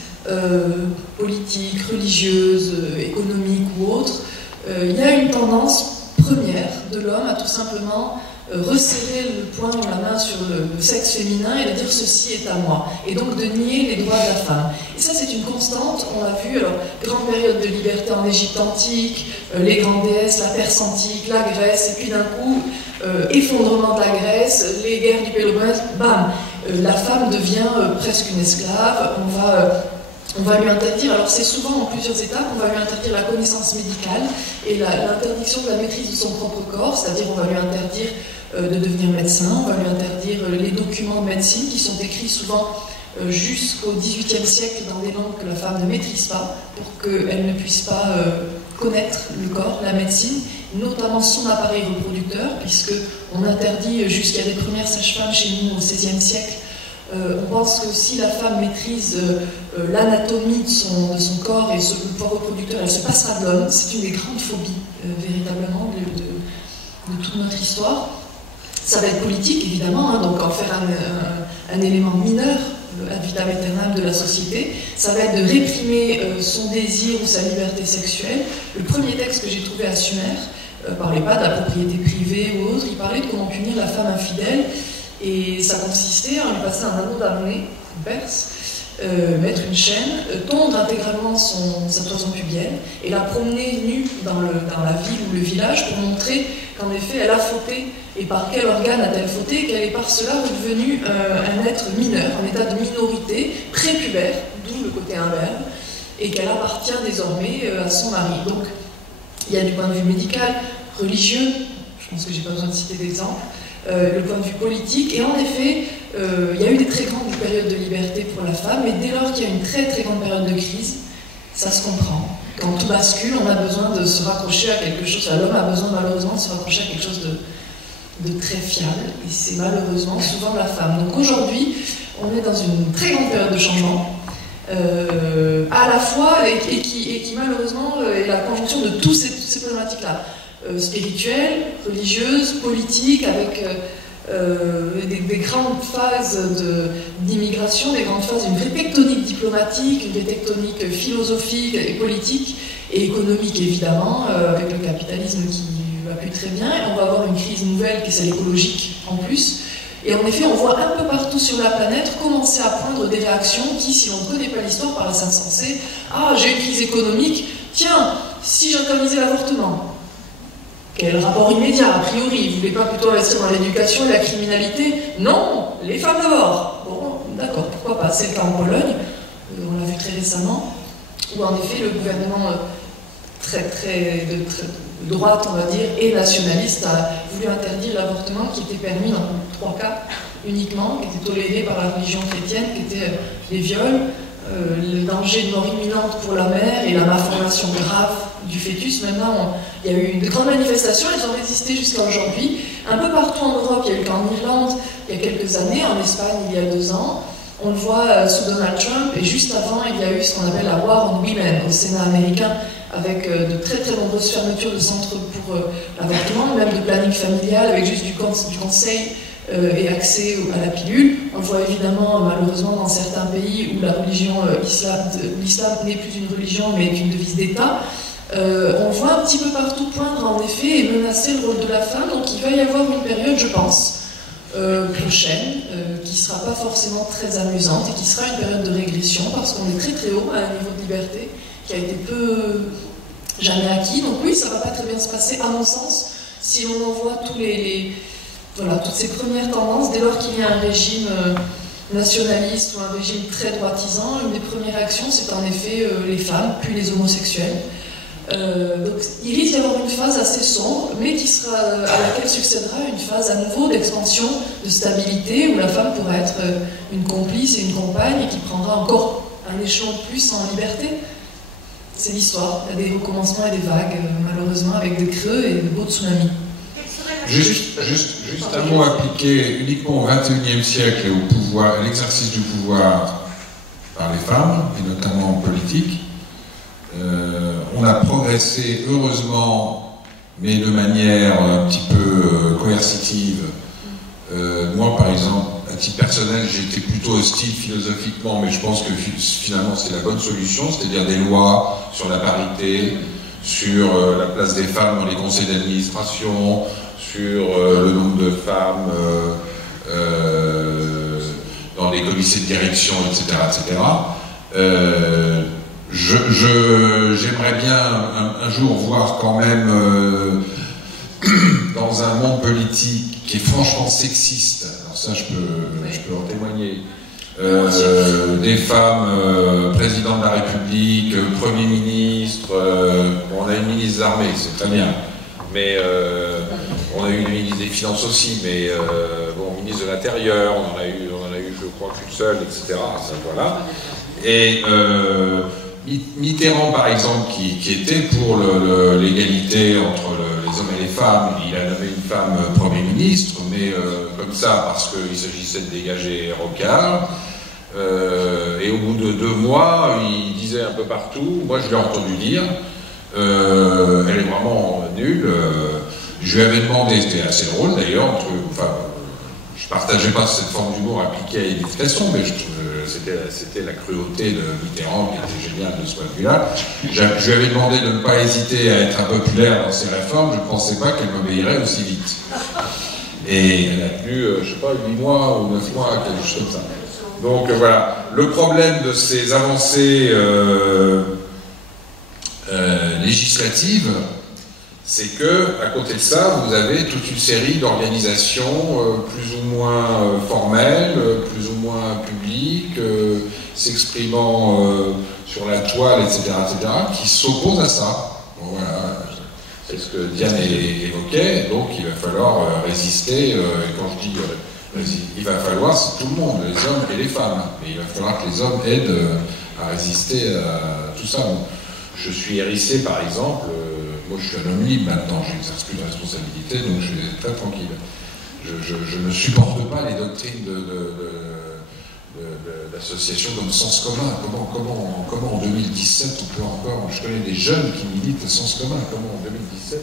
politique, religieuse, économique ou autre, il y a une tendance première de l'homme à tout simplement resserrer le poing ou la main sur le sexe féminin et de dire ceci est à moi, et donc de nier les droits de la femme. Et ça c'est une constante, on l'a vu, alors, grande période de liberté en Égypte antique, les grandes déesses, la Perse antique, la Grèce, et puis d'un coup, effondrement de la Grèce, les guerres du Péloponnèse, bam, la femme devient presque une esclave, on va lui interdire, alors c'est souvent en plusieurs étapes, on va lui interdire la connaissance médicale et l'interdiction de la maîtrise de son propre corps, c'est-à-dire on va lui interdire de devenir médecin, on va lui interdire les documents de médecine qui sont écrits souvent jusqu'au XVIIIe siècle dans des langues que la femme ne maîtrise pas, pour qu'elle ne puisse pas connaître le corps, la médecine, notamment son appareil reproducteur, puisqu'on interdit jusqu'à des premières sages-femmes chez nous au XVIe siècle. On pense que si la femme maîtrise l'anatomie de son corps et le pouvoir reproducteur, elle se passera de l'homme. C'est une des grandes phobies, véritablement, de toute notre histoire. Ça va être politique, évidemment, hein, donc en faire un élément mineur ad vitam aeternam de la société. Ça va être de réprimer son désir ou sa liberté sexuelle. Le premier texte que j'ai trouvé à Sumer ne parlait pas de la propriété privée ou autre, il parlait de comment punir la femme infidèle. Et ça consistait à lui passer un anneau d'armée, en perse, mettre une chaîne, tondre intégralement sa toison pubienne et la promener nue dans la ville ou le village pour montrer qu'en effet elle a fauté. Et par quel organe a-t-elle fauté? Qu'elle est par cela redevenue un être mineur, en état de minorité, prépubère, d'où le côté imberbe, et qu'elle appartient désormais à son mari. Donc il y a du point de vue médical, religieux, je pense que j'ai pas besoin de citer d'exemple, le point de vue politique, et en effet, il y a eu des très grandes périodes de liberté pour la femme, mais dès lors qu'il y a une très très grande période de crise, ça se comprend. Quand tout bascule, on a besoin de se raccrocher à quelque chose, l'homme a besoin malheureusement de se raccrocher à quelque chose de très fiable, et c'est malheureusement souvent la femme. Donc aujourd'hui, on est dans une très grande période de changement, à la fois, et qui malheureusement est la conjonction de toutes ces problématiques-là. Spirituelle, religieuse, politique, avec des grandes phases d'immigration, des grandes phases d'une vraie tectonique diplomatique, une vraie tectonique philosophique et politique, et économique évidemment, avec le capitalisme qui va plus très bien, et on va avoir une crise nouvelle qui est celle écologique en plus. Et en effet, on voit un peu partout sur la planète commencer à prendre des réactions qui, si on ne connaît pas l'histoire, paraissent insensées. Ah, j'ai une crise économique, tiens, si j'interdisais l'avortement. Quel rapport immédiat, a priori? Vous ne voulez pas plutôt investir dans l'éducation et la criminalité? Non, les femmes d'abord. Bon, d'accord, pourquoi pas? C'est le cas en Pologne, on l'a vu très récemment, où en effet le gouvernement de droite, on va dire, et nationaliste a voulu interdire l'avortement qui était permis dans 3 cas uniquement, qui était toléré par la religion chrétienne, qui étaient les viols, le danger de mort imminente pour la mère et la malformation grave du fœtus. Maintenant, il y a eu de grandes manifestations, elles ont résisté jusqu'à aujourd'hui. Un peu partout en Europe, il y a eu le cas en Irlande il y a quelques années, en Espagne il y a 2 ans. On le voit sous Donald Trump, et juste avant, il y a eu ce qu'on appelle la War on Women au Sénat américain, avec de très très nombreuses fermetures de centres pour l'avortement, même de planning familial, avec juste du conseil et accès à la pilule. On le voit évidemment malheureusement dans certains pays où la religion l'islam n'est plus une religion mais est une devise d'État. On voit un petit peu partout poindre en effet et menacer le rôle de la femme, donc il va y avoir une période, je pense, prochaine, qui ne sera pas forcément très amusante et qui sera une période de régression parce qu'on est très très haut à un niveau de liberté qui a été jamais acquis. Donc oui, ça ne va pas très bien se passer à mon sens si on en voit toutes ces premières tendances. Dès lors qu'il y a un régime nationaliste ou un régime très droitisant, une des premières actions c'est en effet les femmes, puis les homosexuels. Donc il risque d'y avoir une phase assez sombre, mais à laquelle succédera une phase à nouveau d'expansion, de stabilité, où la femme pourra être une complice et une compagne, et qui prendra encore un échelon de plus en liberté. C'est l'histoire, il y a des recommencements et des vagues, malheureusement, avec des creux et de beaux tsunamis. Juste un mot appliqué uniquement au XXIe siècle et au pouvoir, à l'exercice du pouvoir par les femmes, et notamment en politique. On a progressé, heureusement, mais de manière un petit peu coercitive. Moi, par exemple, à titre personnel, j'étais plutôt hostile philosophiquement, mais je pense que finalement c'est la bonne solution, c'est-à-dire des lois sur la parité, sur la place des femmes dans les conseils d'administration, sur le nombre de femmes dans les comités de direction, etc., etc. J'aimerais bien un jour voir quand même dans un monde politique qui est franchement sexiste, alors ça je peux en témoigner, des femmes présidents de la République, Premier ministre, on a une ministre des Armées, c'est très bien, mais on a eu une ministre des Finances aussi, mais ministre de l'Intérieur, on en a eu je crois qu'une seule, etc. Ça, voilà. Et Mitterrand, par exemple, qui était pour l'égalité entre les hommes et les femmes, il a nommé une femme Premier ministre, mais comme ça, parce qu'il s'agissait de dégager Rocard. Et au bout de 2 mois, il disait un peu partout, moi je l'ai entendu dire, elle est vraiment nulle. Je lui avais demandé, c'était assez drôle d'ailleurs, je partageais pas cette forme d'humour appliquée à l'éducation, mais c'était la cruauté de Mitterrand qui était géniale de ce point de vue-là. Je lui avais demandé de ne pas hésiter à être impopulaire dans ses réformes, je ne pensais pas qu'elle m'obéirait aussi vite. Et elle a tenu, je sais pas, 8 mois ou 9 mois, quelque chose comme ça. Donc voilà, le problème de ces avancées législatives, c'est que, à côté de ça, vous avez toute une série d'organisations plus ou moins formelles, plus ou moins publiques, s'exprimant sur la toile, etc., qui s'opposent à ça. Bon, voilà, c'est ce que Diane évoquait, donc il va falloir résister, et quand je dis il va falloir, c'est tout le monde, les hommes et les femmes, mais il va falloir que les hommes aident à résister à tout ça. Bon, je suis hérissé, par exemple, moi je suis un homme libre maintenant, je n'exerce plus de responsabilité, donc je suis très tranquille. Je ne supporte pas les doctrines d'associations comme Sens Commun. Comment en 2017 on peut encore... Je connais des jeunes qui militent Sens Commun. Comment en 2017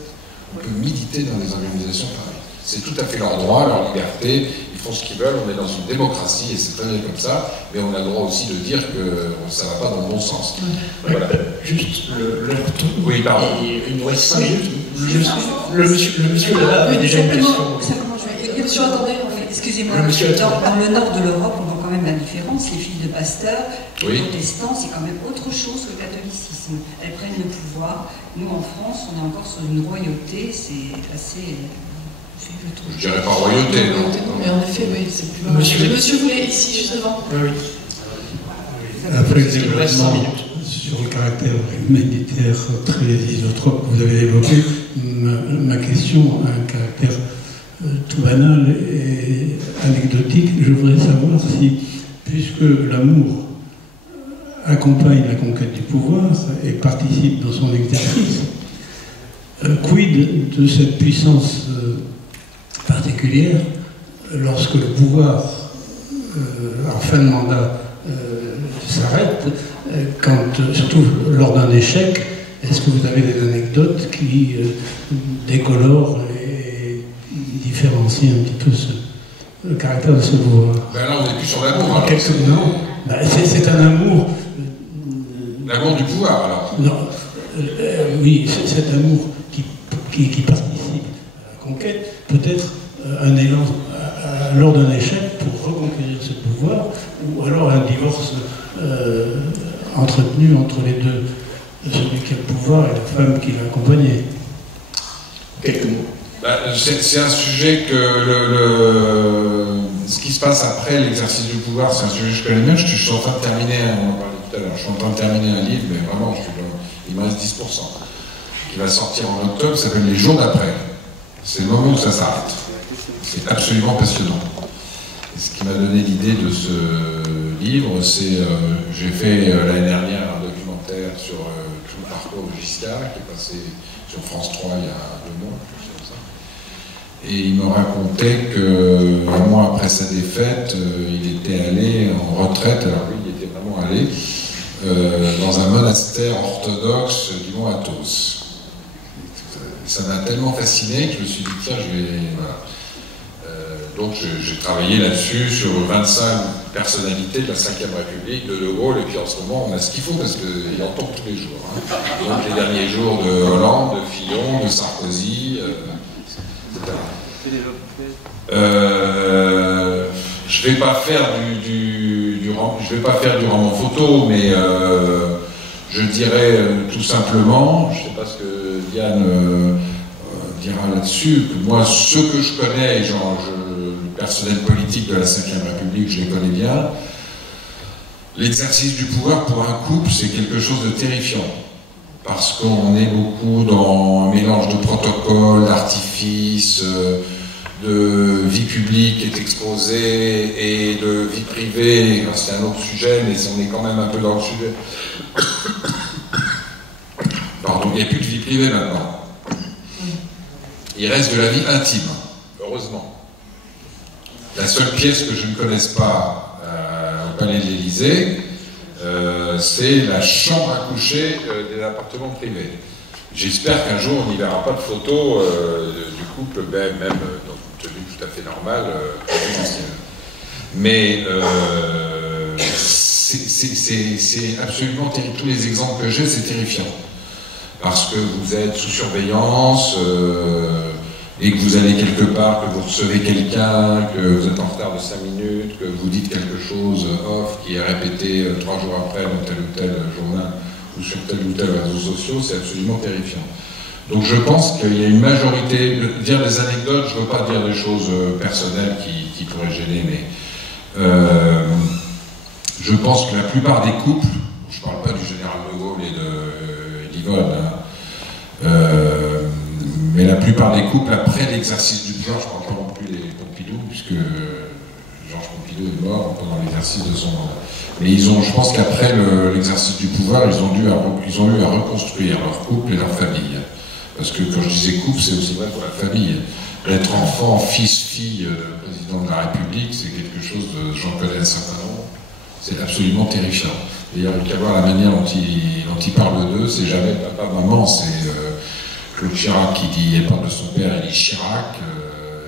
on peut militer dans des organisations pareilles? C'est tout à fait leur droit, leur liberté, ils font ce qu'ils veulent, on est dans une démocratie et c'est très bien comme ça, mais on a le droit aussi de dire que ça ne va pas dans le bon sens. Voilà. Juste le oui, pardon. Il nous reste 5 minutes. Le monsieur là-bas avait déjà une question. Monsieur, attendez, excusez-moi, dans le nord de l'Europe, on voit quand même la différence. Les filles de pasteurs, les protestants, c'est quand même autre chose que le catholicisme. Elles prennent le pouvoir. Nous, en France, on est encore sur une royauté, c'est assez... Je dirais pas royauté, non. Mais en effet, oui, c'est plus loin. Monsieur voulait ici, juste devant. Oui. Après le développement sur le caractère humanitaire très isotrope que vous avez évoqué, ma question a un caractère tout banal et anecdotique. Je voudrais savoir si, puisque l'amour accompagne la conquête du pouvoir et participe dans son exercice, quid de cette puissance particulière lorsque le pouvoir en fin de mandat s'arrête, surtout lors d'un échec. Est-ce que vous avez des anecdotes qui décolorent et différencient un petit peu le caractère de ce pouvoir. Ben là, on n'est plus sur l'amour. En quelques mots, c'est un amour. L'amour du pouvoir, alors. Non, oui, cet amour qui participe à la conquête peut être un élan lors d'un échec pour reconquérir ce pouvoir, ou alors un divorce entretenu entre les deux, celui qui a le pouvoir et la femme qui l'a accompagné. Quelques mots. C'est un sujet que ce qui se passe après l'exercice du pouvoir, c'est un sujet que je connais bien. Je suis en train de terminer, on en parlait tout à l'heure, je suis en train de terminer un livre, mais vraiment, il me reste 10%, qui va sortir en octobre, qui s'appelle Les jours d'après. C'est le moment où ça s'arrête. C'est absolument passionnant. Et ce qui m'a donné l'idée de ce livre, c'est j'ai fait l'année dernière un documentaire sur tout le parcours de Giscard, qui est passé sur France 3 il y a 2 mois, quelque chose comme ça. Et il me racontait qu'un mois après sa défaite, il était allé en retraite, alors lui il était vraiment allé, dans un monastère orthodoxe du Mont Athos. Ça m'a tellement fasciné que je me suis dit, tiens, je vais... Voilà. Donc j'ai travaillé là-dessus, sur 25 personnalités de la 5e République, de Gaulle, et puis en ce moment, on a ce qu'il faut, parce qu'il en tombe tous les jours. Hein. Donc les derniers jours de Hollande, de Fillon, de Sarkozy, etc. Je vais pas faire je vais pas faire du roman photo, mais je dirais tout simplement, je sais pas ce que Diane dira là-dessus, que moi, ceux que je connais, le personnel politique de la 5e République, je les connais bien, l'exercice du pouvoir pour un couple, c'est quelque chose de terrifiant. Parce qu'on est beaucoup dans un mélange de protocoles, d'artifices, de vie publique qui est exposée et de vie privée. C'est un autre sujet, mais on est quand même un peu dans le sujet. Pardon, il n'y a plus de vie privée maintenant. Il reste de la vie intime, heureusement. La seule pièce que je ne connaisse pas au Palais de l'Élysée, c'est la chambre à coucher des appartements privés. J'espère qu'un jour on n'y verra pas de photos du couple, même dans une tenue tout à fait normale. Mais c'est absolument terrible. Tous les exemples que j'ai, c'est terrifiant. Parce que vous êtes sous surveillance et que vous allez quelque part, que vous recevez quelqu'un, que vous êtes en retard de 5 minutes, que vous dites quelque chose off qui est répété 3 jours après dans tel ou tel journal ou sur tel ou tel réseau social, c'est absolument terrifiant. Donc je pense qu'il y a une majorité, dire des anecdotes, je ne veux pas dire des choses personnelles qui pourraient gêner, mais je pense que la plupart des couples, je ne parle pas du général de Gaulle et d'Yvonne, mais la plupart des couples, après l'exercice du pouvoir, je ne parle pas non plus des Pompidou, puisque Georges Pompidou est mort pendant l'exercice de son mandat. Mais je pense qu'après l'exercice du pouvoir, ils ont eu à reconstruire leur couple et leur famille. Parce que quand je disais couple, c'est aussi vrai pour la famille. Être enfant, fils, fille président de la République, c'est quelque chose j'en connais un certain nombre, c'est absolument terrifiant. D'ailleurs, il faut voir la manière dont il parle d'eux, c'est jamais papa, maman, c'est Claude Chirac qui dit, il parle de son père, il dit Chirac,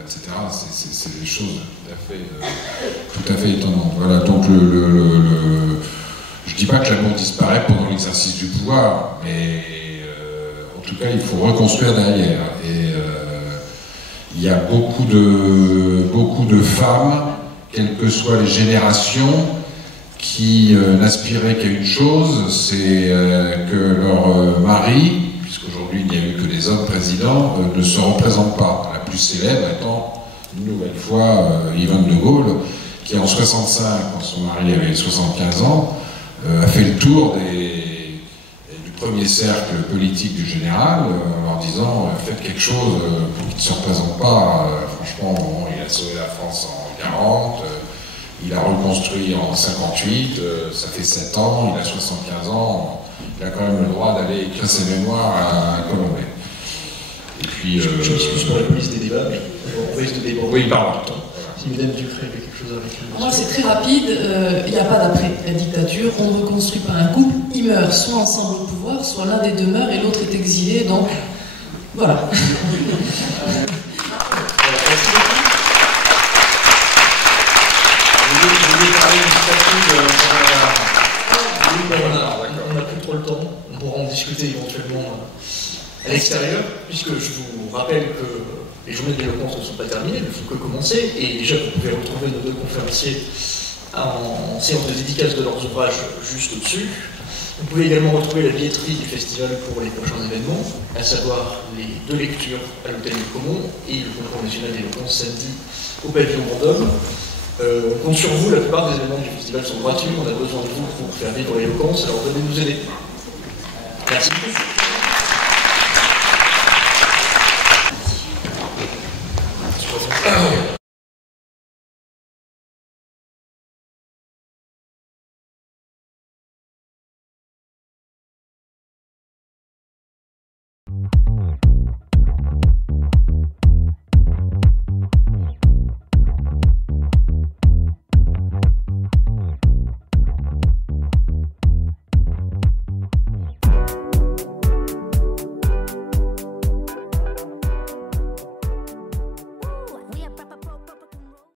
etc. C'est des choses tout à fait étonnantes. Voilà, donc je dis pas que l'amour disparaît pendant l'exercice du pouvoir, mais en tout cas, il faut reconstruire derrière. Et il y a beaucoup de femmes, quelles que soient les générations, qui n'aspiraient qu'à une chose, c'est que leur mari, puisqu'aujourd'hui il n'y a eu que des hommes présidents, ne se représentent pas. La plus célèbre étant, une nouvelle fois, Yvonne de Gaulle, qui en 65, quand son mari avait 75 ans, a fait le tour du premier cercle politique du général, en leur disant faites quelque chose pour qu'il ne se représente pas. Franchement, bon, il a sauvé la France en 40, il a reconstruit en 58, ça fait 7 ans, il a 75 ans, il a quand même le droit d'aller écrire ses mémoires à Colombey. Et puis, je m'excuse pour la police des débats, mais on risque de déborder. Oui, pardon. Si Mesdames Dufray avait quelque chose à réclamer. Moi, c'est très rapide. Il n'y a pas d'après la dictature. On ne reconstruit pas un couple. Ils meurent soit ensemble au pouvoir, soit l'un des deux meurt et l'autre est exilé. Donc, voilà. discuter éventuellement à l'extérieur, puisque je vous rappelle que les journées de l'éloquence ne sont pas terminées, elles ne font que commencer, et déjà vous pouvez retrouver nos deux conférenciers en séance de dédicace de leurs ouvrages juste au-dessus. Vous pouvez également retrouver la billetterie du festival pour les prochains événements, à savoir les 2 lectures à l'Hôtel du Comont et le concours national d'éloquence samedi au pavillon Vendôme. On compte sur vous, la plupart des événements du festival sont gratuits, on a besoin de vous pour faire vivre l'éloquence, alors venez nous aider. Merci.